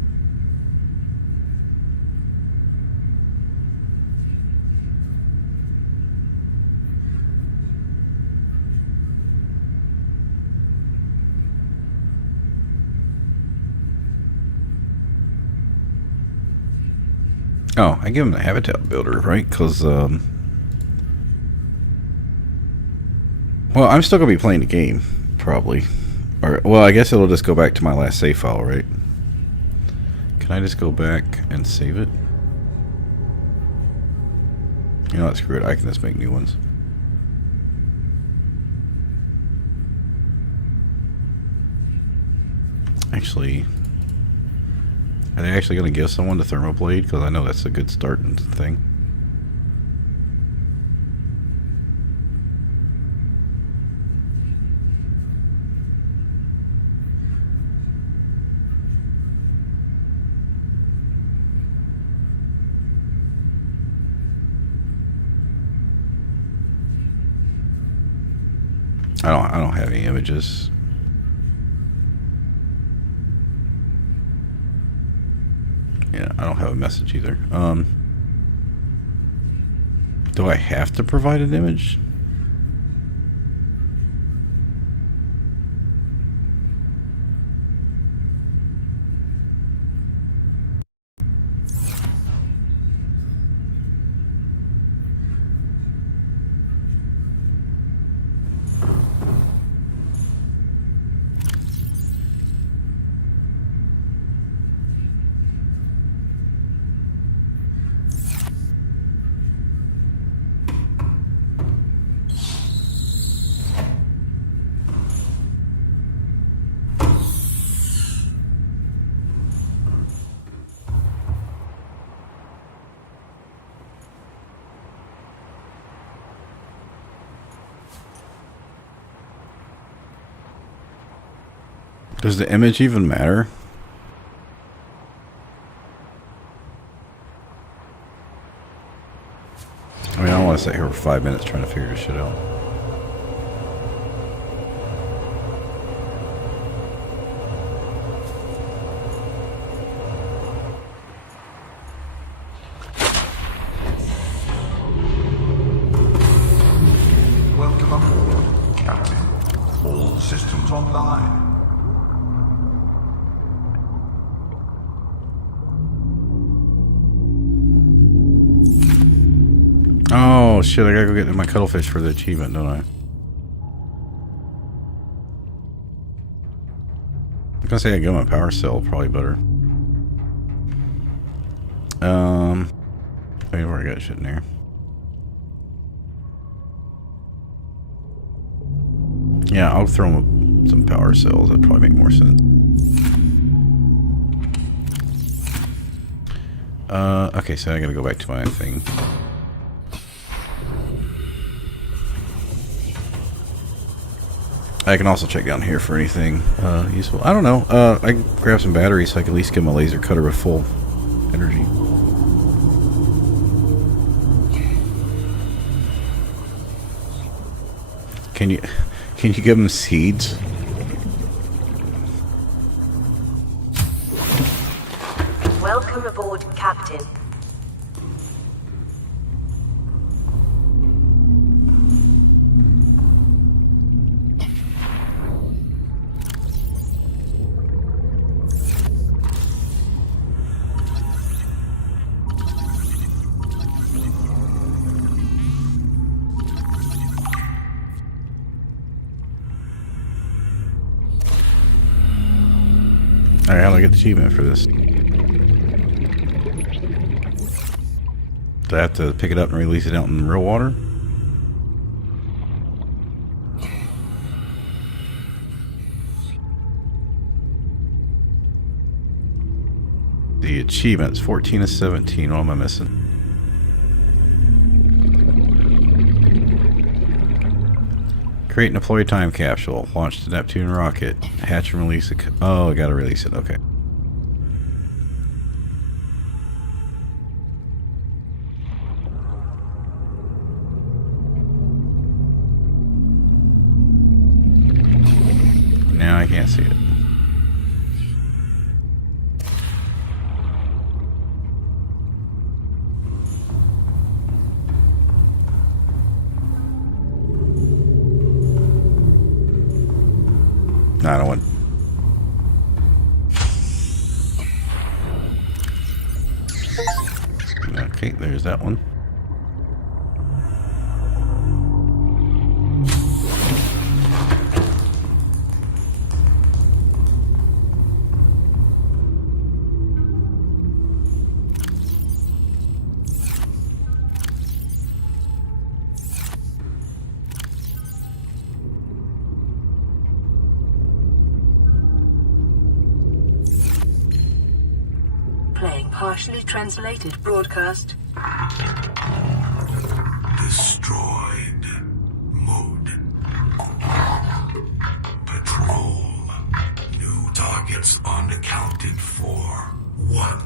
Oh, I give him the habitat builder, right? Because, well, I'm still going to be playing the game, probably. Or, well, I guess it'll just go back to my last save file, right? Can I just go back and save it? You know what, screw it. I can just make new ones. Actually... Are they actually going to give someone the thermoblade? Because I know that's a good starting thing. I don't have any images. Yeah, I don't have a message either. Do I have to provide an image? Does the image even matter? I mean, I don't want to sit here for 5 minutes trying to figure this shit out. Welcome aboard, Captain. All systems online. Oh shit, I gotta go get my cuttlefish for the achievement, don't I? I'm gonna say I give him a power cell, probably better. I mean, where I got shit in there. Yeah, I'll throw them some power cells. That'd probably make more sense. Okay, so I gotta go back to my thing. I can also check down here for anything useful. I don't know. I can grab some batteries so I can at least get my laser cutter with full energy. Can you give them seeds? Welcome aboard, Captain. Alright, how do I get the achievement for this? Do I have to pick it up and release it out in real water? The achievements, 14 of 17. What am I missing? Create and deploy time capsule. Launch the Neptune rocket. Hatch and release it. Oh, I gotta release it. Okay. Now I can't see it. No, I don't want. Okay, there's that one. Playing partially translated broadcast. Destroyed. Mode. Patrol. New targets unaccounted for. 1.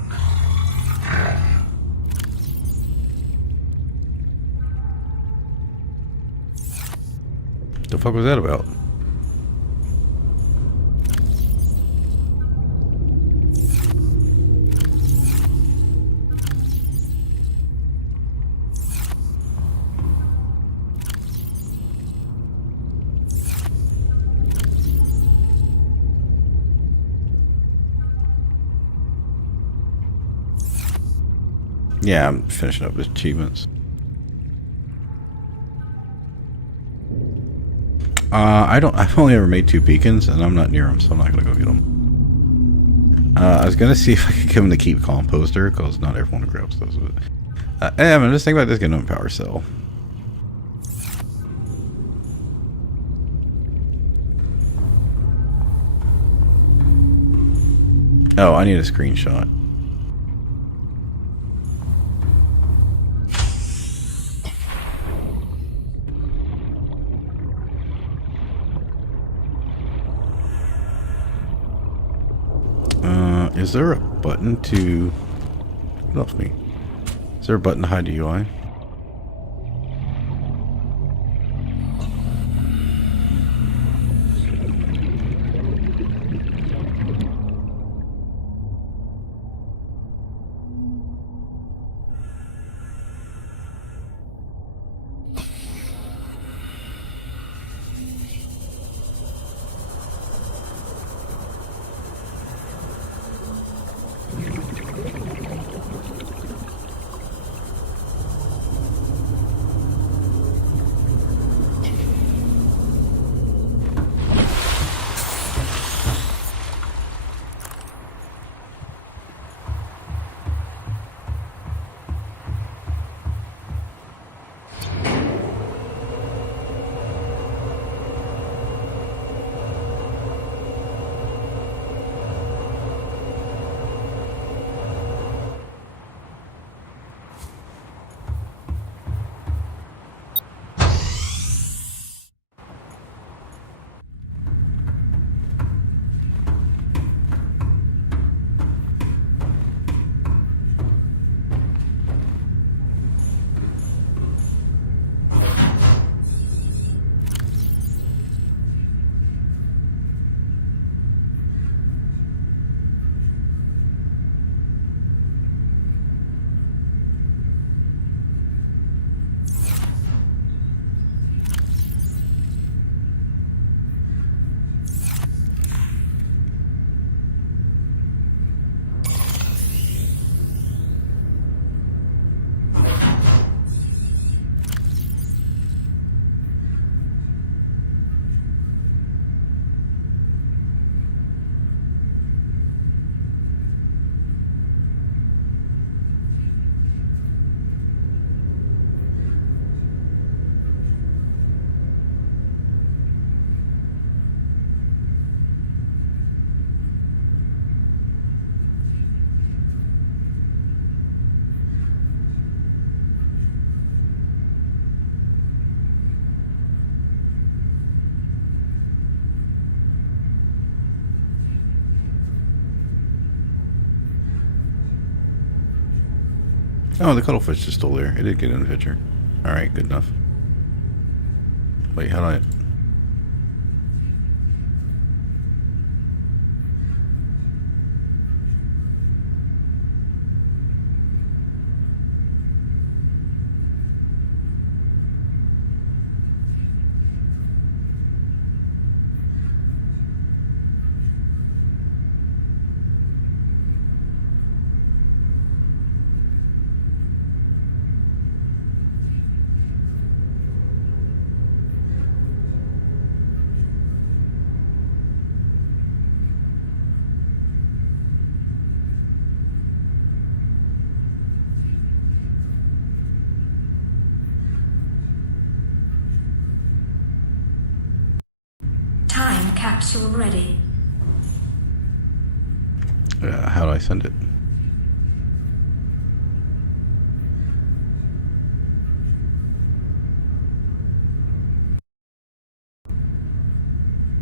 The fuck was that about? Yeah, I'm finishing up with achievements. I've only ever made 2 beacons, and I'm not near them, so I'm not gonna go get them. I was gonna see if I could give them the keep composter, because not everyone grabs those. But I'm just thinking about this getting a power cell. Oh, I need a screenshot. Is there a button to... What else me? Is there a button to hide the UI? Oh, the cuttlefish is still there. It did get in the picture. Alright, good enough. Wait, how do I... Time capsule ready. how do I send it?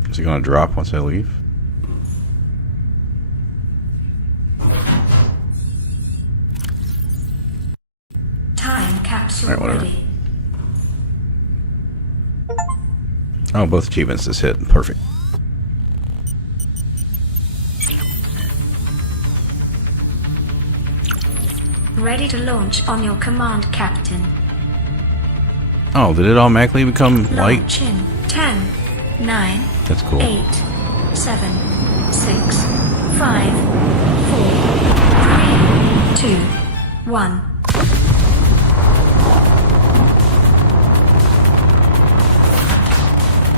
Is it going to drop once I leave? Time capsule Alright, whatever. ready. Oh, both achievements just hit. Perfect. Ready to launch on your command, Captain. Oh, did it automatically become light? Launch in 10, 9, That's cool. 8, 7, 6, 5, 4, 3, 2, 1.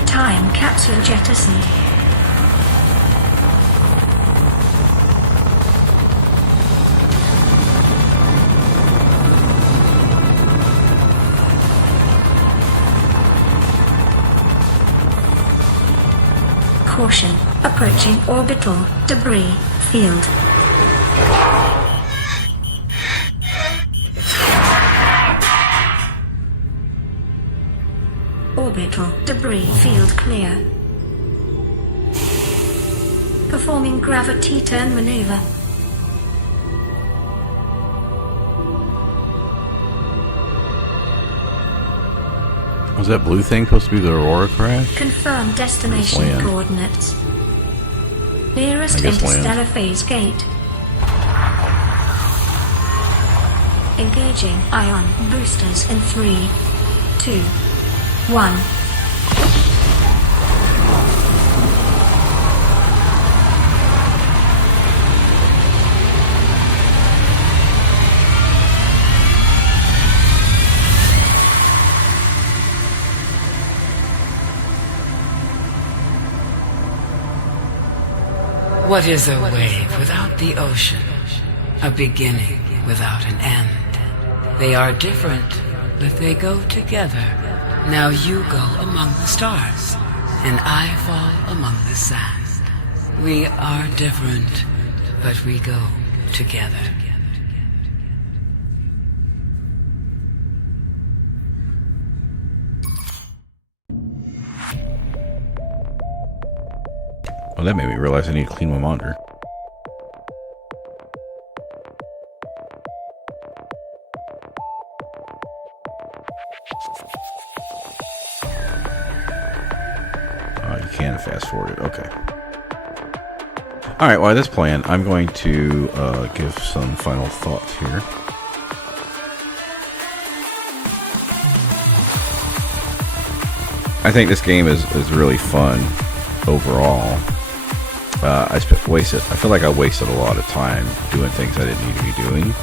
Time capsule jettisoned. Caution, approaching orbital debris field. Orbital debris field clear. Performing gravity turn maneuver. Was that blue thing supposed to be the Aurora crash? Confirm destination Land. coordinates. Nearest I guess land. interstellar phase gate. Engaging ion boosters in 3, 2, 1. What is a wave without the ocean? A beginning without an end. They are different, but they go together. Now you go among the stars, and I fall among the sand. We are different, but we go together. Well, that made me realize I need to clean my monitor. You can fast forward it. Okay. Alright, well, this plan, I'm going to give some final thoughts here. I think this game is really fun overall. I feel like I wasted a lot of time doing things I didn't need to be doing.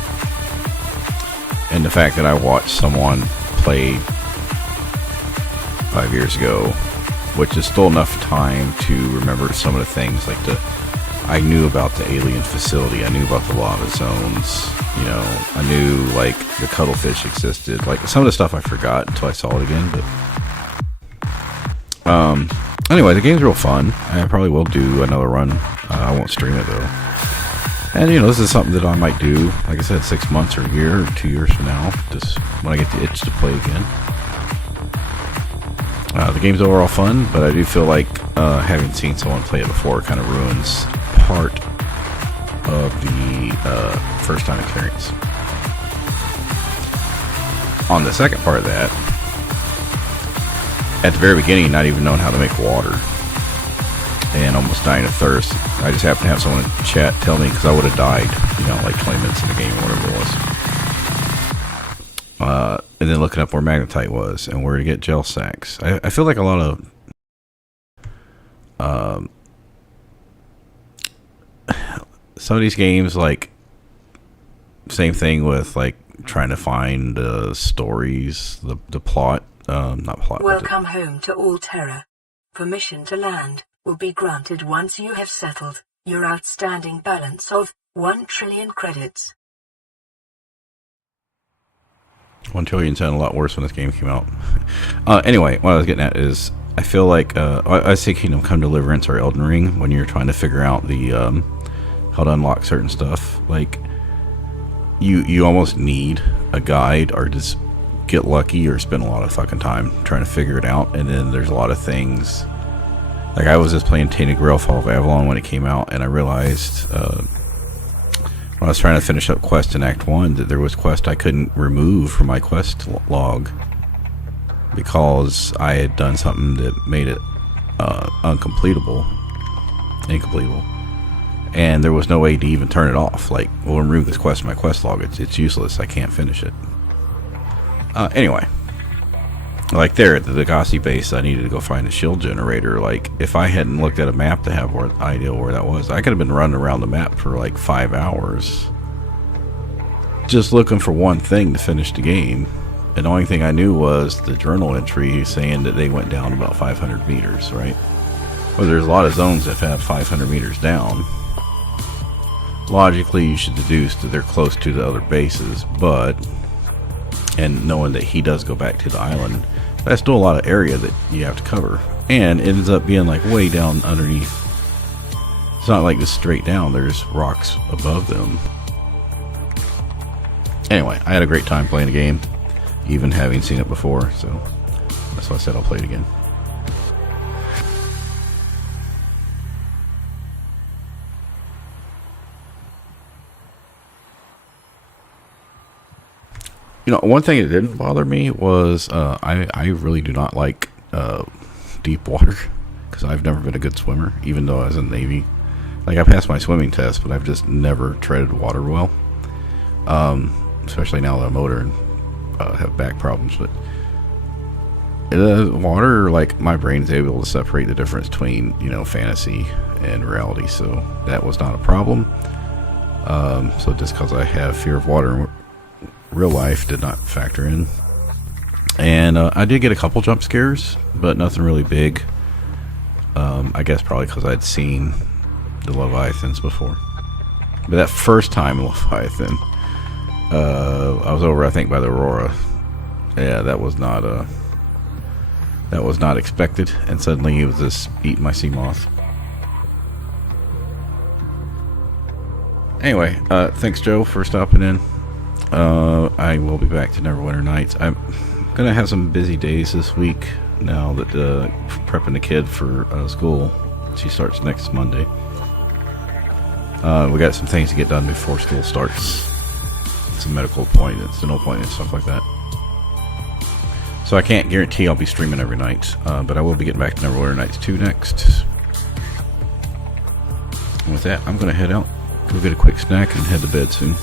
And the fact that I watched someone play 5 years ago, which is still enough time to remember some of the things, like I knew about the alien facility, I knew about the lava zones, you know, I knew like the cuttlefish existed, like some of the stuff I forgot until I saw it again, but anyway, the game's real fun. I probably will do another run. I won't stream it though. And you know, this is something that I might do, like I said, 6 months or a year or 2 years from now, just when I get the itch to play again. The game's overall fun, but I do feel like having seen someone play it before kind of ruins part of the first time experience. on the second part of that, at the very beginning, not even knowing how to make water and almost dying of thirst, I just happened to have someone in chat tell me, because I would have died, you know, like 20 minutes in the game or whatever it was. And then looking up where magnetite was and where to get gel sacks. I feel like a lot of some of these games, like, same thing with, like, trying to find stories, the plot, not plot. Welcome home to Alterra. Permission to land will be granted once you have settled your outstanding balance of 1 trillion credits. 1 trillion sounded a lot worse when this game came out. Anyway, what I was getting at is, I feel like, I say Kingdom Come Deliverance or Elden Ring, when you're trying to figure out the, how to unlock certain stuff, like, you almost need a guide, or just get lucky, or spend a lot of fucking time trying to figure it out. And then there's a lot of things, like, I was just playing Tainted Grail Fall of Avalon when it came out, and I realized, when I was trying to finish up quest in Act 1, that there was quest I couldn't remove from my quest log because I had done something that made it incompletable, and there was no way to even turn it off. Like, we'll remove this quest from my quest log, it's useless, I can't finish it. Anyway, like there at the Degassi base, I needed to go find a shield generator. Like, if I hadn't looked at a map to have an idea where that was, I could have been running around the map for like 5 hours just looking for one thing to finish the game. And the only thing I knew was the journal entry saying that they went down about 500 meters, right? Well, there's a lot of zones that have 500 meters down. Logically, you should deduce that they're close to the other bases, but, and knowing that he does go back to the island, that's still a lot of area that you have to cover, and it ends up being like way down underneath. It's not like just straight down, there's rocks above them. Anyway, I had a great time playing the game, even having seen it before, so that's why I said I'll play it again. You know, one thing that didn't bother me was I really do not like deep water, because I've never been a good swimmer, even though I was in the Navy. Like, I passed my swimming test, but I've just never treaded water well. Especially now that I'm older and have back problems. But water, like, my brain's able to separate the difference between, you know, fantasy and reality, so that was not a problem. So just because I have fear of water, real life did not factor in. And I did get a couple jump scares, but nothing really big. I guess probably because I'd seen the Leviathans before. But that first time in Leviathan, I was over, I think, by the Aurora. Yeah, that was not expected, and suddenly he was just eating my sea moth. Anyway, thanks, Joe, for stopping in. I will be back to Neverwinter Nights. I'm gonna have some busy days this week now that prepping the kid for school. She starts next Monday. We got some things to get done before school starts. Some medical appointments, dental appointments, stuff like that. So I can't guarantee I'll be streaming every night, but I will be getting back to Neverwinter Nights 2 next. And with that, I'm gonna head out, go get a quick snack, and head to bed soon.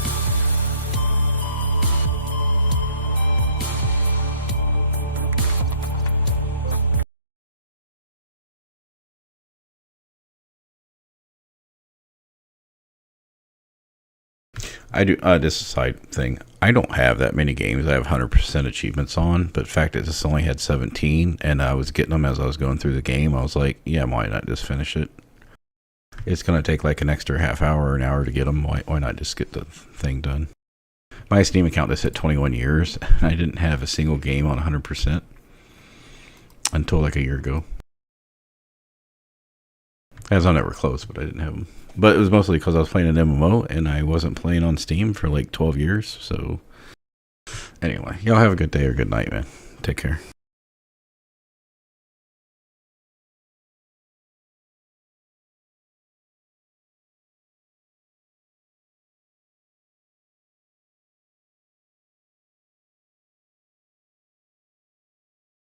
I do, this is a side thing. I don't have that many games I have 100% achievements on, but the fact that this only had 17, and I was getting them as I was going through the game, I was like, yeah, why not just finish it? It's going to take like an extra half hour or an hour to get them. Why not just get the thing done? My Steam account is at 21 years, and I didn't have a single game on 100% until like a year ago. I was on Never Close, but I didn't have them. But it was mostly because I was playing an MMO, and I wasn't playing on Steam for like 12 years. So, anyway, y'all have a good day or good night, man. Take care.